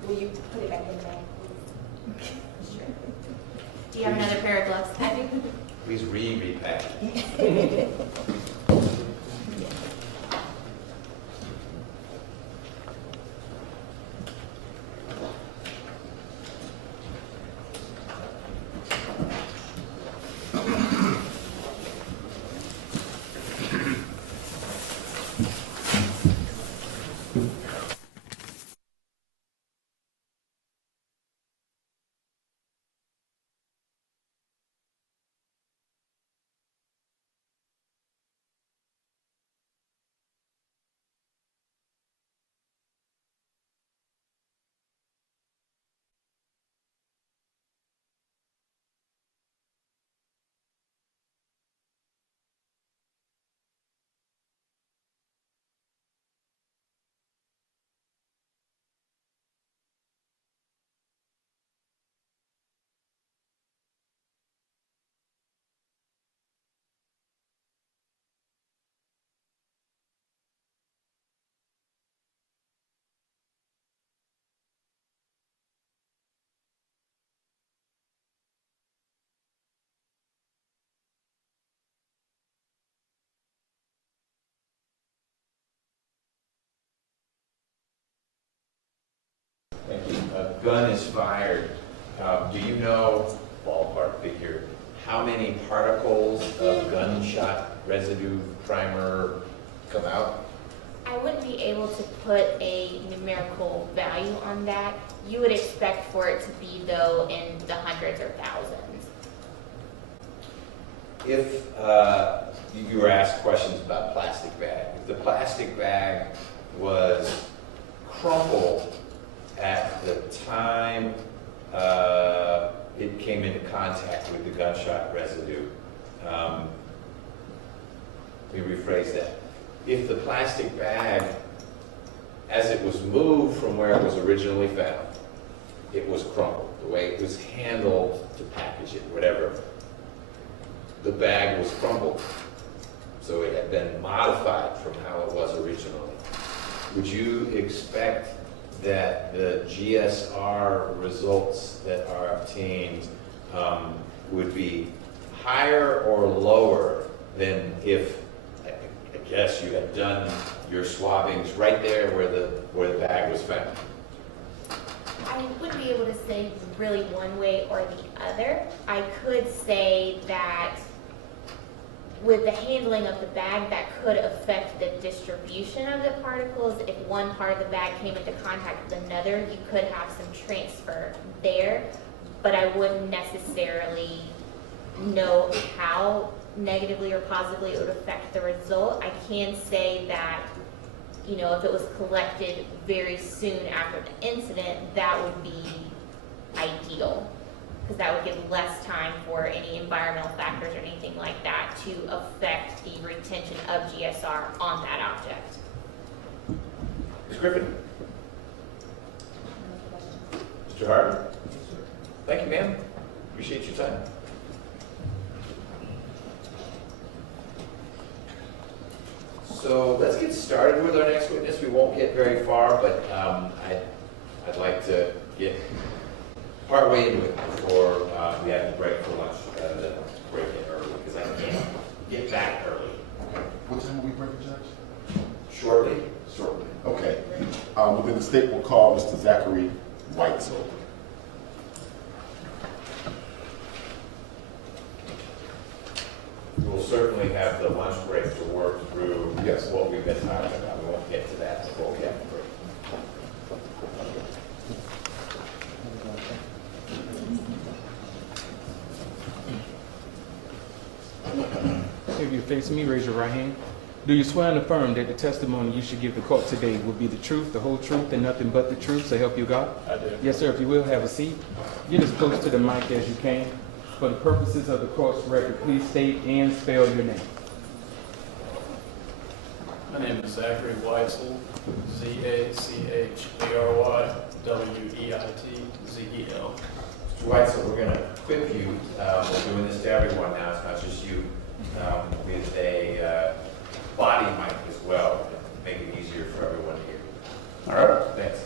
Will you put it back in the bag? Do you have another pair of gloves? I do. Please repack. Thank you. A gun is fired. Do you know, well, how many particles of gunshot residue primer come out? I wouldn't be able to put a numerical value on that. You would expect for it to be, though, in the hundreds or thousands. If you were asked questions about plastic bag, if the plastic bag was crumpled at the time it came into contact with the gunshot residue, let me rephrase that. If the plastic bag, as it was moved from where it was originally found, it was crumpled, the way it was handled to package it, whatever, the bag was crumpled. So it had been modified from how it was originally. Would you expect that the GSR results that are obtained would be higher or lower than if, I guess, you had done your swabbings right there where the bag was found? I wouldn't be able to say really one way or the other. I could say that with the handling of the bag, that could affect the distribution of the particles. If one part of the bag came into contact with another, you could have some transfer there, but I wouldn't necessarily know how negatively or positively it would affect the result. I can say that, you know, if it was collected very soon after the incident, that would be ideal, because that would give less time for any environmental factors or anything like that to affect the retention of GSR on that object. Ms. Griffin? Mr. Harden? Thank you, ma'am. Appreciate your time. So let's get started with our next witness. We won't get very far, but I'd like to get partway into it before we have to break for lunch rather than break it early, because I can't get back early. What time will we break, Judge? Shortly? Shortly. Okay. Within the state, we'll call Mr. Zachary Weitzel. We'll certainly have the lunch break to work through Yes. what we've been talking about. We won't get to that before we have the break. If you face me, raise your right hand. Do you swear and affirm that the testimony you should give the court today will be the truth, the whole truth, and nothing but the truth, so help you God? I do. Yes, sir. If you will, have a seat. Get as close to the mic as you can. For the purposes of the court's record, please state and spell your name. My name is Zachary Weitzel, ZACHARYWEITZEL. Mr. Weitzel, we're going to equip you, we're doing this to everyone now, it's not just you, with a body mic as well, to make it easier for everyone to hear. All right. Thanks.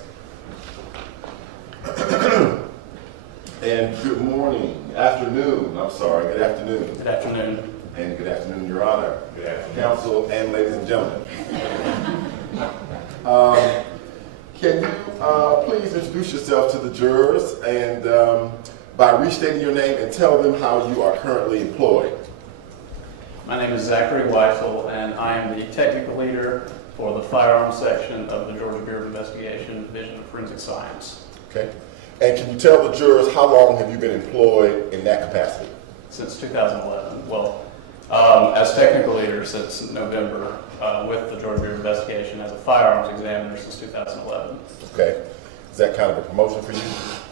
And good morning, afternoon, I'm sorry, good afternoon. Good afternoon. And good afternoon, Your Honor. Good afternoon. Counsel and ladies and gentlemen. Can you please introduce yourself to the jurors and by restating your name and tell them how you are currently employed? My name is Zachary Weitzel, and I am the technical leader for the Firearm section of the Georgia Bureau of Investigation Division of Forensic Science. Okay. And can you tell the jurors how long have you been employed in that capacity? Since 2011. Well, as technical leader since November, with the Georgia Bureau of Investigation as a firearms examiner since 2011. Okay. Is that kind of a promotion for you?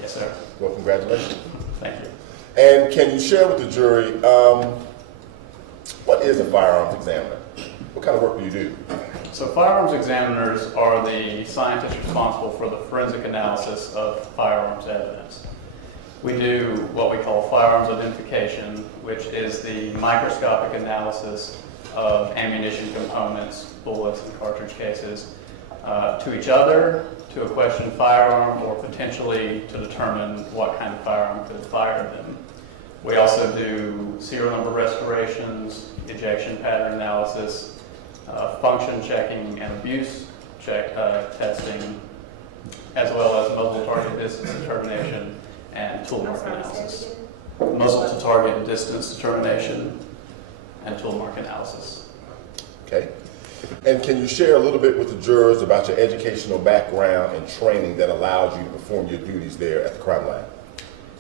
Yes, sir. Well, congratulations. Thank you. And can you share with the jury, what is a firearms examiner? What kind of work do you do? So firearms examiners are the scientists responsible for the forensic analysis of firearms evidence. We do what we call firearms identification, which is the microscopic analysis of ammunition components, bullets, and cartridge cases to each other, to a questioned firearm, or potentially to determine what kind of firearm could have fired them. We also do serial number restorations, ejection pattern analysis, function checking and abuse testing, as well as mobile target distance determination and tool mark analysis. muzzle to target distance determination, and tool mark analysis. Okay. And can you share a little bit with the jurors about your educational background and training that allows you to perform your duties there at the crime lab?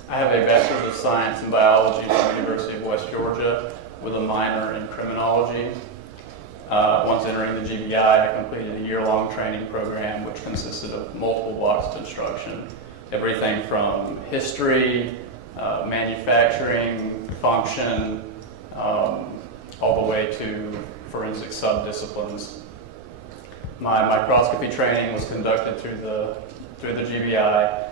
I have a Bachelor's of Science in Biology from the University of West Georgia with a minor in criminology. Once entering the GBI, I completed a year-long training program which consisted of multiple blocks of instruction, everything from history, manufacturing, function, all the way to forensic sub-disciplines. My microscopy training was conducted through the GBI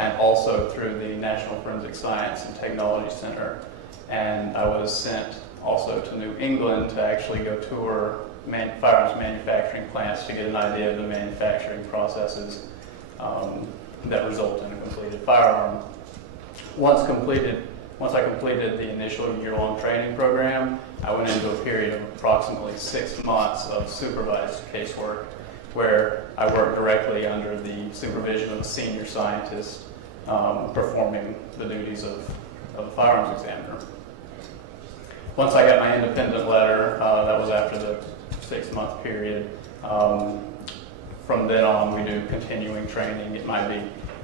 and also through the National Forensic Science and Technology Center. And I was sent also to New England to actually go tour firearms manufacturing plants to get an idea of the manufacturing processes that result in a completed firearm. Once I completed the initial year-long training program, I went into a period of approximately 6 months of supervised casework where I worked directly under the supervision of a senior scientist performing the duties of a firearms examiner. Once I got my independent letter, that was after the 6-month period. From then on, we do continuing training. It might be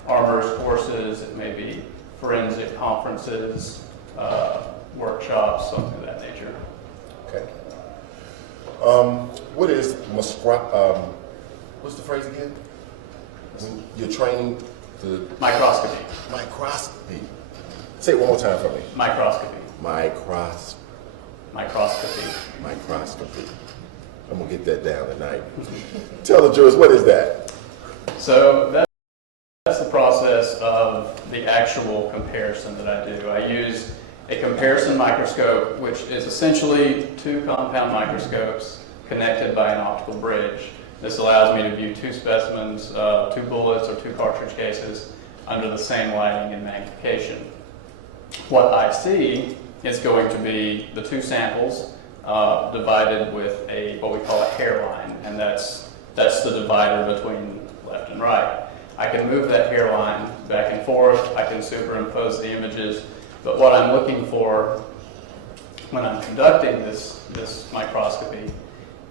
armorers courses, it may be forensic conferences, workshops, something of that nature. Okay. What is what's the phrase again? When you're training the Microscopy. microscopy. Say it one more time for me. Microscopy. Microscopy. I'm gonna get that down tonight. Tell the jurors, what is that? So that's the process of the actual comparison that I do. I use a comparison microscope, which is essentially 2 compound microscopes connected by an optical bridge. This allows me to view 2 specimens, 2 bullets or 2 cartridge cases under the same lighting and magnification. What I see is going to be the 2 samples divided with what we call a hairline, and that's the divider between left and right. I can move that hairline back and forth, I can superimpose the images, but what I'm looking for when I'm conducting this microscopy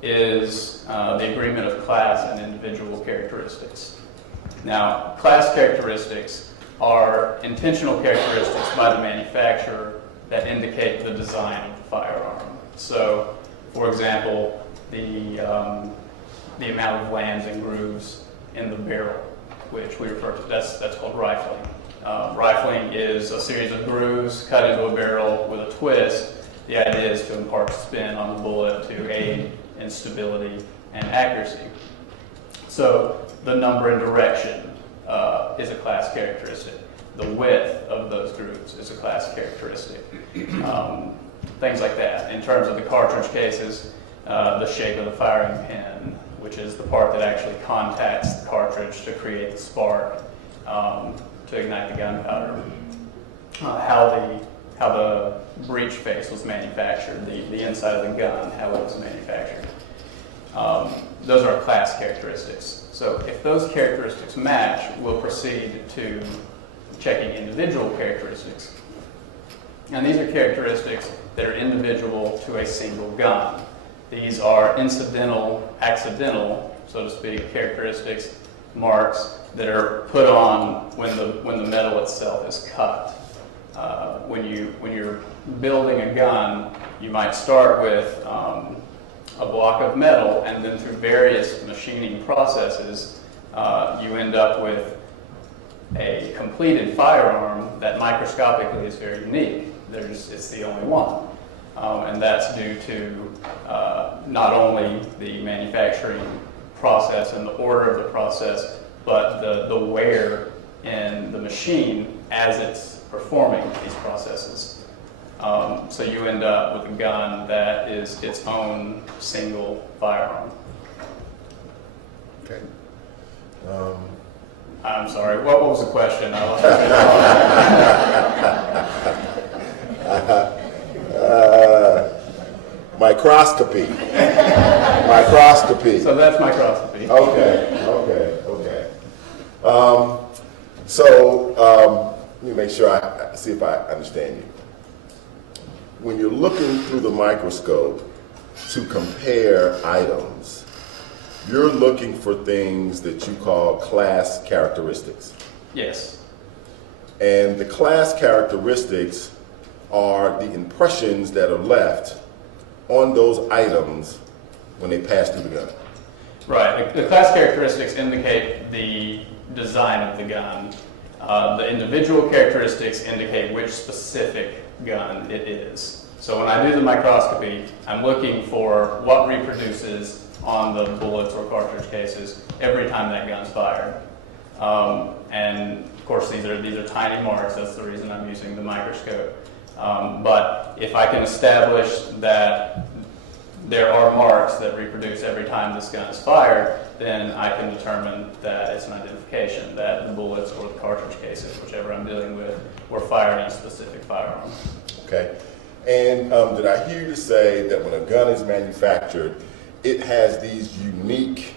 is the agreement of class and individual characteristics. Now, class characteristics are intentional characteristics by the manufacturer that indicate the design of the firearm. So, for example, the amount of lands and grooves in the barrel, which we refer to, that's called rifling. Rifling is a series of grooves cut into a barrel with a twist. The idea is to impart spin on the bullet to aid in stability and accuracy. So the number and direction is a class characteristic. The width of those grooves is a class characteristic. Things like that. In terms of the cartridge cases, the shape of the firing pin, which is the part that actually contacts the cartridge to create the spark to ignite the gunpowder. How the breech face was manufactured, the inside of the gun, how it was manufactured. Those are class characteristics. So if those characteristics match, we'll proceed to checking individual characteristics. And these are characteristics that are individual to a single gun. These are incidental, accidental, so to speak, characteristics, marks that are put on when the metal itself is cut. When you're building a gun, you might start with a block of metal, and then through various machining processes, you end up with a completed firearm that microscopically is very unique. It's the only one. And that's due to not only the manufacturing process and the order of the process, but the wear in the machine as it's performing these processes. So you end up with a gun that is its own single firearm. Okay. I'm sorry, what was the question? I lost Microscopy. Microscopy. So that's microscopy. Okay. Let me make sure I see if I understand you. when you're looking through the microscope to compare items, you're looking for things that you call class characteristics. Yes. And the class characteristics are the impressions that are left on those items when they pass through the gun. Right. The class characteristics indicate the design of the gun. The individual characteristics indicate which specific gun it is. So when I do the microscopy, I'm looking for what reproduces on the bullets or cartridge cases every time that gun's fired. And of course, these are tiny marks. That's the reason I'm using the microscope. But if I can establish that there are marks that reproduce every time this gun is fired, then I can determine that it's an identification that the bullets or the cartridge cases, whichever I'm dealing with, were fired in a specific firearm. Okay. And did I hear you say that when a gun is manufactured, it has these unique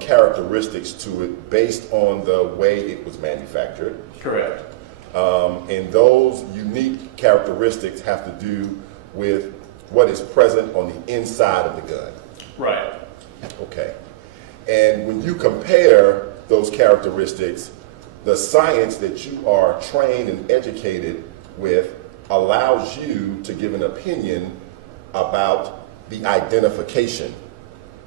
characteristics to it based on the way it was manufactured? Correct. And those unique characteristics have to do with what is present on the inside of the gun. Right. Okay. And when you compare those characteristics, the science that you are trained and educated with allows you to give an opinion about the identification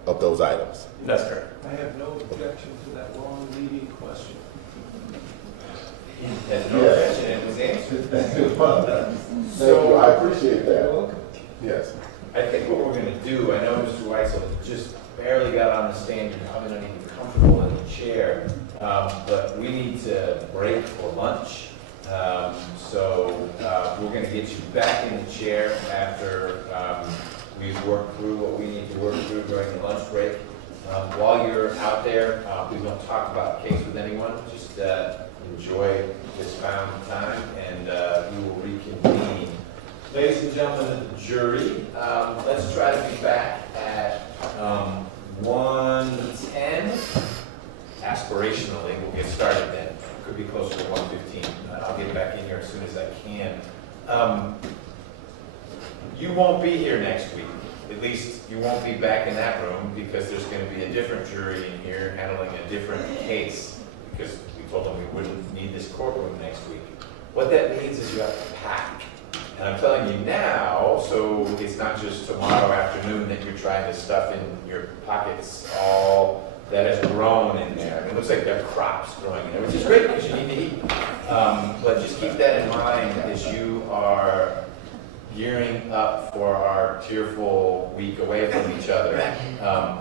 of those items. That's correct. I have no objection to that long leading question. There's no objection, it was answered. Thank you. I appreciate You're that. welcome. Yes. I think what we're gonna do, I know Mr. Weitzel just barely got on the stand, you're probably not even comfortable in the chair, but we need to break for lunch. So we're gonna get you back in the chair after we've worked through what we need to work through during the lunch break. While you're out there, please don't talk about the case with anyone, just enjoy this found time, and we will reconvene. Ladies and gentlemen of the jury, let's try to be back at 1:10. Aspirationally, we'll get started then. Could be closer to 1:15. I'll get back in here as soon as I can. You won't be here next week. At least you won't be back in that room, because there's going to be a different jury in here handling a different case, because we told them we wouldn't need this courtroom next week. What that means is you have to pack. And I'm telling you now, so it's not just tomorrow afternoon that you're trying to stuff in your pockets all that has grown in there. I mean, it looks like there are crops growing in there, which is great because you need to eat. But just keep that in mind as you are gearing up for our tearful week away from each other.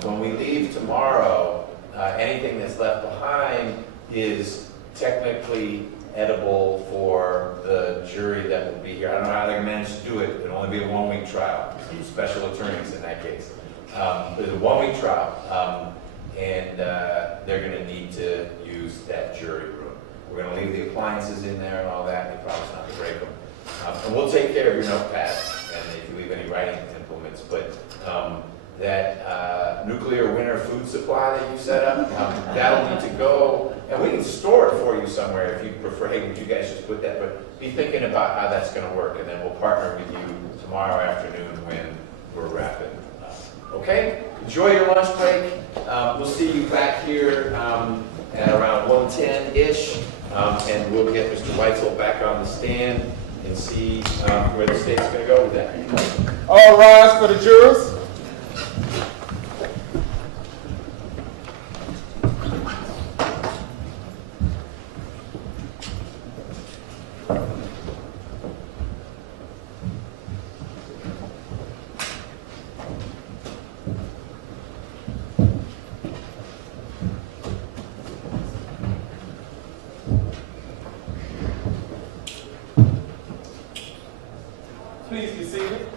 When we leave tomorrow, anything that's left behind is technically edible for the jury that will be here. I don't know how they managed to do it. It'll only be a one-week trial. Special attorneys in that case. But it's a one-week trial, and they're going to need to use that jury room. We're going to leave the appliances in there and all that. They promise not to break them. And we'll take care of your notepad, and if you leave any writing implements. But that nuclear winter food supply that you set up, that'll need to go. And we can store it for you somewhere if you prefer. Hey, would you guys just put that? But be thinking about how that's going to work, and then we'll partner with you tomorrow afternoon when we're wrapping up. Okay? Enjoy your lunch break. We'll see you back here at around 1:10-ish, and we'll get Mr. Weitzel back on the stand and see where the state's going to go with that. All rise for the jurors. Please be seated.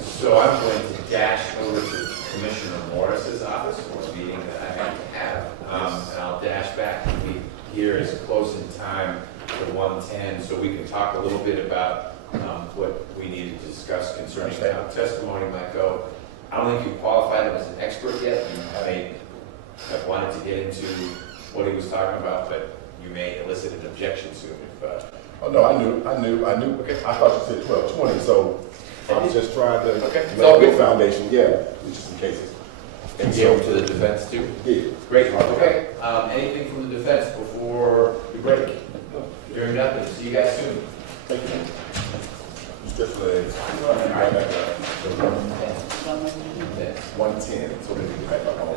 So I'm going to dash over to Commissioner Morris's office for a meeting that I have to have, and I'll dash back to be here as close in time to 1:10, so we can talk a little bit about what we needed to discuss concerning how testimony might go. I don't think you qualified him as an expert yet. You have wanted to get into what he was talking about, but you may elicit an objection soon if Oh, no, I knew. Okay. I thought you said 1220, so I was just trying to Okay. It's lay all a good good. foundation, yeah, just in cases. And yield to the defense too? Yeah. Great, okay. Anything from the defense before the break? Hearing nothing, see you guys soon. Thank you. Just like, All right. right back up. So 110, so we can get back up on